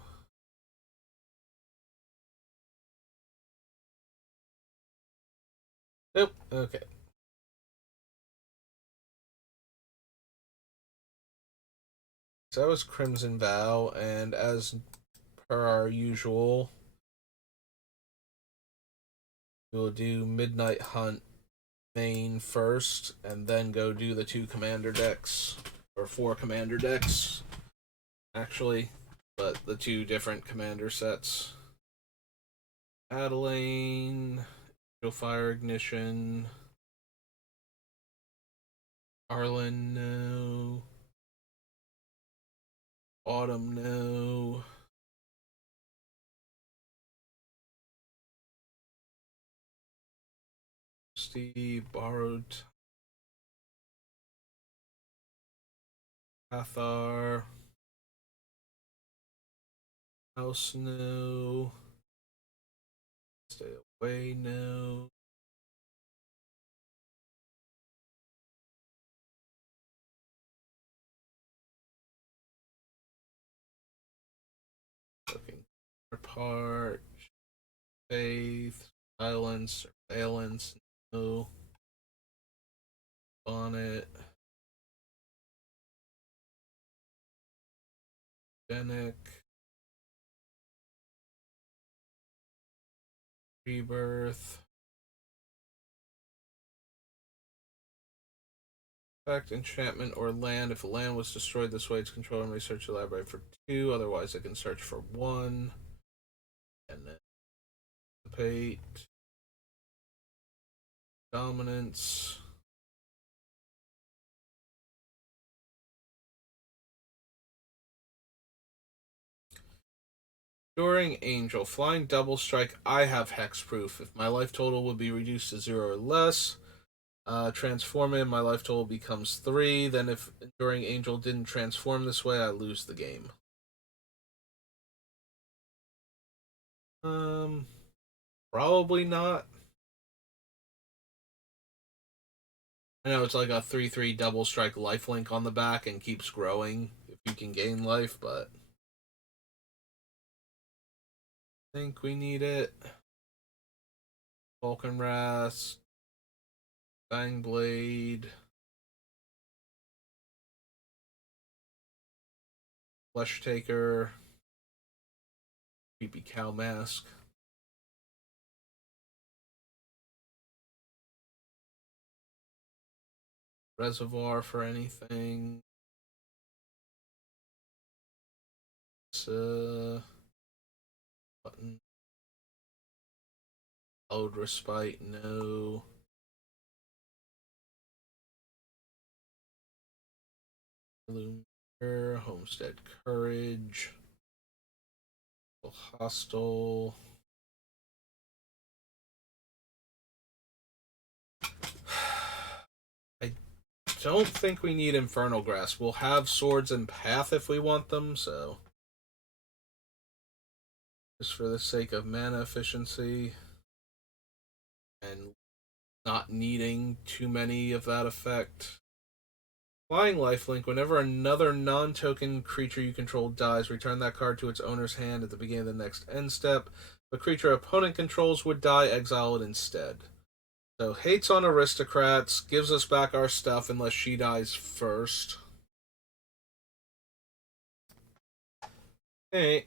Nope. Okay. So that was Crimson Vow, and as per our usual, we'll do Midnight Hunt main first, and then go do the 2 commander decks, or 4 commander decks, actually, but the 2 different commander sets. Adeline, Fire Ignition, Arlen, no. Autumn, no. Steve, Borrowed, Cathar, House, no. Stay Away, no. Looking apart. Faith, Silence, Surveillance, no. Bonnet. Genic. Rebirth. Effect, enchantment, or land. If a land was destroyed this way, its controller may search the library for 2. Otherwise, it can search for 1. And then dissipate. Dominance. Enduring Angel. Flying Double Strike. I have hexproof. If my life total would be reduced to 0 or less, transform in, my life total becomes 3. Then if Enduring Angel didn't transform this way, I lose the game. Probably not. I know it's like a 3/3 double strike lifelink on the back and keeps growing if you can gain life, but I think we need it. Vulcan Wrath, Fang Blade, Flesh Taker, Creepy Cow Mask. Reservoir for anything. Button. Load Respite, no. Lumiere, Homestead Courage. Hostile. I don't think we need Infernal Grasp. We'll have Swords and Path if we want them, so just for the sake of mana efficiency and not needing too many of that effect. Flying Lifelink, whenever another non-token creature you control dies, return that card to its owner's hand at the beginning of the next end step. If a creature opponent controls would die, exile it instead. So, hates on aristocrats, gives us back our stuff unless she dies first. Hey,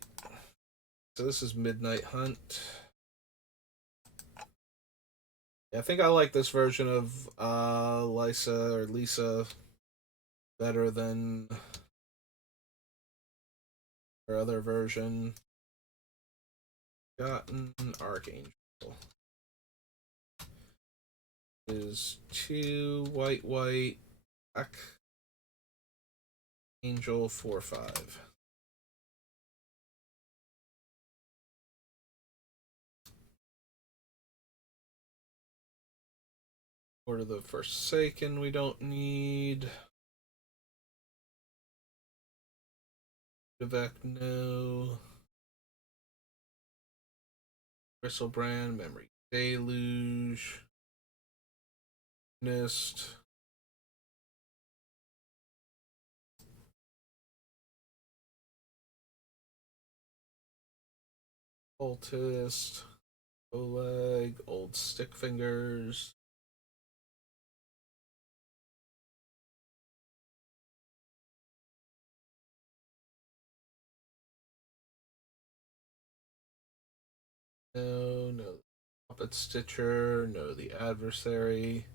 so this is Midnight Hunt. Yeah, I think I like this version of Lisa better than her other version. Gotten Archangel is 2 white black Angel 4/5. Order the Forsaken we don't need. Vivek no. Bristlebrand, Memory Deluge. Nist. Cultist. Oleg. Old Stick Fingers. No. Puppet Stitcher. No, the Adversary.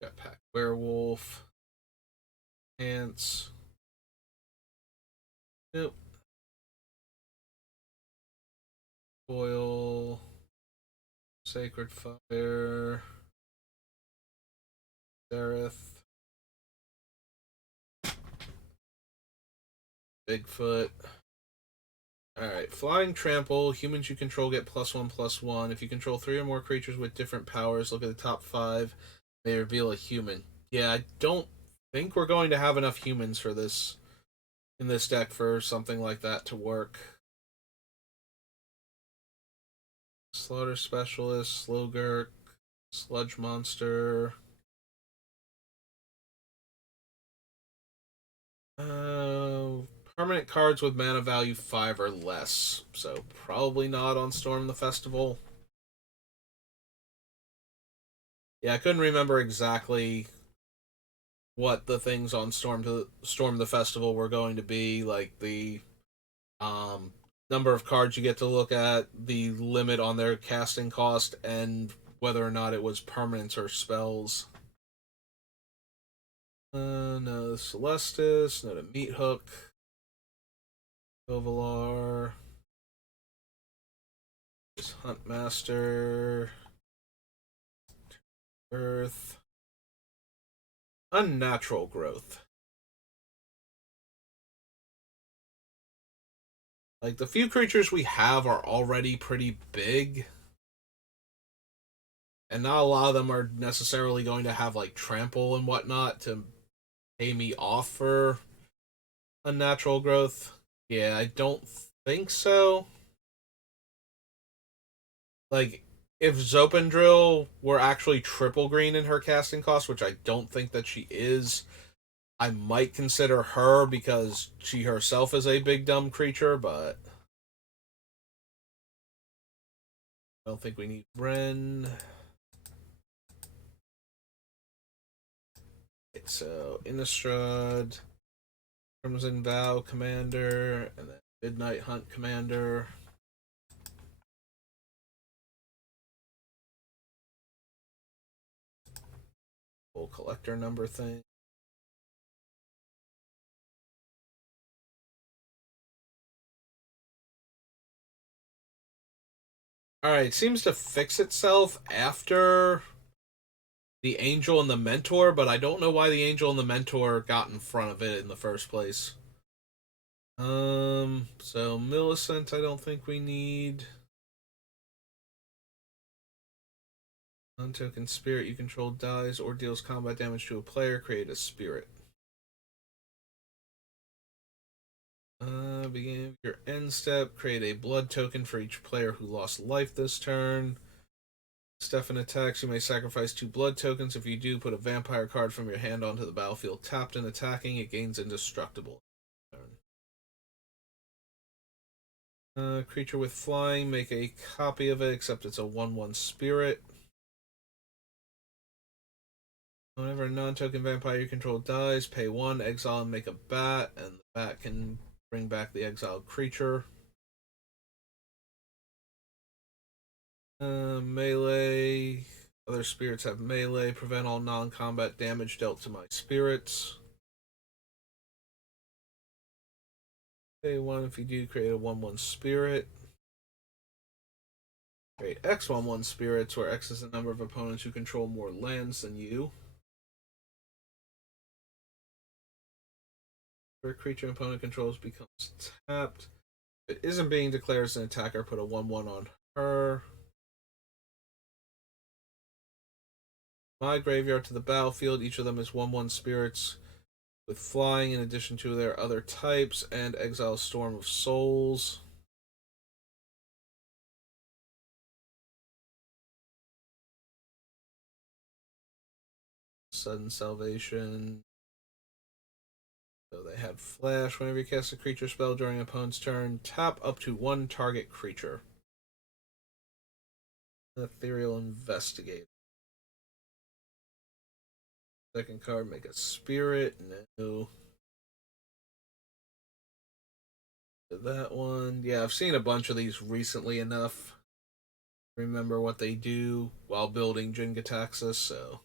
Got Pack Werewolf. Ants. Nope. Foil. Sacred Fire. Seraph. Bigfoot. Alright, Flying Trample. Humans you control get +1/+1. If you control 3 or more creatures with different powers, look at the top 5. They reveal a human. Yeah, I don't think we're going to have enough humans for this in this deck for something like that to work. Slaughter Specialist, Slowgurk, Sludge Monster. Permanent cards with mana value 5 or less. So probably not on Storm the Festival. Yeah, I couldn't remember exactly what the things on Storm the Festival were going to be, like the um number of cards you get to look at, the limit on their casting cost, and whether or not it was permanents or spells. No, the Celestis, no, the Meat Hook, Ovalar, Huntmaster, Earth, Unnatural Growth. Like, the few creatures we have are already pretty big, and not a lot of them are necessarily going to have, like, trample and whatnot to pay me off for Unnatural Growth. Yeah, I don't think so. Like, if Zopendrill were actually triple green in her casting cost, which I don't think that she is, I might consider her because she herself is a big dumb creature, but I don't think we need Ren. Okay, so Innistrad, Crimson Vow Commander, and then Midnight Hunt Commander. Full collector number thing. Alright, it seems to fix itself after the Angel and the Mentor, but I don't know why the Angel and the Mentor got in front of it in the first place. So Millicent, I don't think we need. Non-token spirit you control dies or deals combat damage to a player, create a spirit. Beginning of your end step, create a blood token for each player who lost life this turn. Stefan attacks. You may sacrifice 2 blood tokens. If you do, put a vampire card from your hand onto the battlefield. Tapped and attacking, it gains indestructible. Creature with flying, make a copy of it, except it's a 1/1 spirit. Whenever a non-token vampire you control dies, pay 1, exile, and make a bat, and the bat can bring back the exiled creature. Melee. Other spirits have melee. Prevent all non-combat damage dealt to my spirits. Pay 1 if you do create a 1/1 spirit. Create X 1/1 spirits, where X is the number of opponents who control more lands than you. Where a creature opponent controls becomes tapped. If it isn't being declared as an attacker, put a 1/1 on her. My graveyard to the battlefield. Each of them is 1/1 spirits with flying in addition to their other types, and exile Storm of Souls. Sudden Salvation. So they have Flash. Whenever you cast a creature spell during an opponent's turn, tap up to 1 target creature. Ethereal Investigator. Second card, make a spirit. No. That one. Yeah, I've seen a bunch of these recently enough. Remember what they do while building Jin-Gitaxias, so.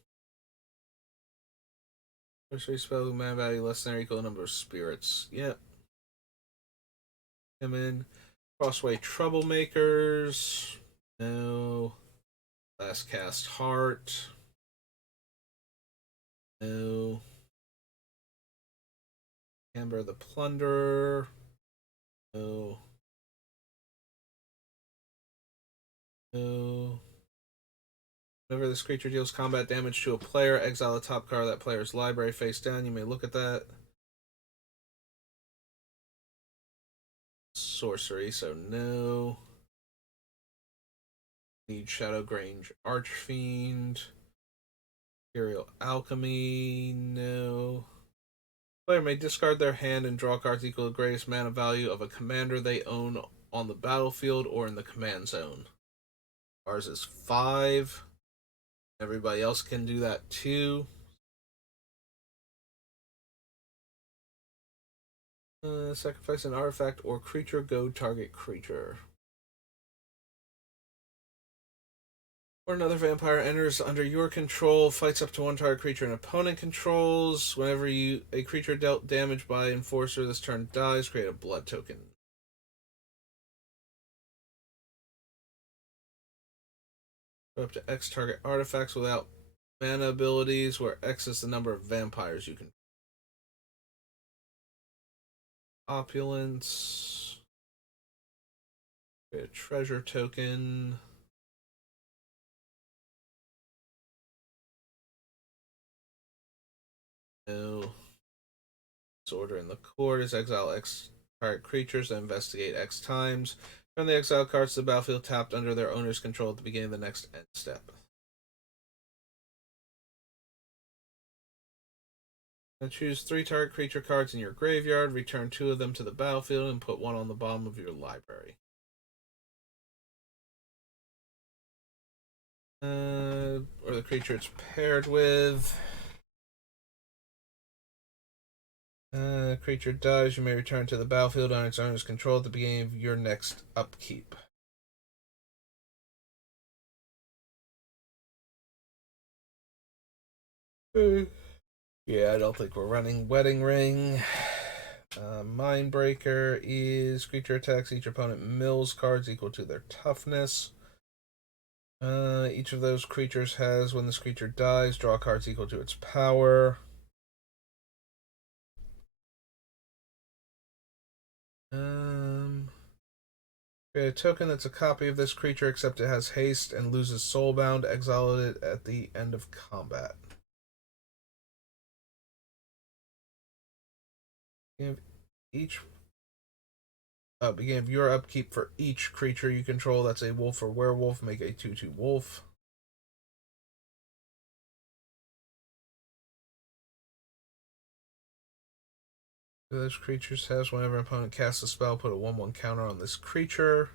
Sorcery spell, mana value less than or equal number of spirits. Yep. Come in. Crossway Troublemakers. No. Last Cast Heart. No. Amber the Plunderer. No. No. Whenever this creature deals combat damage to a player, exile the top card of that player's library face down. You may look at that. Sorcery, so no. Need Shadowgrange Archfiend. Imperial Alchemy, no. Player may discard their hand and draw cards equal to the greatest mana value of a commander they own on the battlefield or in the command zone. Ours is 5. Everybody else can do that too. Sacrifice an artifact or creature, go target creature. Or another vampire enters under your control, fights up to 1 target creature an opponent controls. Whenever a creature dealt damage by Enforcer this turn dies, create a blood token. Go up to X target artifacts without mana abilities, where X is the number of vampires you can. Opulence. Create a treasure token. No. Disorder in the court is exile X target creatures and investigate X times. Turn the exile cards to the battlefield tapped under their owner's control at the beginning of the next end step. And choose 3 target creature cards in your graveyard, return 2 of them to the battlefield, and put 1 on the bottom of your library. Or the creature it's paired with. Creature dies, you may return to the battlefield on its owner's control at the beginning of your next upkeep. Yeah, I don't think we're running Wedding Ring. Mindbreaker is creature attacks each opponent mills cards equal to their toughness. Each of those creatures has, when this creature dies, draw cards equal to its power. Create a token that's a copy of this creature, except it has haste and loses soulbound. Exile it at the end of combat. Beginning of your upkeep for each creature you control that's a wolf or werewolf, make a 2/2 wolf. This creature's has whenever an opponent casts a spell, put a 1/1 counter on this creature.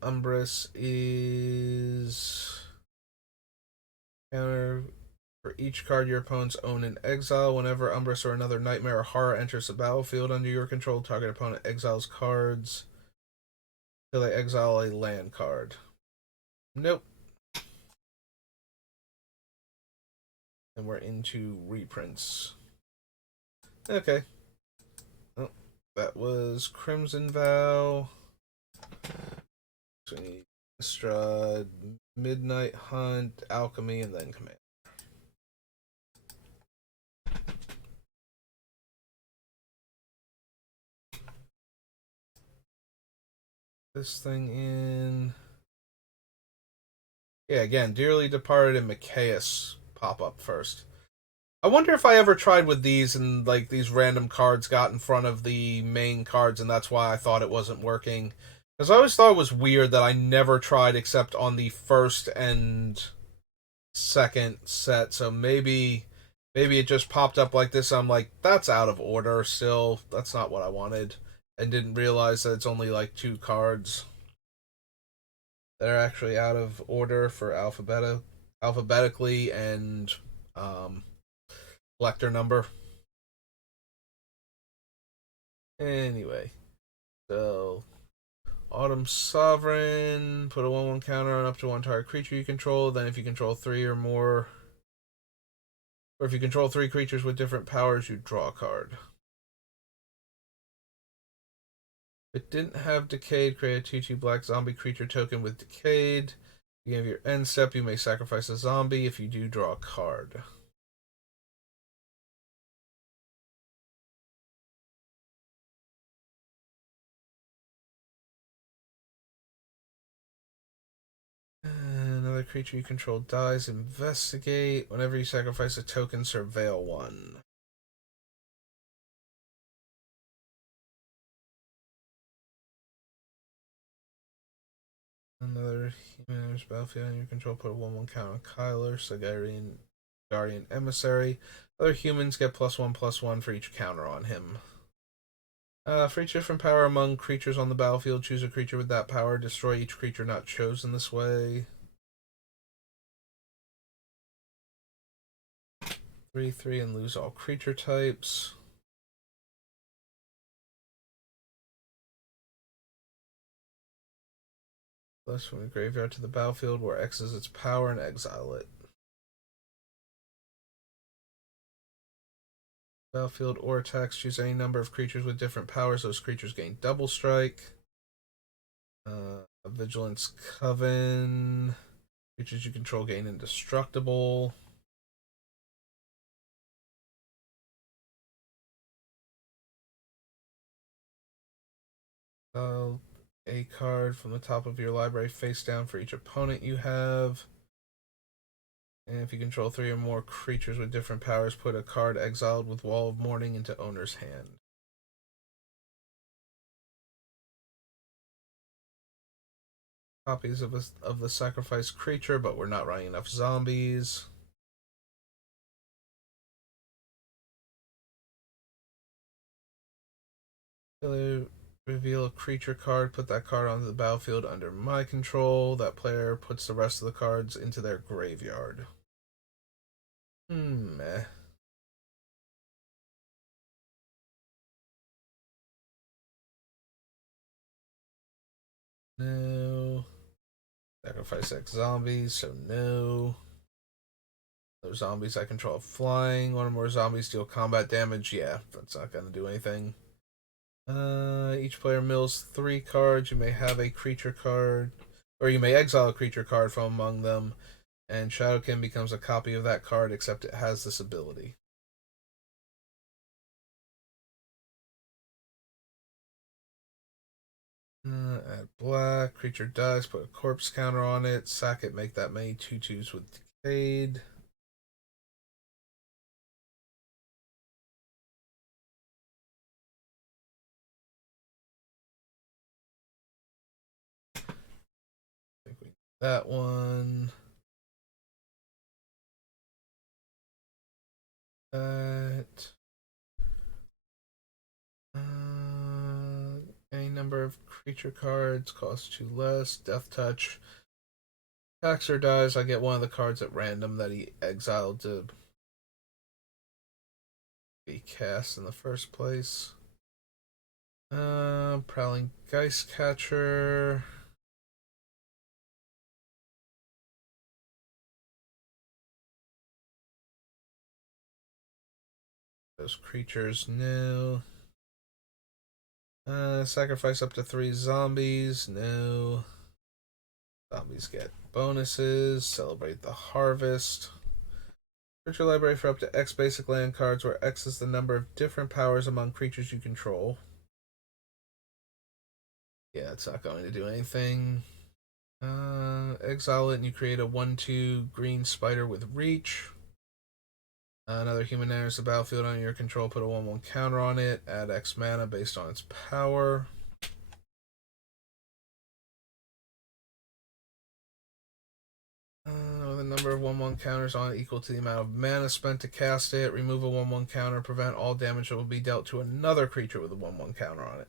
Umbrus is counter for each card your opponents own in exile. Whenever Umbrus or another nightmare or horror enters the battlefield under your control, target opponent exiles cards till they exile a land card. Nope. And we're into reprints. Okay. Oh, that was Crimson Vow. So we need Strahd, Midnight Hunt, Alchemy, and then Command. This thing in. Yeah, again, Dearly Departed and Micaeus pop up first. I wonder if I ever tried with these and like these random cards got in front of the main cards and that's why I thought it wasn't working. Because I always thought it was weird that I never tried except on the first and second set. So maybe it just popped up like this. I'm like, that's out of order still. That's not what I wanted. And didn't realize that it's only like 2 cards that are actually out of order for alphabetically and um collector number. Anyway, so Autumn Sovereign, put a 1/1 counter on up to 1 target creature you control. Then if you control 3 or more, or if you control 3 creatures with different powers, you draw a card. If it didn't have Decayed, create a 2/2 black zombie creature token with Decayed. At the beginning of your end step, you may sacrifice a zombie. If you do, draw a card. Another creature you control dies. Investigate. Whenever you sacrifice a token, surveil 1. Another human enters battlefield on your control. Put a 1/1 count on Kyler, Sagarian Guardian Emissary. Other humans get +1/+1 for each counter on him. For each different power among creatures on the battlefield, choose a creature with that power. Destroy each creature not chosen this way. 3/3 and lose all creature types. Plus from the graveyard to the battlefield where X is its power and exile it. Battlefield or attacks, choose any number of creatures with different powers. Those creatures gain double strike. Vigilance Coven. Creatures you control gain indestructible. A card from the top of your library face down for each opponent you have. And if you control 3 or more creatures with different powers, put a card exiled with Wall of Mourning into owner's hand. Copies of the sacrificed creature, but we're not running enough zombies. Reveal a creature card, put that card onto the battlefield under my control. That player puts the rest of the cards into their graveyard. Meh. No. Sacrifice X zombies, so no. Those zombies I control flying. One or more zombies deal combat damage. Yeah, that's not gonna do anything. Each player mills 3 cards. You may have a creature card, or you may exile a creature card from among them, and Shadowkin becomes a copy of that card, except it has this ability. Add black. Creature dies. Put a corpse counter on it. Sack it. Make that many 2/2s with Decayed. I think we that one. But any number of creature cards costs 2 less. Death Touch. Taxer dies. I get one of the cards at random that he exiled to be cast in the first place. Prowling Geist Catcher. Those creatures, no. Sacrifice up to 3 zombies, no. Zombies get bonuses. Celebrate the Harvest. Search your library for up to X basic land cards, where X is the number of different powers among creatures you control. Yeah, it's not going to do anything. Exile it and you create a 1/2 green spider with reach. Another human enters the battlefield under your control, put a 1/1 counter on it, add X mana based on its power. With a number of 1/1 counters on it equal to the amount of mana spent to cast it, remove a 1/1 counter, prevent all damage that will be dealt to another creature with a 1/1 counter on it.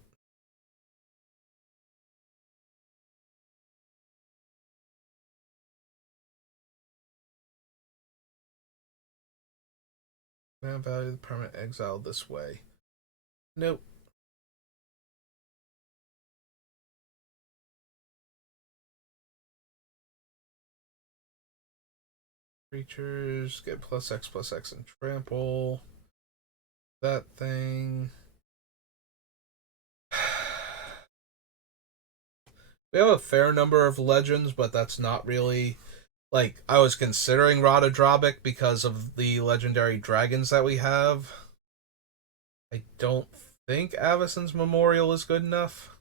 Mana value of the permanent exiled this way. Nope. Creatures get +X and trample. That thing. We have a fair number of legends, but that's not really like I was considering Radhadrabic because of the legendary dragons that we have. I don't think Avacyn's Memorial is good enough.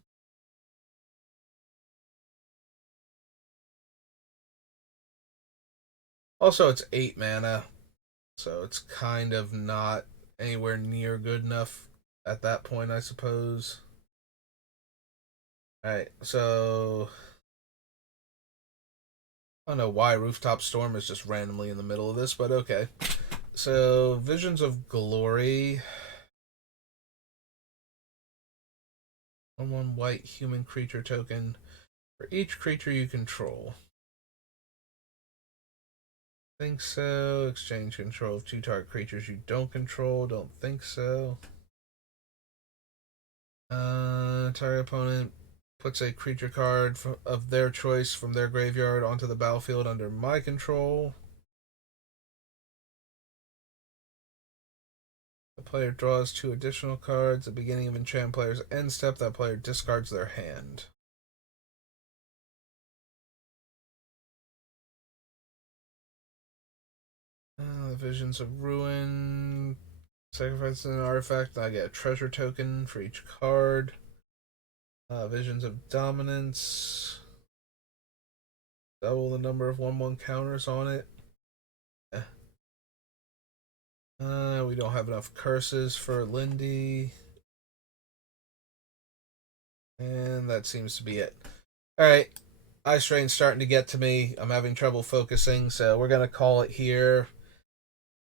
Also, it's 8 mana, so it's kind of not anywhere near good enough at that point, I suppose. Alright, so I don't know why Rooftop Storm is just randomly in the middle of this, but okay. So, Visions of Glory. 1/1 white human creature token for each creature you control. Think so. Exchange control of 2 target creatures you don't control. Don't think so. Target opponent puts a creature card of their choice from their graveyard onto the battlefield under my control. The player draws 2 additional cards. At the beginning of enchant player's end step, that player discards their hand. Visions of Ruin. Sacrifice an artifact. I get a treasure token for each card. Visions of Dominance. Double the number of 1/1 counters on it. We don't have enough curses for Lindy. And that seems to be it. Alright. Eye strain's starting to get to me. I'm having trouble focusing, so we're going to call it here.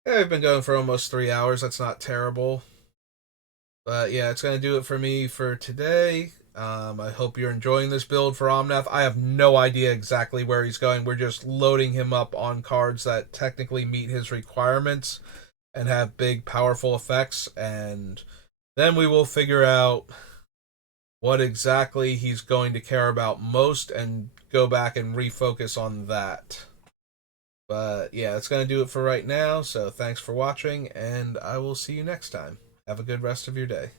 I've been going for almost 3 hours. That's not terrible. But yeah, it's going to do it for me for today. I hope you're enjoying this build for Omnath. I have no idea exactly where he's going. We're just loading him up on cards that technically meet his requirements and have big, powerful effects. And then we will figure out what exactly he's going to care about most and go back and refocus on that. But yeah, that's going to do it for right now. So thanks for watching, and I will see you next time. Have a good rest of your day.